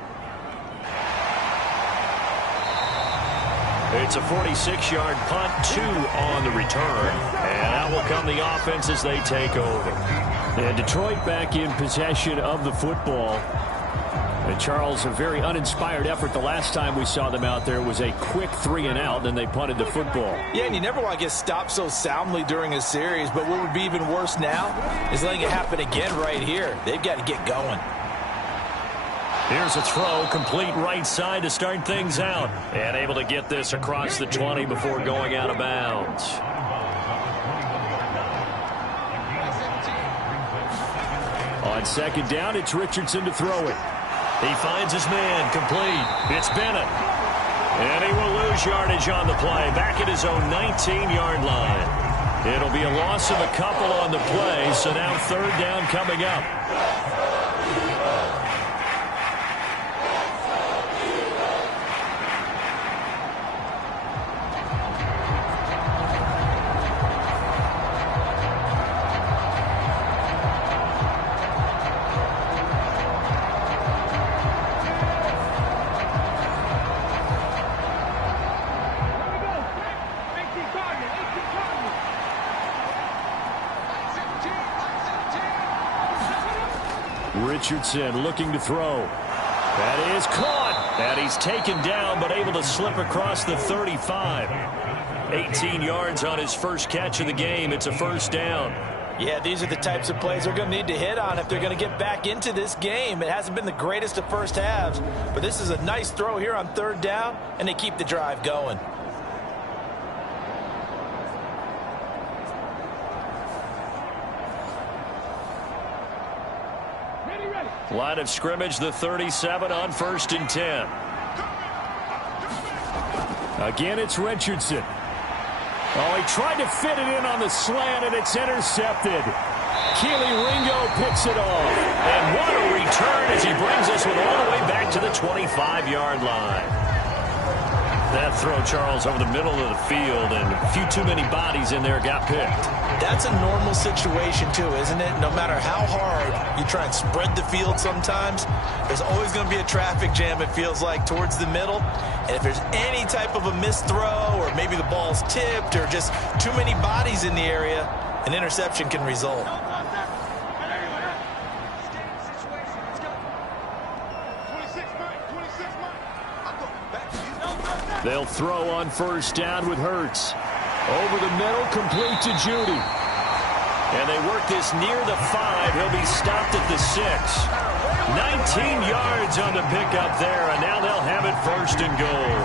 It's a 46-yard punt, 2 on the return. And out will come the offense as they take over. And Detroit back in possession of the football. And Charles, a very uninspired effort. The last time we saw them out there was a quick 3-and-out, then they punted the football. Yeah, and you never want to get stopped so soundly during a series, but what would be even worse now is letting it happen again right here. They've got to get going. Here's a throw, complete right side to start things out. And able to get this across the 20 before going out of bounds. On second down, it's Richardson to throw it. He finds his man, complete. It's Bennett. And he will lose yardage on the play, back at his own 19-yard line. It'll be a loss of a couple on the play, so now third down coming up. Richardson looking to throw. That is caught. And he's taken down, but able to slip across the 35. 18 yards on his first catch of the game. It's a first down. Yeah, these are the types of plays they're going to need to hit on if they're going to get back into this game. It hasn't been the greatest of first halves, but this is a nice throw here on third down, and they keep the drive going. Line of scrimmage, the 37 on 1st and 10. Again, it's Richardson. Oh, he tried to fit it in on the slant, and it's intercepted. Keely Ringo picks it off. And what a return as he brings us one all the way back to the 25-yard line. That throw, Charles, over the middle of the field, and a few too many bodies in there got picked. That's a normal situation, too, isn't it? No matter how hard you try and spread the field sometimes, there's always going to be a traffic jam, it feels like, towards the middle. And if there's any type of a missed throw, or maybe the ball's tipped, or just too many bodies in the area, an interception can result. They'll throw on first down with Hurts. Over the middle, complete to Judy. And they work this near the 5. He'll be stopped at the 6. 19 yards on the pickup there, and now they'll have it 1st and goal.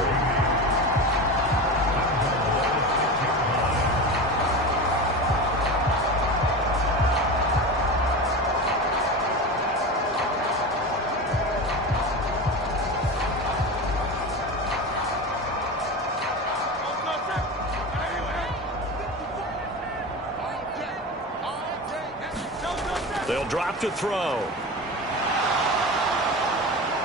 They'll drop to throw.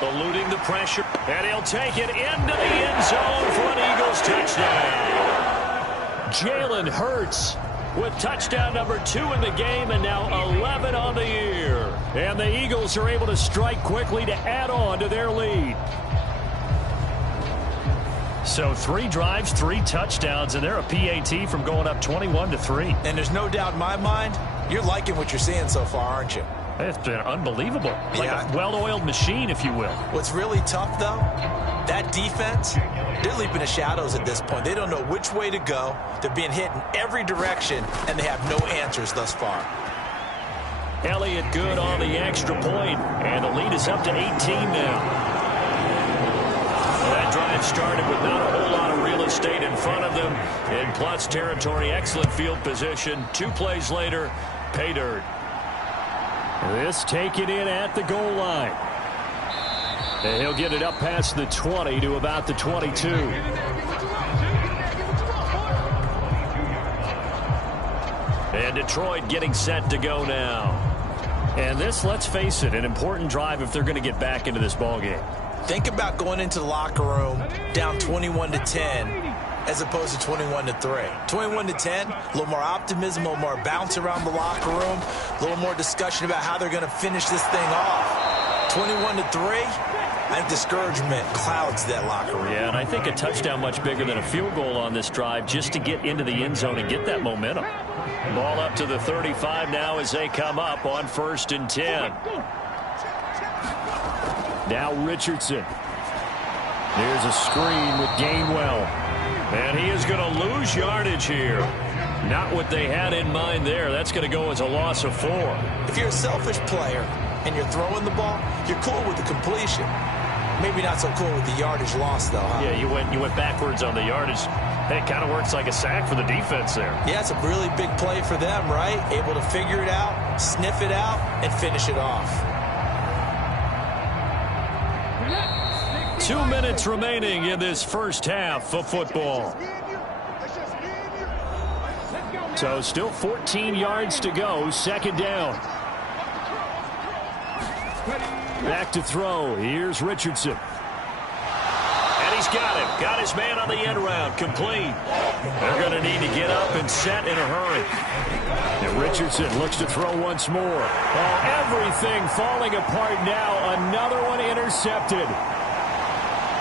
Eluding the pressure. And he'll take it into the end zone for an Eagles touchdown. Jalen Hurts with touchdown number 2 in the game, and now 11 on the year. And the Eagles are able to strike quickly to add on to their lead. So 3 drives, 3 touchdowns, and they're a PAT from going up 21-3. And there's no doubt in my mind, you're liking what you're seeing so far, aren't you? It's been unbelievable. Like a well-oiled machine, if you will. What's really tough, though, that defense, they're leaping the shadows at this point. They don't know which way to go. They're being hit in every direction, and they have no answers thus far. Elliott good on the extra point, and the lead is up to 18 now. That drive started with not a whole lot of real estate in front of them. In plus territory, excellent field position. 2 plays later, pay dirt. This taken in at the goal line. And he'll get it up past the 20 to about the 22. And Detroit getting set to go now. And this, let's face it, an important drive if they're going to get back into this ballgame. Think about going into the locker room down 21-10 as opposed to 21-3. 21-10, a little more optimism, a little more bounce around the locker room, a little more discussion about how they're going to finish this thing off. 21-3, I think discouragement clouds that locker room. Yeah, and I think a touchdown much bigger than a field goal on this drive just to get into the end zone and get that momentum. Ball up to the 35 now as they come up on 1st and 10. Now Richardson. There's a screen with Gainwell. And he is going to lose yardage here. Not what they had in mind there. That's going to go as a loss of 4. If you're a selfish player, and you're throwing the ball, you're cool with the completion. Maybe not so cool with the yardage loss, though, huh? Yeah, you went backwards on the yardage. Hey, it kind of works like a sack for the defense there. Yeah, it's a really big play for them, right? Able to figure it out, sniff it out, and finish it off. 2 minutes remaining in this first half of football. So still 14 yards to go, second down. Back to throw. Here's Richardson. And he's got him. Got his man on the end round. Complete. They're going to need to get up and set in a hurry. And Richardson looks to throw once more. Oh, everything falling apart now. Another one intercepted.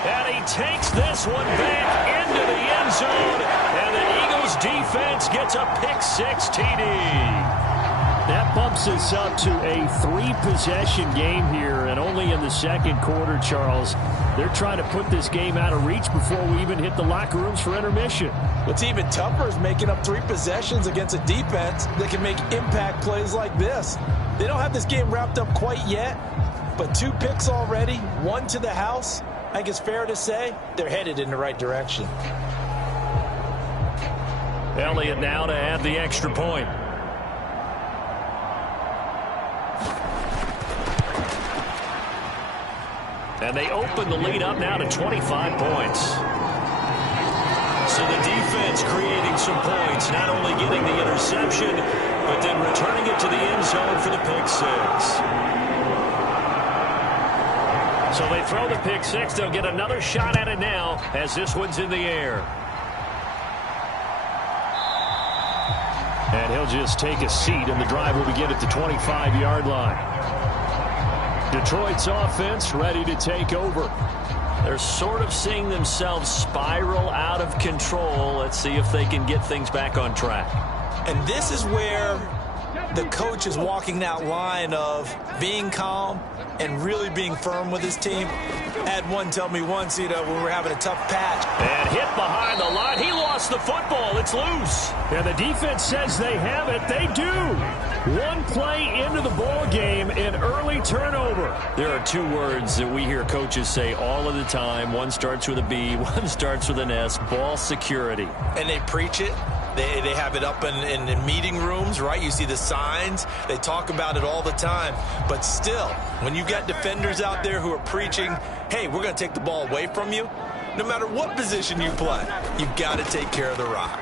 And he takes this one back into the end zone. And the Eagles defense gets a pick-6 TD. That bumps us up to a 3-possession game here, and only in the second quarter, Charles. They're trying to put this game out of reach before we even hit the locker rooms for intermission. What's even tougher is making up 3 possessions against a defense that can make impact plays like this. They don't have this game wrapped up quite yet, but 2 picks already, 1 to the house. I think it's fair to say they're headed in the right direction. Elliott now to add the extra point. And they open the lead up now to 25 points. So the defense creating some points, not only getting the interception, but then returning it to the end zone for the pick-6. So they throw the pick-6. They'll get another shot at it now as this one's in the air. And he'll just take a seat, and the drive will begin at the 25-yard line. Detroit's offense ready to take over. They're sort of seeing themselves spiral out of control. Let's see if they can get things back on track. And this is where the coach is walking that line of being calm and really being firm with his team. I had one tell me once, when we're having a tough patch. And hit behind the line. He lost the football. It's loose. And the defense says they have it. They do. One play into the ball game, an early turnover. There are 2 words that we hear coaches say all of the time. One starts with a B, one starts with an S. Ball security. And they preach it. They have it up in meeting rooms, right? You see the signs. They talk about it all the time. But still, when you've got defenders out there who are preaching, hey, we're going to take the ball away from you, no matter what position you play, you've got to take care of the rock.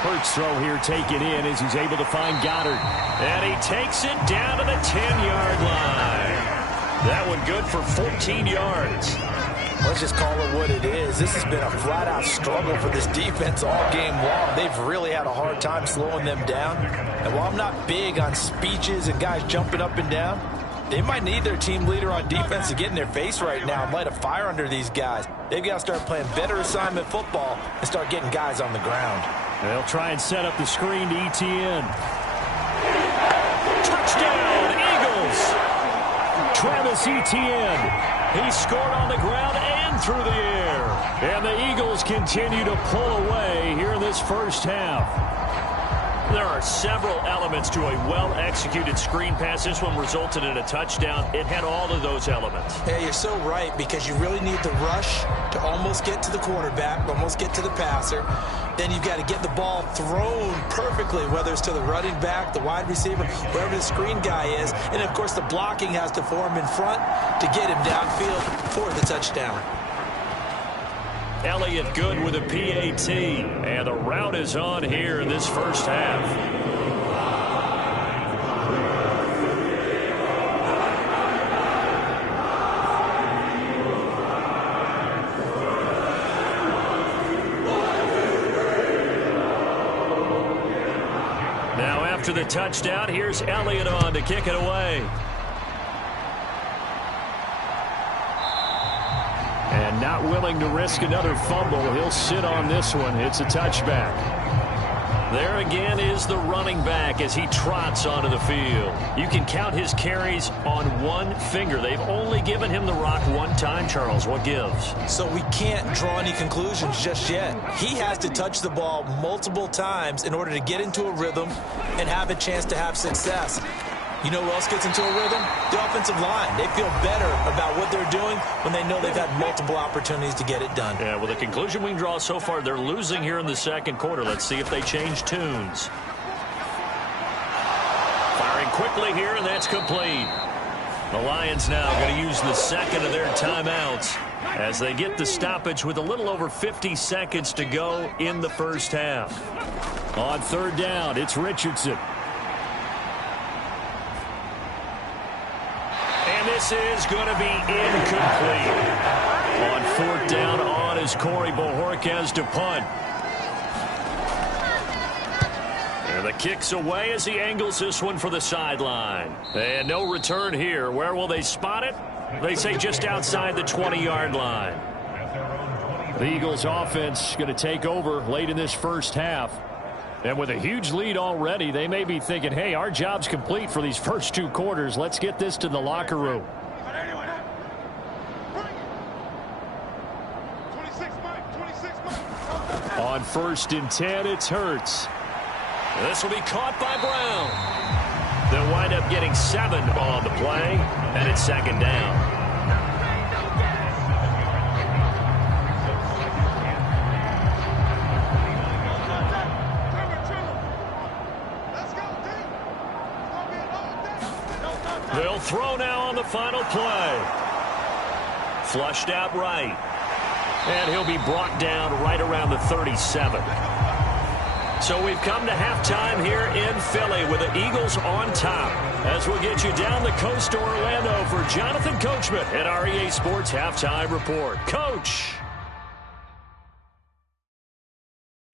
Hurts throw here taken in as he's able to find Goddard. And he takes it down to the 10-yard line. That one good for 14 yards. Let's just call it what it is. This has been a flat-out struggle for this defense all game long. They've really had a hard time slowing them down. And while I'm not big on speeches and guys jumping up and down, they might need their team leader on defense to get in their face right now and light a fire under these guys. They've got to start playing better assignment football and start getting guys on the ground. They'll try and set up the screen to Etienne. Touchdown, Eagles! Travis Etienne. He scored on the ground and through the air. And the Eagles continue to pull away here in this first half. There are several elements to a well-executed screen pass. This one resulted in a touchdown. It had all of those elements. Yeah, you're so right, because you really need the rush to almost get to the quarterback, almost get to the passer. Then you've got to get the ball thrown perfectly, whether it's to the running back, the wide receiver, wherever the screen guy is. And, of course, the blocking has to form in front to get him downfield for the touchdown. Elliott good with a PAT. And the route is on here in this first half. Now after the touchdown, here's Elliott on to kick it away. And not willing to risk another fumble. He'll sit on this one. It's a touchback. There again is the running back as he trots onto the field. You can count his carries on one finger. They've only given him the rock one time, Charles. What gives? So we can't draw any conclusions just yet. He has to touch the ball multiple times in order to get into a rhythm and have a chance to have success. You know who else gets into a rhythm? The offensive line. They feel better about what they're doing when they know they've had multiple opportunities to get it done. Yeah, well, the conclusion we can draw so far, they're losing here in the second quarter. Let's see if they change tunes. Firing quickly here, and that's complete. The Lions now going to use the second of their timeouts as they get the stoppage with a little over 50 seconds to go in the first half. On third down, it's Richardson. And this is going to be incomplete. On fourth down on is Corey Bojorquez to punt. And the kick's away as he angles this one for the sideline. And no return here. Where will they spot it? They say just outside the 20-yard line. The Eagles offense going to take over late in this first half. And with a huge lead already, they may be thinking, hey, our job's complete for these first two quarters. Let's get this to the locker room. On 1st and 10, it's Hurts. This will be caught by Brown. They'll wind up getting 7 on the play, and it's second down. They'll throw now on the final play. Flushed out right. And he'll be brought down right around the 37. So we've come to halftime here in Philly with the Eagles on top. As we'll get you down the coast to Orlando for Jonathan Coachman at our EA Sports Halftime Report. Coach.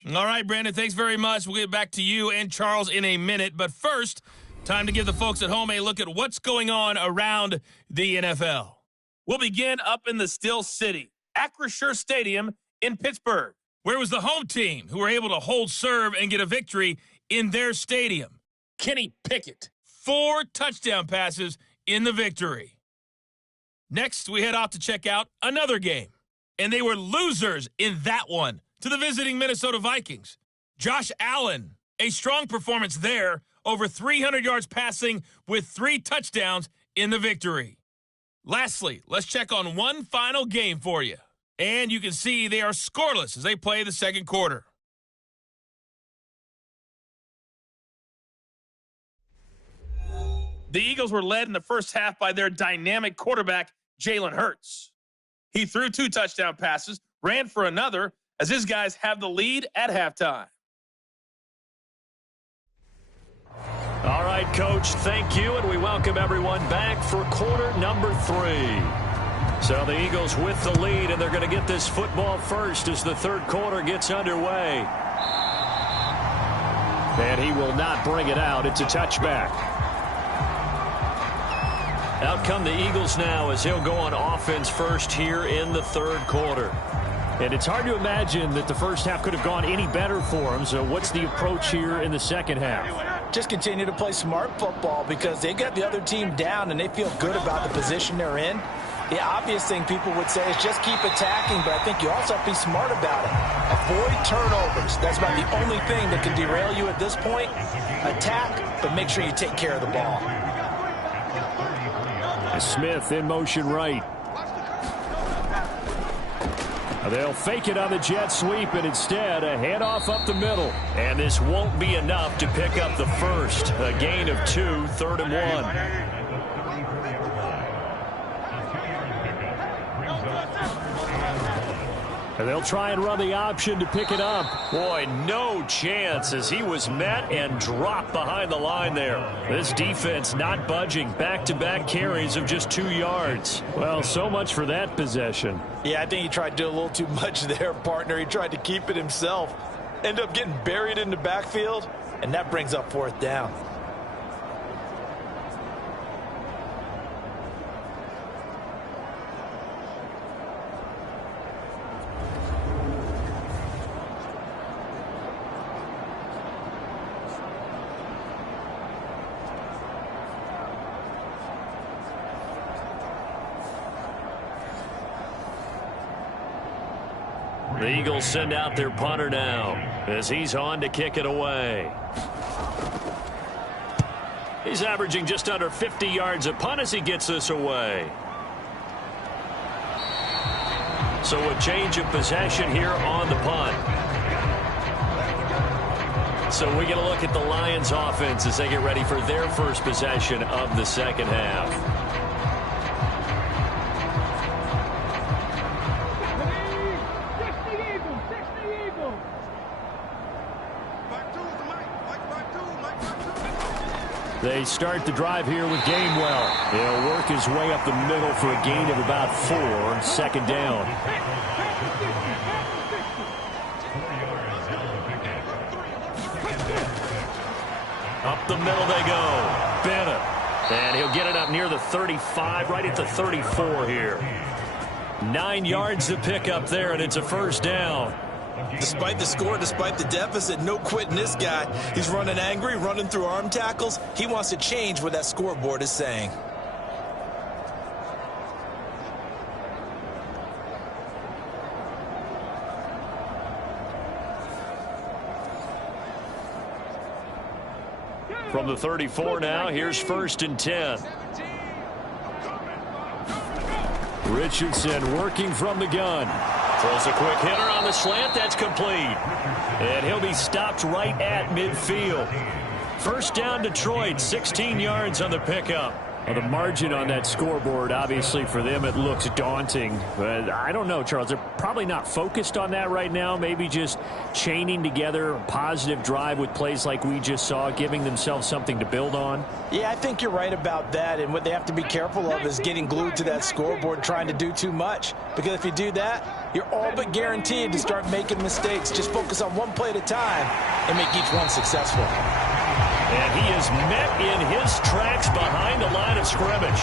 All right, Brandon, thanks very much. We'll get back to you and Charles in a minute. But first, time to give the folks at home a look at what's going on around the NFL. We'll begin up in the Still City, Acrisure Stadium in Pittsburgh. Where was the home team who were able to hold serve and get a victory in their stadium? Kenny Pickett, 4 touchdown passes in the victory. Next, we head off to check out another game. And they were losers in that one to the visiting Minnesota Vikings. Josh Allen, a strong performance there, over 300 yards passing with 3 touchdowns in the victory. Lastly, let's check on one final game for you. And you can see they are scoreless as they play the second quarter. The Eagles were led in the first half by their dynamic quarterback, Jalen Hurts. He threw 2 touchdown passes, ran for another, as his guys have the lead at halftime. All right, Coach, thank you, and we welcome everyone back for quarter number 3. So the Eagles with the lead, and they're going to get this football first as the third quarter gets underway. And he will not bring it out. It's a touchback. Out come the Eagles now as he'll go on offense first here in the third quarter. And it's hard to imagine that the first half could have gone any better for him. So what's the approach here in the second half? Just continue to play smart football because they got the other team down and they feel good about the position they're in. The obvious thing people would say is just keep attacking, but I think you also have to be smart about it. Avoid turnovers. That's about the only thing that can derail you at this point. Attack, but make sure you take care of the ball. Smith in motion right. They'll fake it on the jet sweep, and instead a handoff up the middle. And this won't be enough to pick up the first. A gain of 2, 3rd and 1. And they'll try and run the option to pick it up. Boy, no chance as he was met and dropped behind the line there. This defense not budging. Back-to-back carries of just 2 yards. Well, so much for that possession. Yeah, I think he tried to do a little too much there, partner. He tried to keep it himself. Ended up getting buried in the backfield, and that brings up 4th down. The Eagles send out their punter now as he's on to kick it away. He's averaging just under 50 yards a punt as he gets this away. So a change of possession here on the punt. So we get a look at the Lions offense as they get ready for their first possession of the second half. They start the drive here with Gainwell. He'll work his way up the middle for a gain of about 4, second down. Up the middle they go. Bennett. And he'll get it up near the 35, right at the 34 here. 9 yards to pick up there, and it's a first down. Despite the score, despite the deficit, no quitting this guy. He's running angry, running through arm tackles. He wants to change what that scoreboard is saying. From the 34 now, here's 1st and 10. Richardson working from the gun. Throws a quick hitter on the slant. That's complete. And he'll be stopped right at midfield. First down, Detroit. 16 yards on the pickup. Well, the margin on that scoreboard, obviously, for them, it looks daunting. But I don't know, Charles. They're probably not focused on that right now. Maybe just chaining together a positive drive with plays like we just saw, giving themselves something to build on. Yeah, I think you're right about that. And what they have to be careful of is getting glued to that scoreboard, trying to do too much. Because if you do that, you're all but guaranteed to start making mistakes. Just focus on one play at a time and make each one successful. And he is met in his tracks behind the line of scrimmage.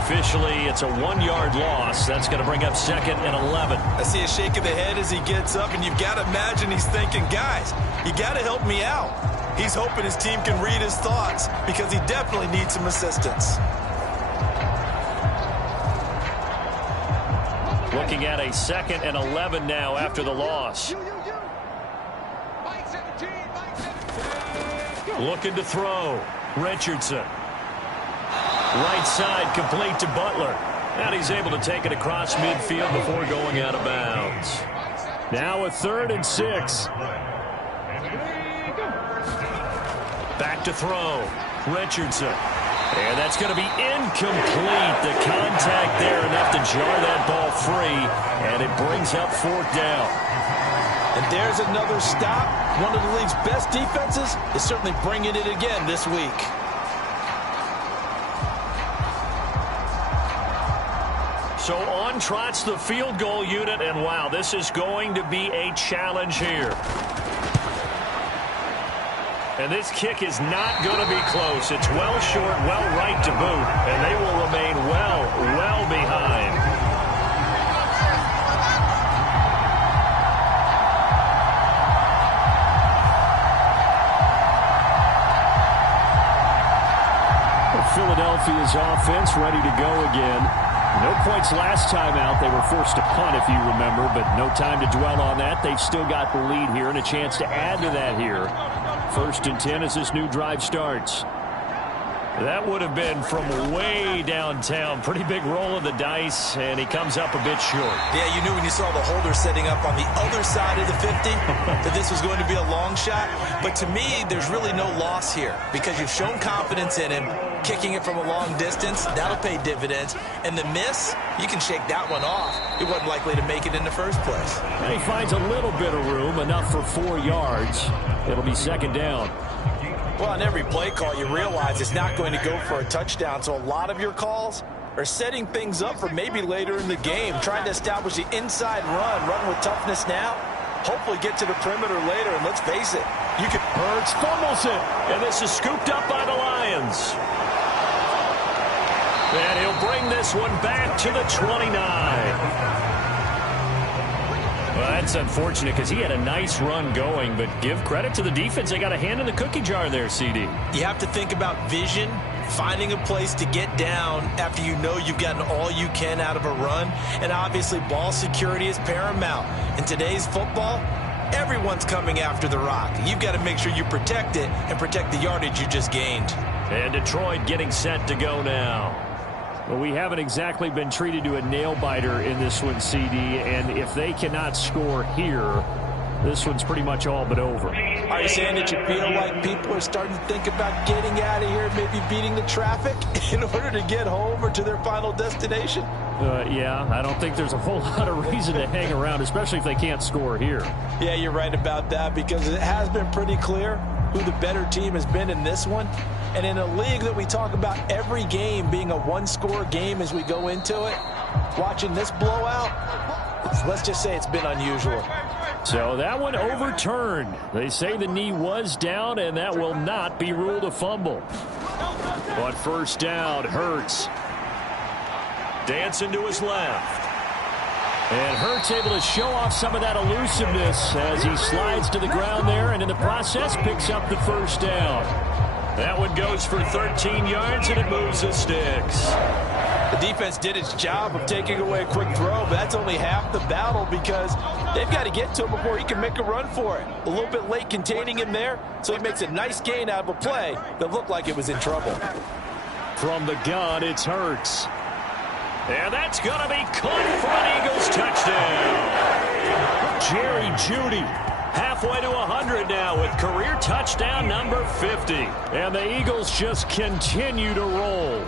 Officially, it's a 1-yard loss. That's going to bring up 2nd and 11. I see a shake of the head as he gets up, and you've got to imagine he's thinking, guys, you got to help me out. He's hoping his team can read his thoughts because he definitely needs some assistance. Looking at a 2nd and 11 now after the loss. Looking to throw. Richardson. Right side complete to Butler. And he's able to take it across midfield before going out of bounds. Now a 3rd and 6. Back to throw. Richardson. And that's going to be incomplete. The contact there enough to jar that ball free. And it brings up 4th down. And there's another stop. One of the league's best defenses is certainly bringing it again this week. So on trots the field goal unit, and wow, this is going to be a challenge here. And this kick is not going to be close. It's well short, well right to boot, and they will remain well behind. Philadelphia's offense ready to go again. No points last time out. They were forced to punt, if you remember, but no time to dwell on that. They've still got the lead here and a chance to add to that here. 1st and 10 as this new drive starts. That would have been from way downtown. Pretty big roll of the dice, and he comes up a bit short. Yeah, you knew when you saw the holder setting up on the other side of the 50 that this was going to be a long shot. But to me, there's really no loss here because you've shown confidence in him. Kicking it from a long distance, that'll pay dividends. And the miss, you can shake that one off. It wasn't likely to make it in the first place. And he finds a little bit of room, enough for 4 yards. It'll be 2nd down. Well, on every play call, you realize it's not going to go for a touchdown. So a lot of your calls are setting things up for maybe later in the game, trying to establish the inside run with toughness now. Hopefully get to the perimeter later, and let's face it, you could. Hurts fumbles it, and this is scooped up by the Lions. And he'll bring this one back to the 29. Well, that's unfortunate because he had a nice run going, but give credit to the defense. They got a hand in the cookie jar there, CD. You have to think about vision, finding a place to get down after you know you've gotten all you can out of a run, and obviously ball security is paramount. In today's football, everyone's coming after the rock. You've got to make sure you protect it and protect the yardage you just gained. And Detroit getting set to go now. Well, we haven't exactly been treated to a nail-biter in this one, CD, and if they cannot score here, this one's pretty much all but over. Are you saying that you feel like people are starting to think about getting out of here, maybe beating the traffic in order to get home or to their final destination? Yeah, I don't think there's a whole lot of reason to hang around, especially if they can't score here. Yeah, you're right about that, because it has been pretty clear who the better team has been in this one. And in a league that we talk about every game being a one-score game as we go into it, watching this blowout, let's just say it's been unusual. So that one overturned. They say the knee was down, and that will not be ruled a fumble. But first down, Hurts. Dancing to his left. And Hurts able to show off some of that elusiveness as he slides to the ground there, and in the process picks up the first down. That one goes for 13 yards, and it moves the sticks. The defense did its job of taking away a quick throw, but that's only half the battle because they've got to get to him before he can make a run for it. A little bit late containing him there, so he makes a nice gain out of a play that looked like it was in trouble. From the gun, it's Hurts. And that's going to be caught for an Eagles touchdown. Jerry Jeudy halfway to 100 now with career touchdown number 50. And the Eagles just continue to roll.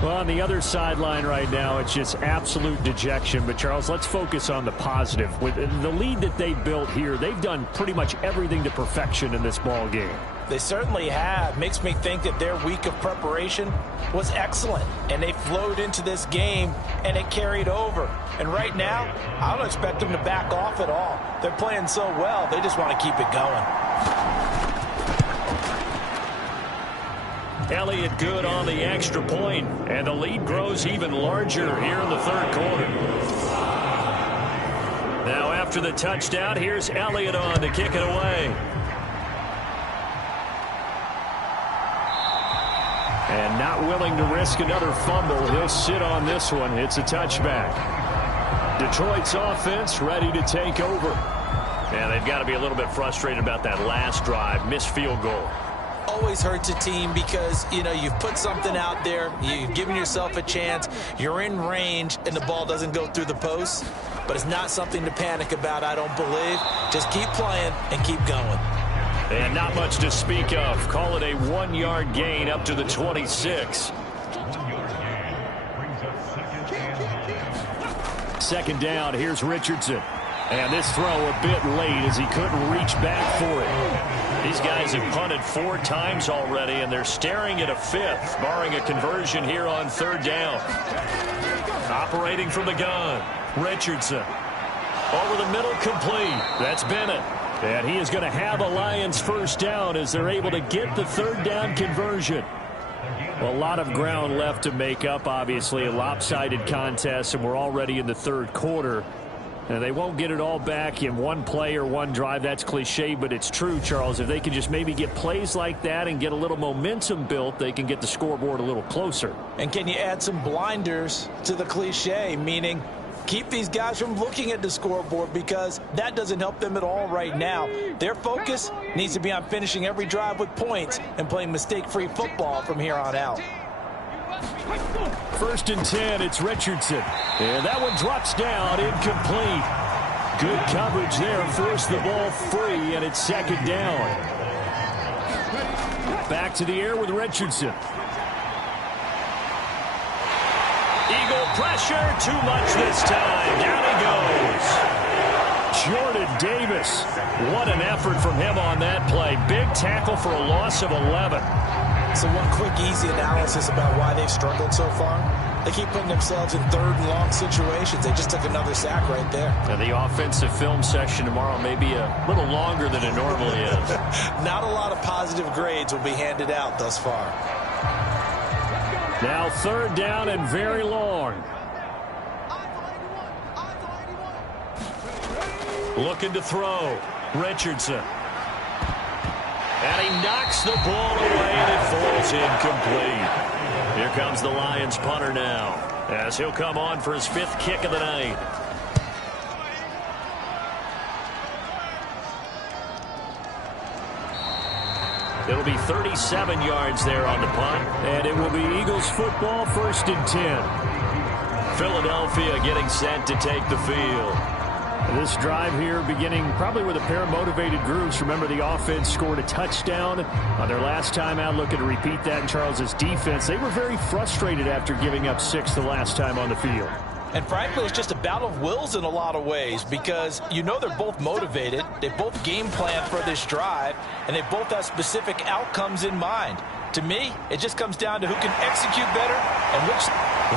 Well, on the other sideline right now, it's just absolute dejection. But, Charles, let's focus on the positive. With the lead that they built here, they've done pretty much everything to perfection in this ball game. They certainly have. Makes me think that their week of preparation was excellent. And they flowed into this game, and it carried over. And right now, I don't expect them to back off at all. They're playing so well, they just want to keep it going. Elliott good on the extra point, and the lead grows even larger here in the third quarter. Now after the touchdown, here's Elliott on to kick it away. And not willing to risk another fumble. He'll sit on this one. It's a touchback. Detroit's offense ready to take over. And they've got to be a little bit frustrated about that last drive, missed field goal. Always hurts a team because, you know, you've put something out there, you've given yourself a chance, you're in range, and the ball doesn't go through the post. But it's not something to panic about, I don't believe. Just keep playing and keep going. And not much to speak of. Call it a 1-yard gain up to the 26. Second down, here's Richardson. And this throw a bit late as he couldn't reach back for it. These guys have punted 4 times already, and they're staring at a 5th, barring a conversion here on third down. Operating from the gun, Richardson. Over the middle, complete. That's Bennett. And he is going to have a Lions first down as they're able to get the third down conversion. Well, a lot of ground left to make up, obviously. A lopsided contest, and we're already in the third quarter. And they won't get it all back in one play or one drive. That's cliche, but it's true, Charles. If they can just maybe get plays like that and get a little momentum built, they can get the scoreboard a little closer. And can you add some blinders to the cliche, meaning keep these guys from looking at the scoreboard, because that doesn't help them at all right now. Their focus needs to be on finishing every drive with points and playing mistake-free football from here on out. First and 10, it's Richardson. And that one drops down, incomplete. Good coverage there, forced the ball free, and it's second down. Back to the air with Richardson. Eagle pressure, too much this time. Down he goes. Jordan Davis. What an effort from him on that play. Big tackle for a loss of 11. So one quick, easy analysis about why they've struggled so far. They keep putting themselves in third and long situations. They just took another sack right there. And the offensive film session tomorrow may be a little longer than it normally is. Not a lot of positive grades will be handed out thus far. Now third down and very long. Looking to throw. Richardson. And he knocks the ball away, and it falls incomplete. Here comes the Lions punter now, as he'll come on for his 5th kick of the night. It'll be 37 yards there on the punt. And it will be Eagles football, 1st and 10. Philadelphia getting set to take the field. This drive here beginning probably with a pair of motivated groups. Remember, the offense scored a touchdown on their last time out. Looking to repeat that in Charles's defense. They were very frustrated after giving up 6 the last time on the field. And frankly, it's just a battle of wills in a lot of ways because you know they're both motivated. They both game plan for this drive, and they both have specific outcomes in mind. To me, it just comes down to who can execute better and which.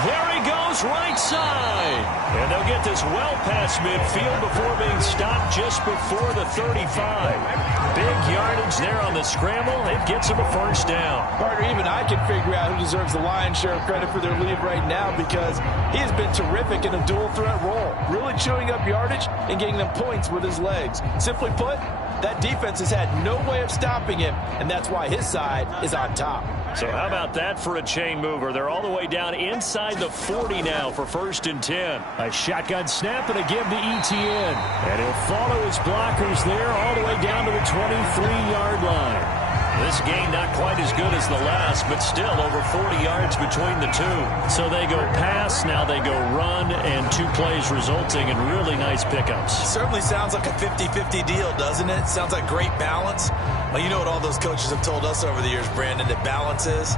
There he goes, right side. And they'll get this well past midfield before being stopped just before the 35. Big yardage there on the scramble. It gets him a 1st down. Carter, even I can figure out who deserves the lion's share of credit for their lead right now because he has been terrific in a dual threat role, really chewing up yardage and getting them points with his legs. Simply put, that defense has had no way of stopping him, and that's why his side is on top. So how about that for a chain mover? They're all the way down inside the 40 now for 1st and 10. A shotgun snap and a give to Etienne. And he'll follow his blockers there all the way down to the 23-yard line. This game not quite as good as the last, but still over 40 yards between the two. So they go pass, now they go run, and 2 plays resulting in really nice pickups. Certainly sounds like a 50-50 deal, doesn't it? Sounds like great balance. Well, you know what all those coaches have told us over the years, Brandon, that balance is?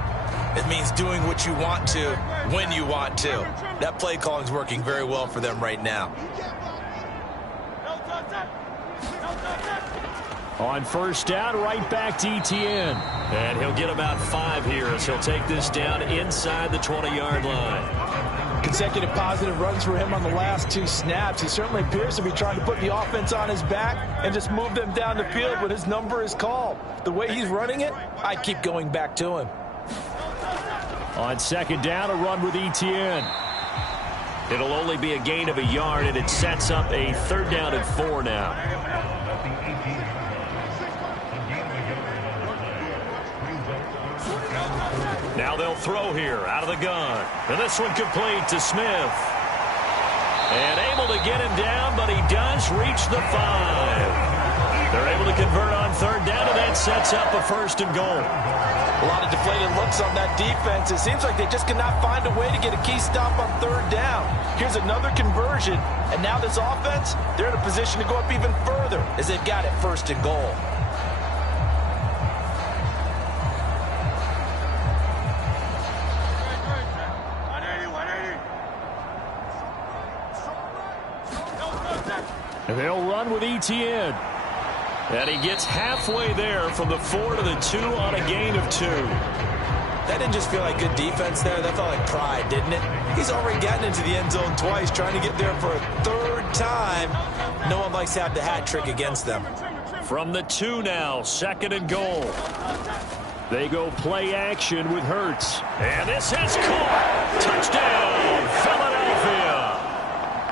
It means doing what you want to when you want to. That play calling is working very well for them right now. On 1st down, right back to Etienne. And he'll get about 5 here as he'll take this down inside the 20-yard line. Consecutive positive runs for him on the last 2 snaps. He certainly appears to be trying to put the offense on his back and just move them down the field when his number is called. The way he's running it, I keep going back to him. On 2nd down, a run with Etienne. It'll only be a gain of a yard, and it sets up a 3rd down and 4 now. Now they'll throw here out of the gun. And this one complete to Smith. And able to get him down, but he does reach the 5. They're able to convert on 3rd down, and that sets up a 1st and goal. A lot of deflated looks on that defense. It seems like they just cannot find a way to get a key stop on 3rd down. Here's another conversion, and now this offense, they're in a position to go up even further as they've got it 1st and goal. And they'll run with Etienne. And he gets halfway there from the 4 to the 2 on a gain of 2. That didn't just feel like good defense there. That felt like pride, didn't it? He's already gotten into the end zone twice, trying to get there for a 3rd time. No one likes to have the hat trick against them. From the 2 now, 2nd and goal. They go play action with Hurts. And this is caught. Touchdown, Philadelphia.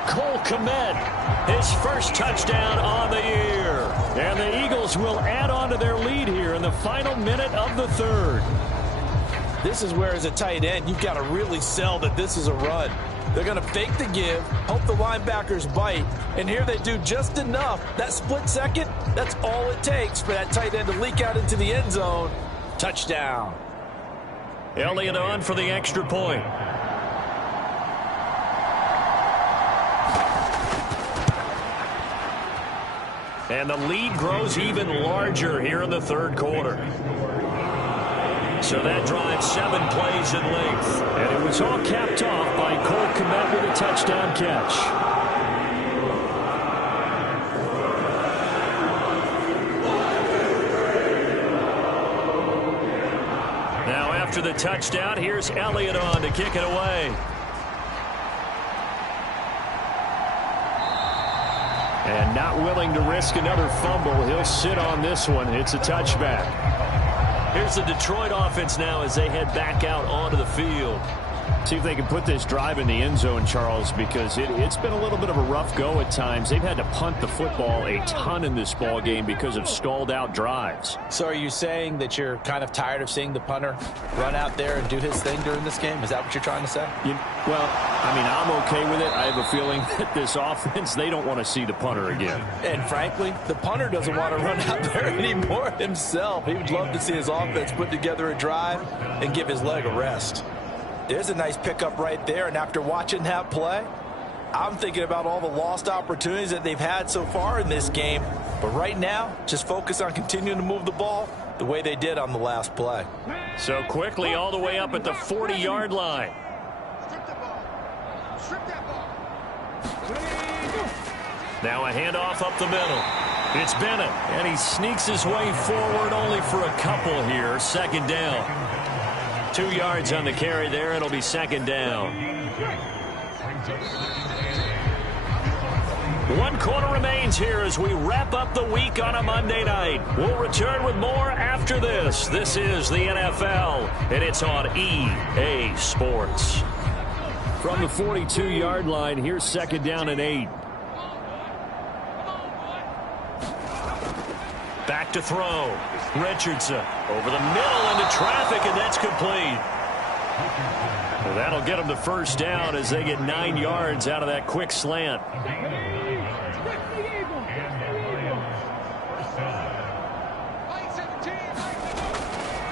Cole Kmet, his 1st touchdown on the year. And the Eagles will add on to their lead here in the final minute of the 3rd. This is where, as a tight end, you've got to really sell that this is a run. They're going to fake the give, hope the linebackers bite, and here they do just enough. That split second, that's all it takes for that tight end to leak out into the end zone. Touchdown. Elliott on for the extra point. And the lead grows even larger here in the 3rd quarter. So that drives 7 plays in length. And it was all capped off by Cole Kmet with a touchdown catch. Now after the touchdown, here's Elliott on to kick it away. And not willing to risk another fumble, he'll sit on this one. It's a touchback. Here's the Detroit offense now as they head back out onto the field. See if they can put this drive in the end zone, Charles, because it's been a little bit of a rough go at times. They've had to punt the football a ton in this ball game because of stalled-out drives. So are you saying that you're kind of tired of seeing the punter run out there and do his thing during this game? Is that what you're trying to say? Well, I mean, I'm okay with it. I have a feeling that this offense, they don't want to see the punter again. And frankly, the punter doesn't want to run out there anymore himself. He would love to see his offense put together a drive and give his leg a rest. There's a nice pickup right there, and after watching that play, I'm thinking about all the lost opportunities that they've had so far in this game. But right now, just focus on continuing to move the ball the way they did on the last play. So quickly all the way up at the 40-yard line. Now a handoff up the middle. It's Bennett, and he sneaks his way forward only for a couple here. Second down. 2 yards on the carry there. It'll be second down. 1 quarter remains here as we wrap up the week on a Monday night. We'll return with more after this. This is the NFL, and it's on EA Sports. From the 42-yard line, here's second down and 8. Back to throw. Richardson over the middle into traffic, and that's complete. Well, that'll get them to first down as they get 9 yards out of that quick slant.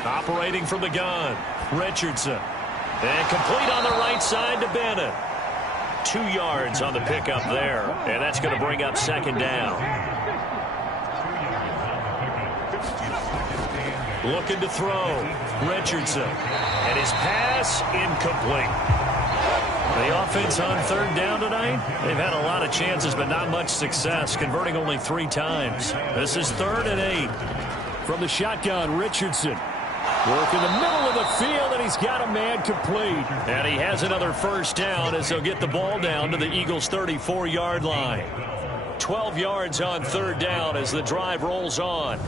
Operating from the gun. Richardson. And complete on the right side to Bennett. 2 yards on the pickup there, and that's going to bring up second down. Looking to throw. Richardson. And his pass incomplete. The offense on third down tonight, they've had a lot of chances but not much success, converting only 3 times. This is 3rd and 8. From the shotgun, Richardson. Work in the middle of the field, and he's got a man complete. And he has another first down as they'll get the ball down to the Eagles' 34-yard line. 12 yards on third down as the drive rolls on.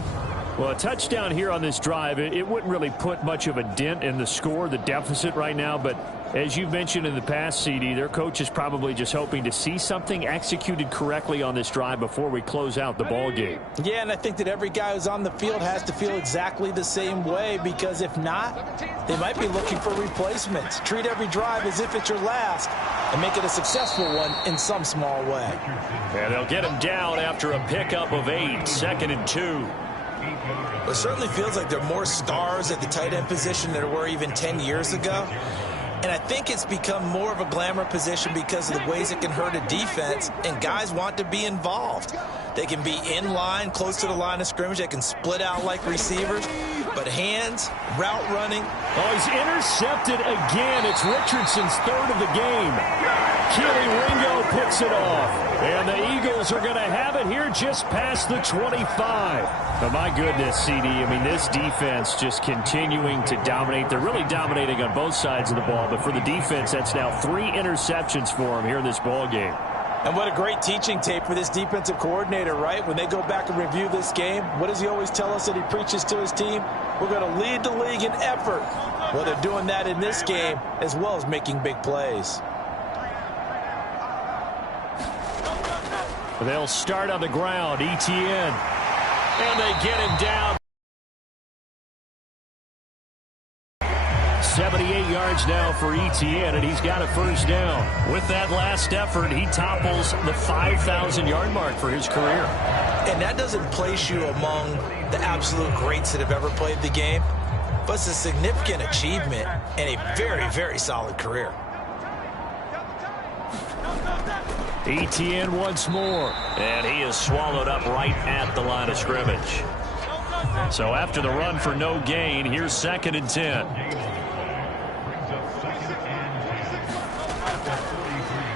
Well, a touchdown here on this drive, it wouldn't really put much of a dent in the score, the deficit right now. But as you've mentioned in the past, CD, their coach is probably just hoping to see something executed correctly on this drive before we close out the ball game. Yeah, and I think that every guy who's on the field has to feel exactly the same way, because if not, they might be looking for replacements. Treat every drive as if it's your last and make it a successful one in some small way. And they'll get him down after a pickup of 8, 2nd and 2. It certainly feels like there are more stars at the tight end position than there were even 10 years ago. And I think it's become more of a glamour position because of the ways it can hurt a defense, and guys want to be involved. They can be in line, close to the line of scrimmage. They can split out like receivers. But hands, route running. Oh, he's intercepted again. It's Richardson's 3rd of the game. Keely Ringo puts it off. And the Eagles are going to have it here just past the 25. Oh, my goodness, CD. I mean, this defense just continuing to dominate. They're really dominating on both sides of the ball. But for the defense, that's now 3 interceptions for them here in this ball game. And what a great teaching tape for this defensive coordinator, right? When they go back and review this game, what does he always tell us that he preaches to his team? We're going to lead the league in effort. Well, they're doing that in this game as well as making big plays. They'll start on the ground. ETN. And they get him down. 78 yards now for ETN, and he's got a first down. With that last effort, he topples the 5,000-yard mark for his career. And that doesn't place you among the absolute greats that have ever played the game, but it's a significant achievement and a very, very solid career. ETN once more. And he is swallowed up right at the line of scrimmage. So after the run for no gain, here's 2nd and 10.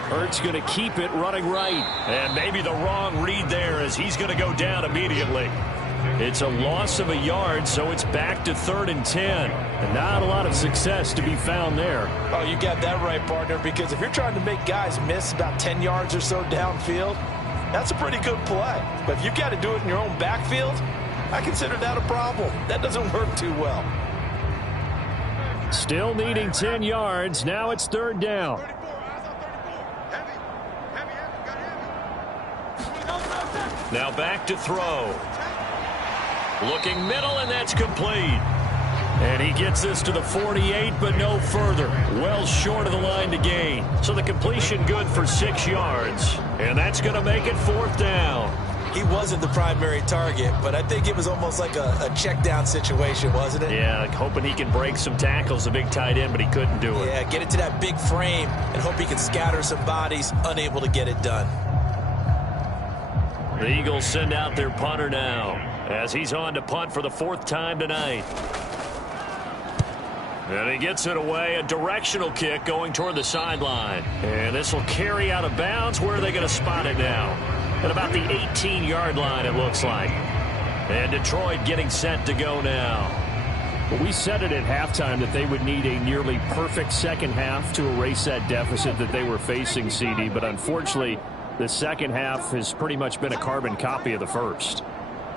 Hurts going to keep it running right. And maybe the wrong read there as he's going to go down immediately. It's a loss of a yard, so it's back to 3rd and 10. And not a lot of success to be found there. Oh, you got that right, partner, because if you're trying to make guys miss about 10 yards or so downfield, that's a pretty good play. But if you've got to do it in your own backfield, I consider that a problem. That doesn't work too well. Still needing 10 yards. Now it's third down. Now back to throw. Looking middle, and that's complete. And he gets this to the 48, but no further. Well short of the line to gain. So the completion good for 6 yards. And that's going to make it fourth down. He wasn't the primary target, but I think it was almost like a check down situation, wasn't it? Yeah, hoping he can break some tackles, the big tight end, but he couldn't do it. Yeah, get it to that big frame and hope he can scatter some bodies, unable to get it done. The Eagles send out their punter now as he's on to punt for the fourth time tonight. And he gets it away, a directional kick going toward the sideline. And this will carry out of bounds. Where are they going to spot it now? At about the 18-yard line, it looks like. And Detroit getting set to go now. Well, we said it at halftime that they would need a nearly perfect second half to erase that deficit that they were facing, CD. But unfortunately, the second half has pretty much been a carbon copy of the first.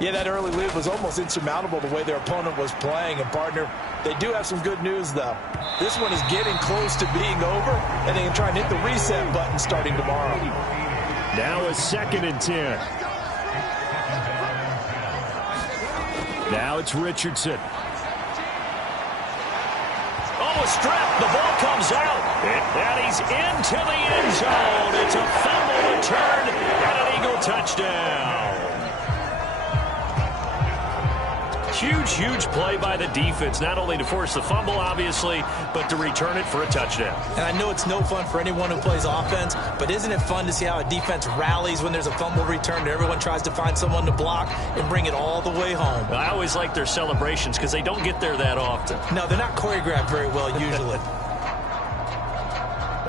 Yeah, that early lead was almost insurmountable the way their opponent was playing. And, partner, they do have some good news, though. This one is getting close to being over, and they can try and hit the reset button starting tomorrow. Now it's 2nd and 10. Now it's Richardson. Almost stripped. The ball comes out. And he's into the end zone. It's a fumble return and an Eagle touchdown. Huge play by the defense, not only to force the fumble, obviously, but to return it for a touchdown. And I know it's no fun for anyone who plays offense, but isn't it fun to see how a defense rallies when there's a fumble return and everyone tries to find someone to block and bring it all the way home? I always like their celebrations because they don't get there that often. No, they're not choreographed very well usually.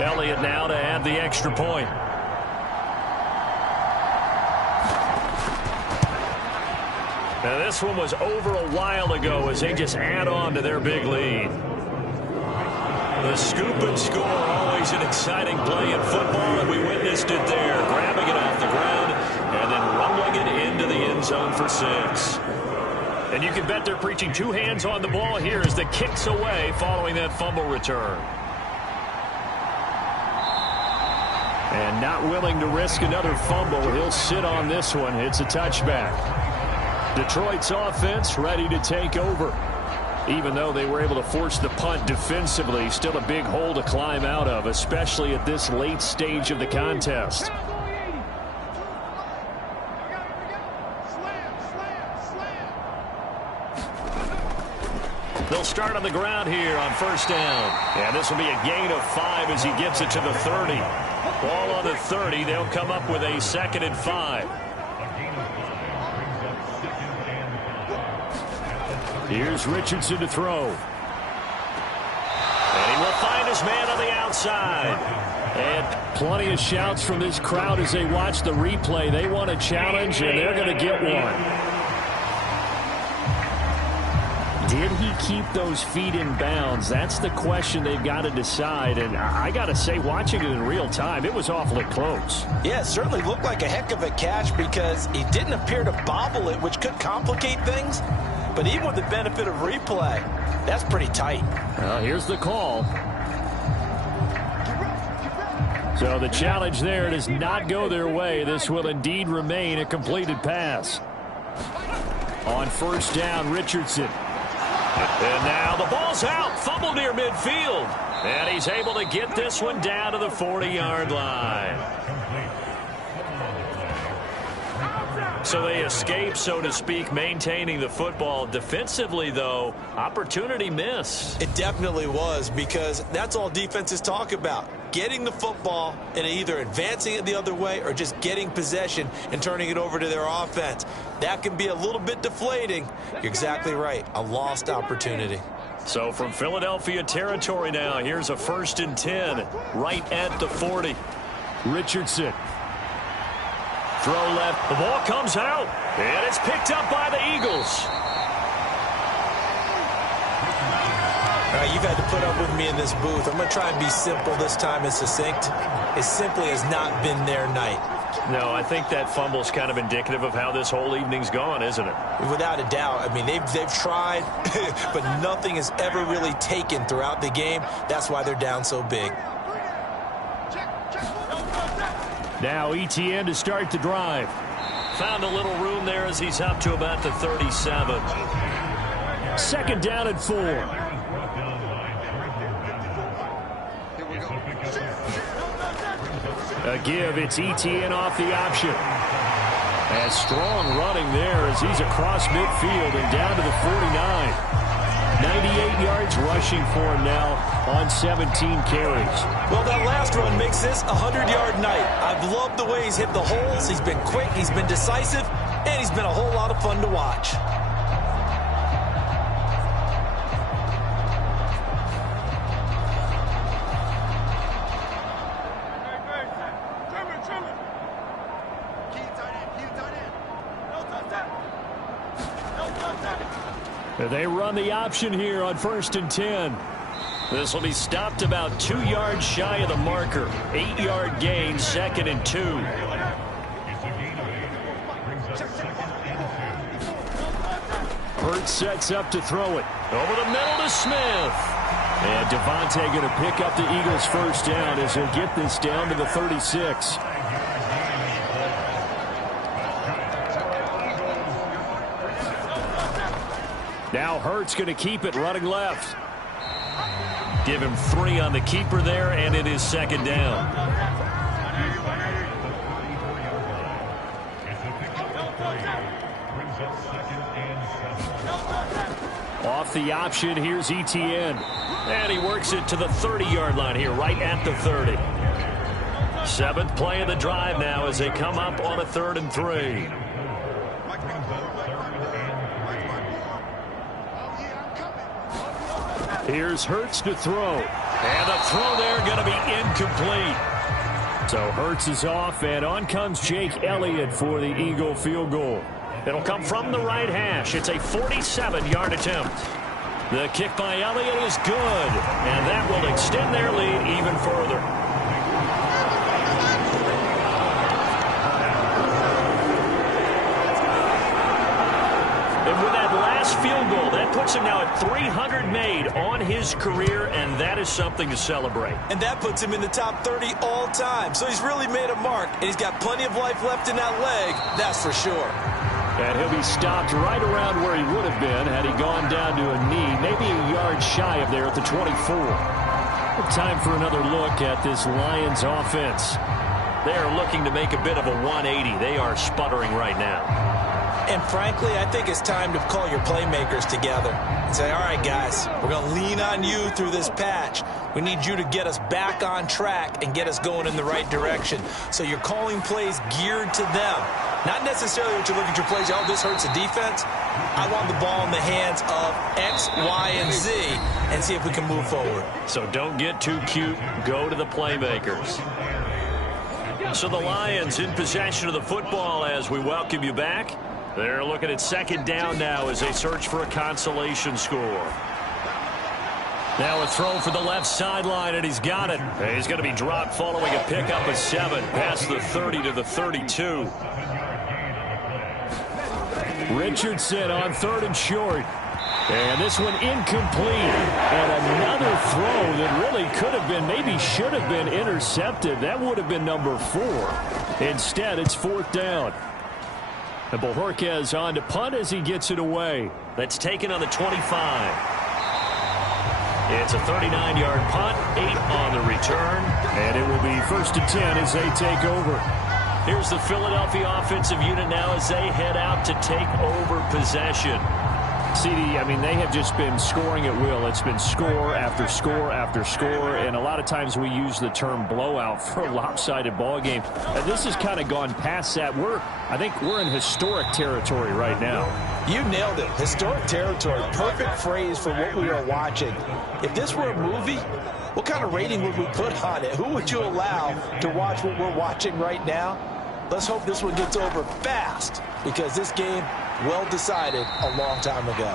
Elliott now to add the extra point. Now this one was over a while ago as they just add on to their big lead. The scoop and score, always an exciting play in football, and we witnessed it there, grabbing it off the ground and then rumbling it into the end zone for 6. And you can bet they're preaching 2 hands on the ball here as the kick's away following that fumble return. And not willing to risk another fumble. He'll sit on this one. It's a touchback. Detroit's offense ready to take over. Even though they were able to force the punt defensively, still a big hole to climb out of, especially at this late stage of the contest. They'll start on the ground here on first down. And this will be a gain of 5 as he gets it to the 30. Ball on the 30. They'll come up with a 2nd and 5. Here's Richardson to throw. And he will find his man on the outside. And plenty of shouts from this crowd as they watch the replay. They want a challenge, and they're going to get one. Did he keep those feet in bounds? That's the question they've got to decide. And I got to say, watching it in real time, it was awfully close. Yeah, it certainly looked like a heck of a catch because he didn't appear to bobble it, which could complicate things. But even with the benefit of replay, that's pretty tight. Here's the call. So the challenge there does not go their way. This will indeed remain a completed pass. On first down, Richardson. And now the ball's out. Fumble near midfield. And he's able to get this one down to the 40-yard line. So they escape, so to speak, maintaining the football. Defensively, though, opportunity missed. It definitely was, because that's all defenses talk about. Getting the football and either advancing it the other way or just getting possession and turning it over to their offense. That can be a little bit deflating. You're exactly right. A lost opportunity. So from Philadelphia territory now, here's a 1st and 10 right at the 40. Richardson. Throw left. The ball comes out. And it's picked up by the Eagles. All right, you've had to put up with me in this booth. I'm going to try and be simple this time and succinct. It simply has not been their night. No, I think that fumble's kind of indicative of how this whole evening's gone, isn't it? Without a doubt. I mean, they've tried, but nothing is ever really taken throughout the game. That's why they're down so big. Now ETN to start the drive. Found a little room there as he's up to about the 37. Second down and 4. A give, it's ETN off the option. And strong running there as he's across midfield and down to the 49. 98 yards rushing for him now on 17 carries. Well, that last run makes this a 100-yard night. I've loved the way he's hit the holes. He's been quick, he's been decisive, and he's been a whole lot of fun to watch. They run the option here on 1st and 10. This will be stopped about 2 yards shy of the marker. 8-yard gain, 2nd and 2. Hurts sets up to throw it. Over the middle to Smith. And Devontae going to pick up the Eagles' first down as he'll get this down to the 36. Now Hurts going to keep it running left. Give him 3 on the keeper there, and it is 2nd down. Off the option, here's ETN. And he works it to the 30-yard line here, right at the 30. 7th play of the drive now as they come up on a 3rd and 3. Here's Hurts to throw. And the throw there going to be incomplete. So Hurts is off, and on comes Jake Elliott for the Eagle field goal. It'll come from the right hash. It's a 47-yard attempt. The kick by Elliott is good, and that will extend their lead even further. And with that last field goal, that puts him now at 300 made on his career, and that is something to celebrate. And that puts him in the top 30 all time. So he's really made a mark, and he's got plenty of life left in that leg, that's for sure. And he'll be stopped right around where he would have been had he gone down to a knee, maybe a yard shy of there at the 24. Time for another look at this Lions offense. They are looking to make a bit of a 180. They are sputtering right now. And frankly, I think it's time to call your playmakers together and say, all right, guys, we're going to lean on you through this patch. We need you to get us back on track and get us going in the right direction. So you're calling plays geared to them. Not necessarily what you look at your plays, oh, this hurts the defense. I want the ball in the hands of X, Y, and Z and see if we can move forward. So don't get too cute. Go to the playmakers. So the Lions in possession of the football as we welcome you back. They're looking at 2nd down now as they search for a consolation score. Now a throw for the left sideline, and he's got it. He's going to be dropped following a pickup of 7 past the 30 to the 32. Richardson on 3rd and short. And this one incomplete. And another throw that really could have been, maybe should have been intercepted. That would have been number 4. Instead, it's 4th down. And Bojorquez on to punt as he gets it away. That's taken on the 25. It's a 39-yard punt, 8 on the return. And it will be 1st and 10 as they take over. Here's the Philadelphia offensive unit now as they head out to take over possession. CD, I mean, they have just been scoring at will. It's been score after score after score, and a lot of times we use the term blowout for a lopsided ball game. And this has kind of gone past that. I think we're in historic territory right now. You nailed it. Historic territory. Perfect phrase for what we are watching. If this were a movie, what kind of rating would we put on it? Who would you allow to watch what we're watching right now? Let's hope this one gets over fast, because this game, well decided a long time ago.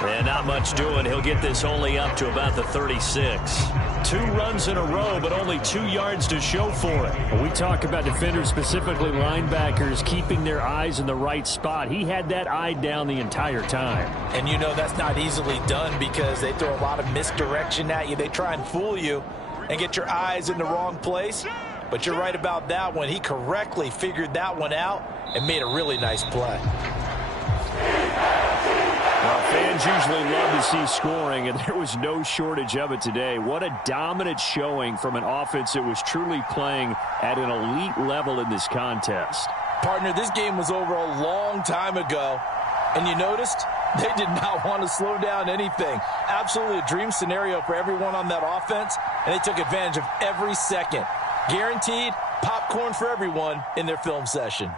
And not much doing. He'll get this only up to about the 36. 2 runs in a row, but only 2 yards to show for it. When we talk about defenders, specifically linebackers, keeping their eyes in the right spot. He had that eye down the entire time. And you know that's not easily done because they throw a lot of misdirection at you. They try and fool you and get your eyes in the wrong place. But you're right about that one. He correctly figured that one out and made a really nice play. Well, fans usually love to see scoring, and there was no shortage of it today. What a dominant showing from an offense that was truly playing at an elite level in this contest. Partner, this game was over a long time ago, and you noticed they did not want to slow down anything. Absolutely a dream scenario for everyone on that offense, and they took advantage of every second. Guaranteed popcorn for everyone in their film session.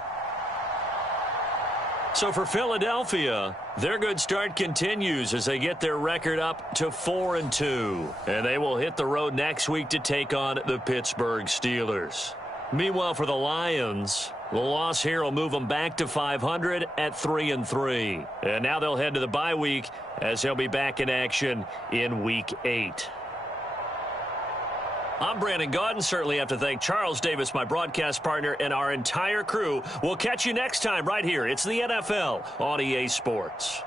So for Philadelphia, their good start continues as they get their record up to 4-2. And they will hit the road next week to take on the Pittsburgh Steelers. Meanwhile, for the Lions, the loss here will move them back to 500 at 3-3. And now they'll head to the bye week as they'll be back in action in Week 8. I'm Brandon Gaudin. Certainly have to thank Charles Davis, my broadcast partner, and our entire crew. We'll catch you next time right here. It's the NFL on EA Sports.